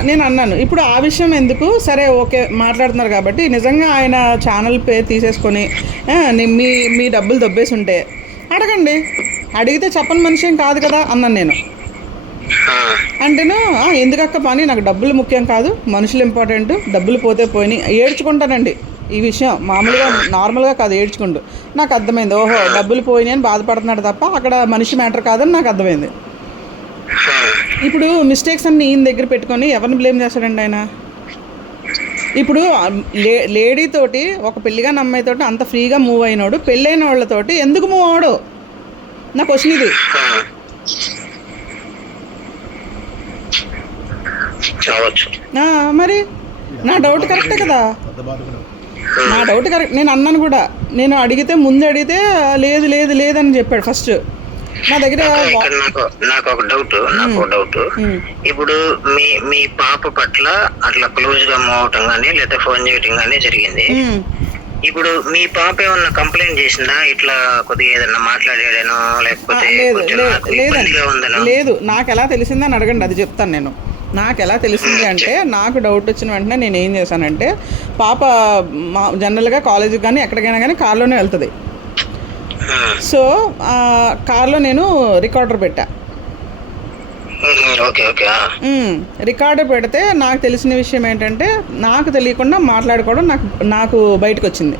నేను అన్నాను ఇప్పుడు ఆ విషయం ఎందుకు, సరే ఓకే మాట్లాడుతున్నారు కాబట్టి నిజంగా ఆయన ఛానల్ పేరు తీసేసుకొని మీ డబ్బులు దొబ్బేసి ఉంటే అడగండి, అడిగితే చెప్పని మనిషి ఏం కాదు కదా అన్నాను నేను. అంటేను ఎందుకక్క పని, నాకు డబ్బులు ముఖ్యం కాదు, మనుషులు ఇంపార్టెంట్, డబ్బులు పోతే పోయినాయి ఏడ్చుకుంటానండి ఈ విషయం, మామూలుగా నార్మల్గా కాదు ఏడ్చుకుంటూ. నాకు అర్థమైంది ఓహో డబ్బులు పోయినాయి అని బాధపడుతున్నాడు తప్ప అక్కడ మనిషి మ్యాటర్ కాదని నాకు అర్థమైంది. ఇప్పుడు మిస్టేక్స్ అన్ని ఈయన దగ్గర పెట్టుకొని ఎవరిని బ్లేమ్ చేస్తాడండి ఆయన? ఇప్పుడు లేడీ తోటి ఒక పెళ్ళిగా అమ్మాయితోటి అంత ఫ్రీగా మూవ్ అయినోడు పెళ్ళైన వాళ్ళతోటి ఎందుకు మూవ్ అవడు? నా క్వశ్చన్ ఇది. మరి నా డౌట్ కరెక్టే కదా, నా డౌట్ కరెక్ట్. నేను అన్నాను కూడా, నేను ముందు అడిగితే లేదు లేదు లేదని చెప్పాడు ఫస్ట్ నా దగ్గర. నాకు ఒక డౌట్ ఇప్పుడు మీ పాప పట్ల అట్లా క్లోజ్ గా మూవ్ అవటం గానీ లేదా ఫోన్ చేయటం గానీ జరిగింది. ఇప్పుడు మీ పాప ఏమన్నా కంప్లైంట్ చేసిందా ఇట్లా కొద్దిగా ఏదన్నా మాట్లాడాడనో లేకపోతే లేదు? నాకు ఎలా తెలిసిందని అడగండి, అది చెప్తాను నేను. నాకు ఎలా తెలిసింది అంటే, నాకు డౌట్ వచ్చిన వెంటనే నేను ఏం చేశానంటే, పాప జనరల్గా కాలేజీకి కానీ ఎక్కడికైనా కానీ కార్లోనే వెళ్తుంది. సో కార్లో నేను రికార్డర్ పెట్టా. రికార్డర్ పెడితే నాకు తెలిసిన విషయం ఏంటంటే, నాకు తెలియకుండా మాట్లాడుకోవడం నాకు బయటకు వచ్చింది.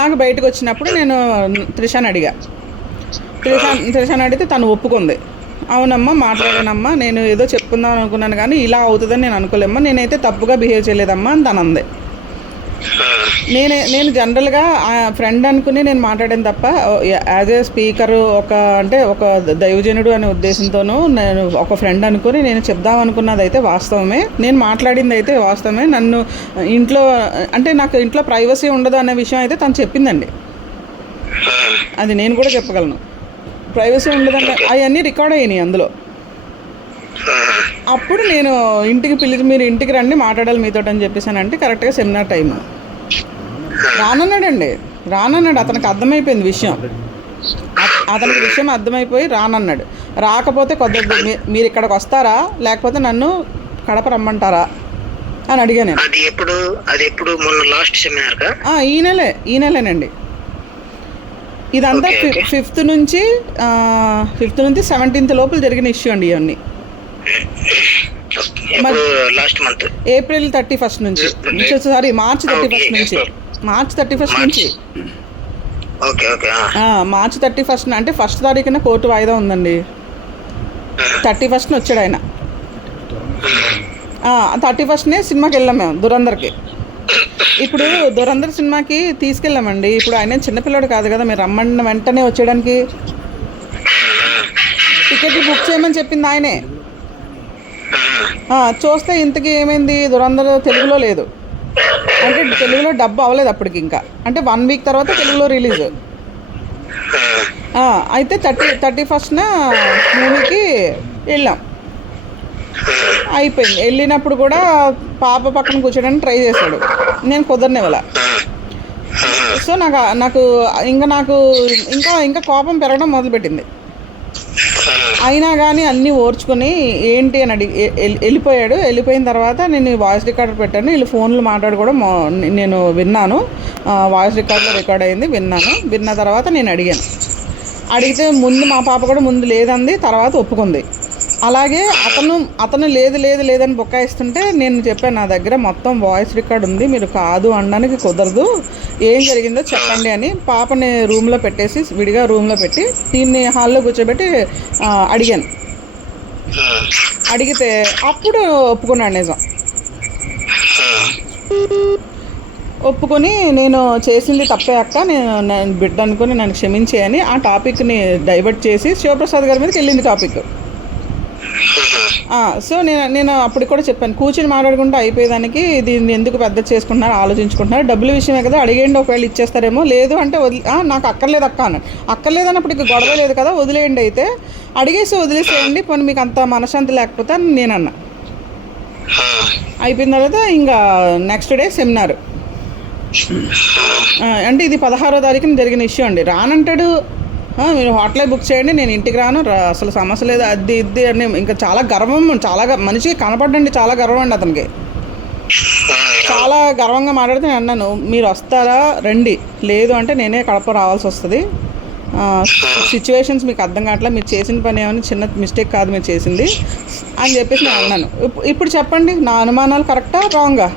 నాకు బయటకు వచ్చినప్పుడు నేను త్రిషాని అడిగా. త్రిషాని అడిగితే తను ఒప్పుకుంది. అవునమ్మా మాట్లాడానమ్మా, నేను ఏదో చెప్పుకుందాం అనుకున్నాను కానీ ఇలా అవుతుందని నేను అనుకోలేమ్మా, నేనైతే తప్పుగా బిహేవ్ చేయలేదమ్మా అని తను అంది. నేను జనరల్గా ఫ్రెండ్ అనుకుని నేను మాట్లాడాను తప్ప యాజ్ ఏ స్పీకర్ ఒక దైవజనుడు అనే ఉద్దేశంతోనూ నేను ఒక ఫ్రెండ్ అనుకుని నేను చెప్దాం అనుకున్నది అయితే వాస్తవమే, నేను మాట్లాడింది అయితే వాస్తవమే. నన్ను ఇంట్లో నాకు ఇంట్లో ప్రైవసీ ఉండదు అనే విషయం అయితే తను చెప్పిందండి. అది నేను కూడా చెప్పగలను, ప్రైవసీ ఉండదంటే అవన్నీ రికార్డ్ అయినాయి అందులో. అప్పుడు నేను ఇంటికి పిలిచి మీరు ఇంటికి రండి మాట్లాడాలి మీతో అని చెప్పేసానంటే కరెక్ట్గా సెమినార్ టైం రానన్నాడు. అతనికి అర్థమైపోయింది విషయం, అతనికి విషయం అర్థమైపోయి రానన్నాడు. రాకపోతే కొద్దిగా మీరు ఇక్కడికి వస్తారా లేకపోతే నన్ను కడప రమ్మంటారా అని అడిగా నేను. ఈ నెలేనండి. ఇదంతా 5th నుంచి 17th లోపల జరిగిన ఇష్యూ అండి ఇవన్నీ. ఏప్రిల్ 31st నుంచి సారీ మార్చ్ 31st నుంచి మార్చ్ 31st అంటే 1st తారీఖున కోర్టు వాయిదా ఉందండి. 31st వచ్చాడు ఆయన. 31st సినిమాకి వెళ్ళాం మేము దురందర్కి. ఇప్పుడు దురందర్ సినిమాకి తీసుకెళ్ళామండి. ఇప్పుడు ఆయన చిన్నపిల్లడు కాదు కదా, మీరు రమ్మన్న వెంటనే వచ్చేయడానికి. టికెట్లు బుక్ చేయమని చెప్పింది ఆయనే. చూస్తే ఇంతకీ ఏమైంది, దురందర్ తెలుగులో లేదు అంటే తెలుగులో డబ్బు అవ్వలేదు అప్పటికి, ఇంకా అంటే 1 వీక్ తర్వాత తెలుగులో రిలీజ్. అయితే 31st మూవీకి వెళ్ళాం. అయిపోయింది. వెళ్ళినప్పుడు కూడా పాప పక్కన కూర్చోడానికి ట్రై చేశాడు, నేను కుదరనివ్వాల. సో నాకు ఇంకా కోపం పెరగడం మొదలుపెట్టింది. అయినా కానీ అన్నీ ఓర్చుకొని ఏంటి అని వెళ్ళిపోయాడు. వెళ్ళిపోయిన తర్వాత నేను వాయిస్ రికార్డర్ పెట్టాను. వీళ్ళు ఫోన్లు మాట్లాడుకోవడం నేను విన్నాను, వాయిస్ రికార్డులో రికార్డ్ అయింది విన్నాను. విన్న తర్వాత నేను అడిగితే ముందు మా పాప కూడా ముందు లేదంది, తర్వాత ఒప్పుకుంది. అలాగే అతను లేదని బొక్కాయిస్తుంటే నేను చెప్పాను, నా దగ్గర మొత్తం వాయిస్ రికార్డ్ ఉంది, మీరు కాదు అనడానికి కుదరదు, ఏం జరిగిందో చెప్పండి అని. పాపని రూమ్లో పెట్టేసి విడిగా రూమ్లో పెట్టి దీన్ని హాల్లో కూర్చోబెట్టి అడిగాను. అడిగితే అప్పుడు ఒప్పుకున్నాడు నిజం. ఒప్పుకొని నేను చేసింది తప్పే అక్క, నేను బిడ్డ అనుకుని నన్ను క్షమించేయని ఆ టాపిక్ని డైవర్ట్ చేసి శివప్రసాద్ గారి మీదకి వెళ్ళింది టాపిక్. సో నేను అప్పుడు కూడా చెప్పాను, కూర్చొని మాట్లాడుకుంటే అయిపోయేదానికి దీన్ని ఎందుకు పెద్ద చేసుకుంటున్నారు, ఆలోచించుకుంటున్నారు, డబ్బుల విషయమే కదా, అడిగేయండి, ఒకవేళ ఇచ్చేస్తారేమో, లేదు అంటే నాకు అక్కర్లేదు అక్క అన్నాడు. అక్కర్లేదన్నప్పుడు ఇక గొడవ లేదు కదా, వదిలేయండి, అయితే అడిగేసి వదిలేసేయండి, పోనీ మీకు అంత మనశ్శాంతి లేకపోతే అని నేనన్నా. అయిపోయిన తర్వాత ఇంకా నెక్స్ట్ డే సెమినార్. అంటే ఇది 16వ తారీఖున జరిగిన ఇష్యూ అండి. రానంటాడు, మీరు హోటలే బుక్ చేయండి, నేను ఇంటికి రాను, అసలు సమస్య లేదు, అది ఇది అని. ఇంకా చాలా గర్వం, చాలా మనిషికి కనపడండి, చాలా గర్వం అండి అతనికి. చాలా గర్వంగా మాట్లాడితే నేను అన్నాను, మీరు వస్తారా రండి, లేదు అంటే నేనే కడప రావాల్సి వస్తుంది, సిచ్యువేషన్స్ మీకు అర్థం కావట్లేదు, మీరు చేసిన పని ఏమైనా చిన్న మిస్టేక్ కాదు మీరు చేసింది అని చెప్పేసి నేను అన్నాను. ఇప్పుడు చెప్పండి, నా అనుమానాలు కరెక్టా రాంగా?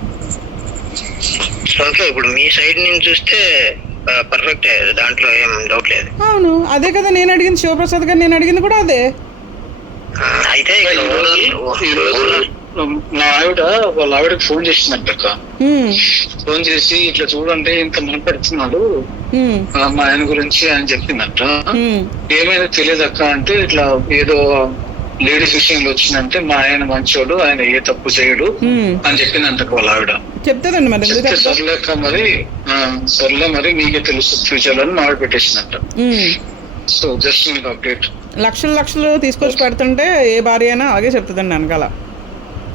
ఓకే, ఇప్పుడు మీ సైడ్ నుంచి చూస్తే పర్ఫెక్ట్, దాంట్లో ఏం డౌట్ లేదు. అవును, అదే కదా నేను అడిగింది, శివప్రసాద్ గారు నేను అడిగింది కూడా అదే. అయితే మా ఆవిడ వాళ్ళ ఆవిడకి ఫోన్ చేసిందంట అక్క. ఫోన్ చేసి ఇట్లా చూడండి ఇంత మాట్లాడుతున్నాడు మా ఆయన గురించి అని చెప్పిందంట. ఏమైనా తెలియదు అక్క అంటే, ఇట్లా ఏదో లేడీస్ విషయంలో వచ్చిందంటే మా ఆయన మంచోడు, ఆయన ఏ తప్పు చేయడు అని చెప్పిందంట వాళ్ళ ఆవిడ. చెప్తాదండి మరి, సర్లేక మరి సర్లే మరి మీకే తెలుసు ఫ్యూచర్ లో ఆవిడ పెట్టేసిందంట. సో జస్ట్ మీకు అప్డేట్. లక్షలు తీసుకొచ్చి పెడుతుంటే ఏ భార్య అయినా అలాగే చెప్తుందండి వెనకాల.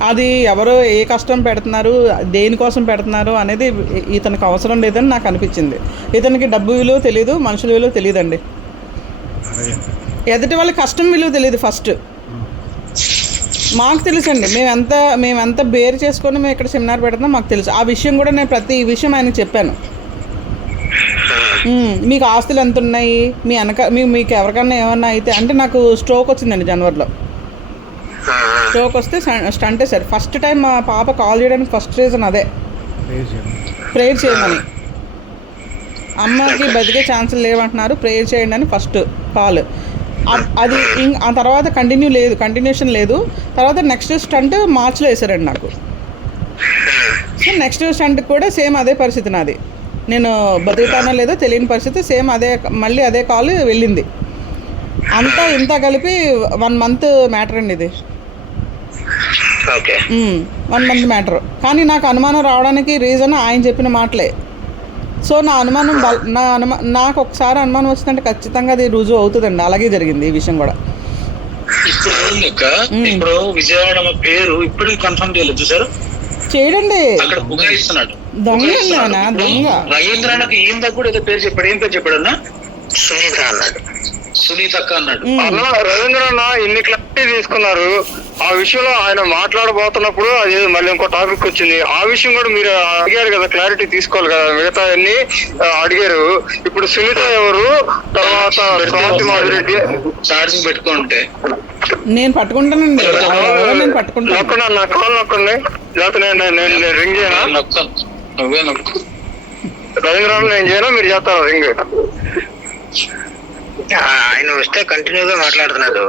అది ఎవరో ఏ కష్టం పెడుతున్నారు, దేనికోసం పెడుతున్నారు అనేది ఇతనికి అవసరం లేదని నాకు అనిపించింది. ఇతనికి డబ్బు విలువ తెలియదు, మనుషుల విలువ తెలియదండి, ఎదుటి వాళ్ళకి కష్టం విలువ తెలియదు. ఫస్ట్ మాకు తెలుసండి, మేమెంత బేర్ చేసుకొని మేము ఇక్కడ సెమినార్ పెడుతున్నాం మాకు తెలుసు. ఆ విషయం కూడా నేను ప్రతి విషయం ఆయనకు చెప్పాను. మీకు ఆస్తులు ఎంత ఉన్నాయి, మీకు ఎవరికన్నా ఏమన్నా అయితే అంటే, నాకు స్ట్రోక్ వచ్చిందండి జనవరిలో. స్ట్రోక్ వస్తే స్టంటే సార్. ఫస్ట్ టైం మా పాప కాల్ చేయడానికి ఫస్ట్ రీజన్ అదే, ప్రేయర్ చేయమని. అమ్మకి బతికే ఛాన్సులు లేవంటున్నారు, ప్రేయర్ చేయండి అని ఫస్ట్ కాల్. అది ఆ తర్వాత కంటిన్యూషన్ లేదు. తర్వాత నెక్స్ట్ స్టంట్ మార్చిలో వేసారండి నాకు. సో నెక్స్ట్ స్టంట్ కూడా సేమ్ అదే పరిస్థితి నాది. నేను బతుకుతానో లేదో తెలియని పరిస్థితి, సేమ్ అదే, మళ్ళీ అదే కాల్ వెళ్ళింది. అంతా ఇంత కలిపి 1 month మ్యాటర్ అండి ఇది. 1 month మ్యాటర్. కానీ నాకు అనుమానం రావడానికి రీజన్ ఆయన చెప్పిన మాటలే. సో నా అనుమానం నాకు ఒకసారి అనుమానం వచ్చిందంటే ఖచ్చితంగా అది రుజువు అవుతుందండి. అలాగే జరిగింది ఈ విషయం కూడా. ఇప్పుడు విజయవాడ పేరు ఇప్పుడు కన్ఫర్మ్ చేయలేదు సార్, చేయడండి. అక్కడ బుగాయిస్తున్నాడు, దొంగ దొంగ. రవీంద్రనాథ్ ఈయన కూడా ఏదో పేరు చెప్పాడు. ఏం పేరు చెప్పాడన్నా? సునీత అన్నాడు, సునీత అక్క అన్నాడు. రవీంద్రన్న ఇన్ని క్లారిటీ తీసుకున్నారు. ఆ విషయంలో ఆయన మాట్లాడబోతున్నప్పుడు అది మళ్ళీ ఇంకో టాపిక్ వచ్చింది. ఆ విషయం కూడా మీరు అడిగారు కదా, క్లారిటీ తీసుకోవాలి కదా, మిగతా అన్ని అడిగారు. ఇప్పుడు సునీత ఎవరు, తర్వాత స్వాతి మాధురెడ్డి ఛార్జింగ్ పెట్టుకుంటే నేను పట్టుకుంటానండి, నేను పట్టుకుంటాను. నొక్కండి, నా కాల్ నొక్కండి, లేకపోతే నేను రింగ్ చేయనా? నువ్వే నొక్కు. రవీంద్రనాథ్ నేను చేయనా, మీరు చేస్తారా రింగ్? ఆయన వస్తే కంటిన్యూగా మాట్లాడుతున్నాడు.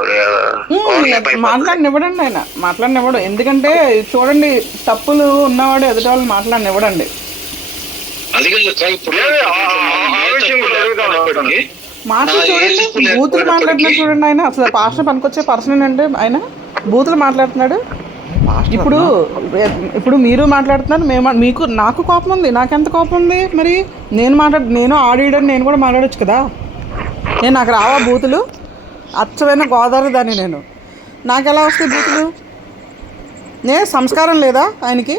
మాట్లాడనివ్వడండి, ఆయన మాట్లాడనివ్వడు. ఎందుకంటే చూడండి, తప్పులు ఉన్నవాడు ఎదుటి వాళ్ళు మాట్లాడనివ్వడండి. మాటలు చూడండి, బూతులు మాట్లాడుతున్నాడు చూడండి. ఆయన అసలు పాస్టర్ పనికొచ్చే పర్సన్ అండి. ఆయన బూతులు మాట్లాడుతున్నాడు. ఇప్పుడు మీరు మాట్లాడుతున్నారు, నాకు కోపం ఉంది. నాకెంత కోపం ఉంది మరి? నేను ఆడియో నేను కూడా మాట్లాడచ్చు కదా. నాకు రావా బూతులు? అచ్చమైన గోదావరి దాన్ని నేను. నాకు ఎలా వస్తాయి బూతులు? సంస్కారం లేదా ఆయనకి?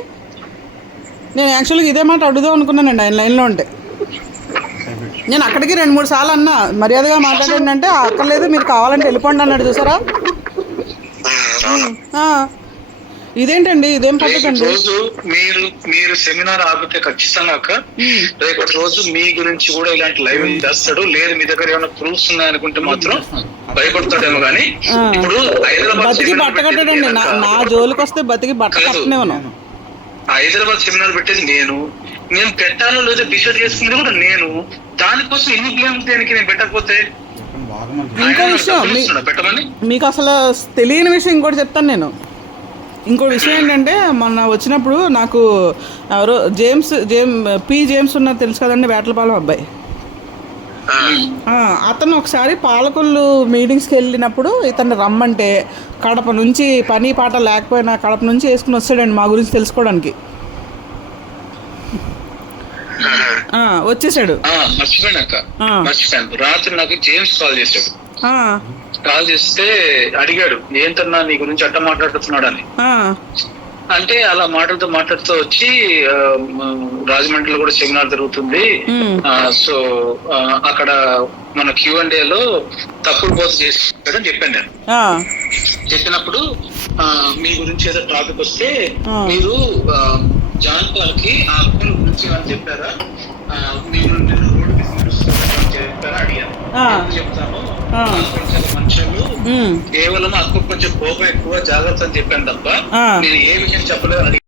నేను యాక్చువల్గా ఇదే మాట అడుగుదాం అనుకున్నానండి ఆయన లైన్లో ఉంటే. నేను అక్కడికి 2-3 సార్లు అన్నా, మర్యాదగా మాట్లాడండి అంటే అక్కర్లేదు, మీరు కావాలంటే వెళ్ళిపోండి అన్నాడు. చూసారా? ఇదేంటండి, ఇదేం పద్ధతి అండి? రోజు మీరు సెమినార్ ఆపితే ఖచ్చితంగా రేపటి రోజు మీ గురించి కూడా ఇలాంటి లైవ్ చేస్తాడు. లేదు మీ దగ్గర ఏమైనా ప్రూఫ్స్ ఉన్నాయనుకుంటే మాత్రం భయపడతాడేమో. కానీ ఇప్పుడు బతికి బట్ట కట్టాడండి. నా జోలికి వస్తే బతికి బట్ట కట్టనేవను. హైదరాబాద్ సెమినార్ పెట్టేది నేను పెట్టాలో లేదో డిసైడ్ చేసుకునేది కూడా నేను. దానికోసం ఎన్ని బ్లేమ్ దేనికి నేను పెట్టకపోతే? ఇంకో విషయం పెట్టమని మీకు అసలు తెలియని విషయం ఇంకోటి చెప్తాను నేను. ఇంకో విషయం ఏంటంటే, మొన్న వచ్చినప్పుడు నాకు ఎవరో జేమ్స్ ఉన్నారు తెలుసు కదండి, వేటలపాలెం అబ్బాయి. అతను ఒకసారి పాలకొల్లు మీటింగ్స్కి వెళ్ళినప్పుడు ఇతన్ని రమ్మంటే కడప నుంచి పని పాట లేకపోయినా కడప నుంచి వేసుకుని వస్తాడండి మా గురించి తెలుసుకోవడానికి. వచ్చేసాడు. మర్చిపోయాను. రాత్రి నాకు జేమ్స్ కాల్ చేశాడు. కాల్ చేస్తే అడిగాడు, ఏంటన్నా నీ గురించి అట్ట మాట్లాడుతున్నాడు అని. అంటే అలా మాట్లాడుతూ వచ్చి రాజమండ్రిలో కూడా సెమినార్ జరుగుతుంది. సో అక్కడ మన Q&A లో తప్పుడు బోధ చేస్తాడని చెప్పాను నేను. చెప్పినప్పుడు మీ గురించి ఏదో టాపిక్ వస్తే మీరు జాన్ పాల్ కి ఆ అక్కల గురించి ఏమైనా చెప్పారా, మీరు రోడ్డు చెప్పారా అడిగాను. చెప్తాను చాలా మనుషులు కేవలం అక్క కొంచెం కోపం ఎక్కువ జాగ్రత్త అని చెప్పాను తప్ప నేను ఏ విషయం చెప్పలేదు.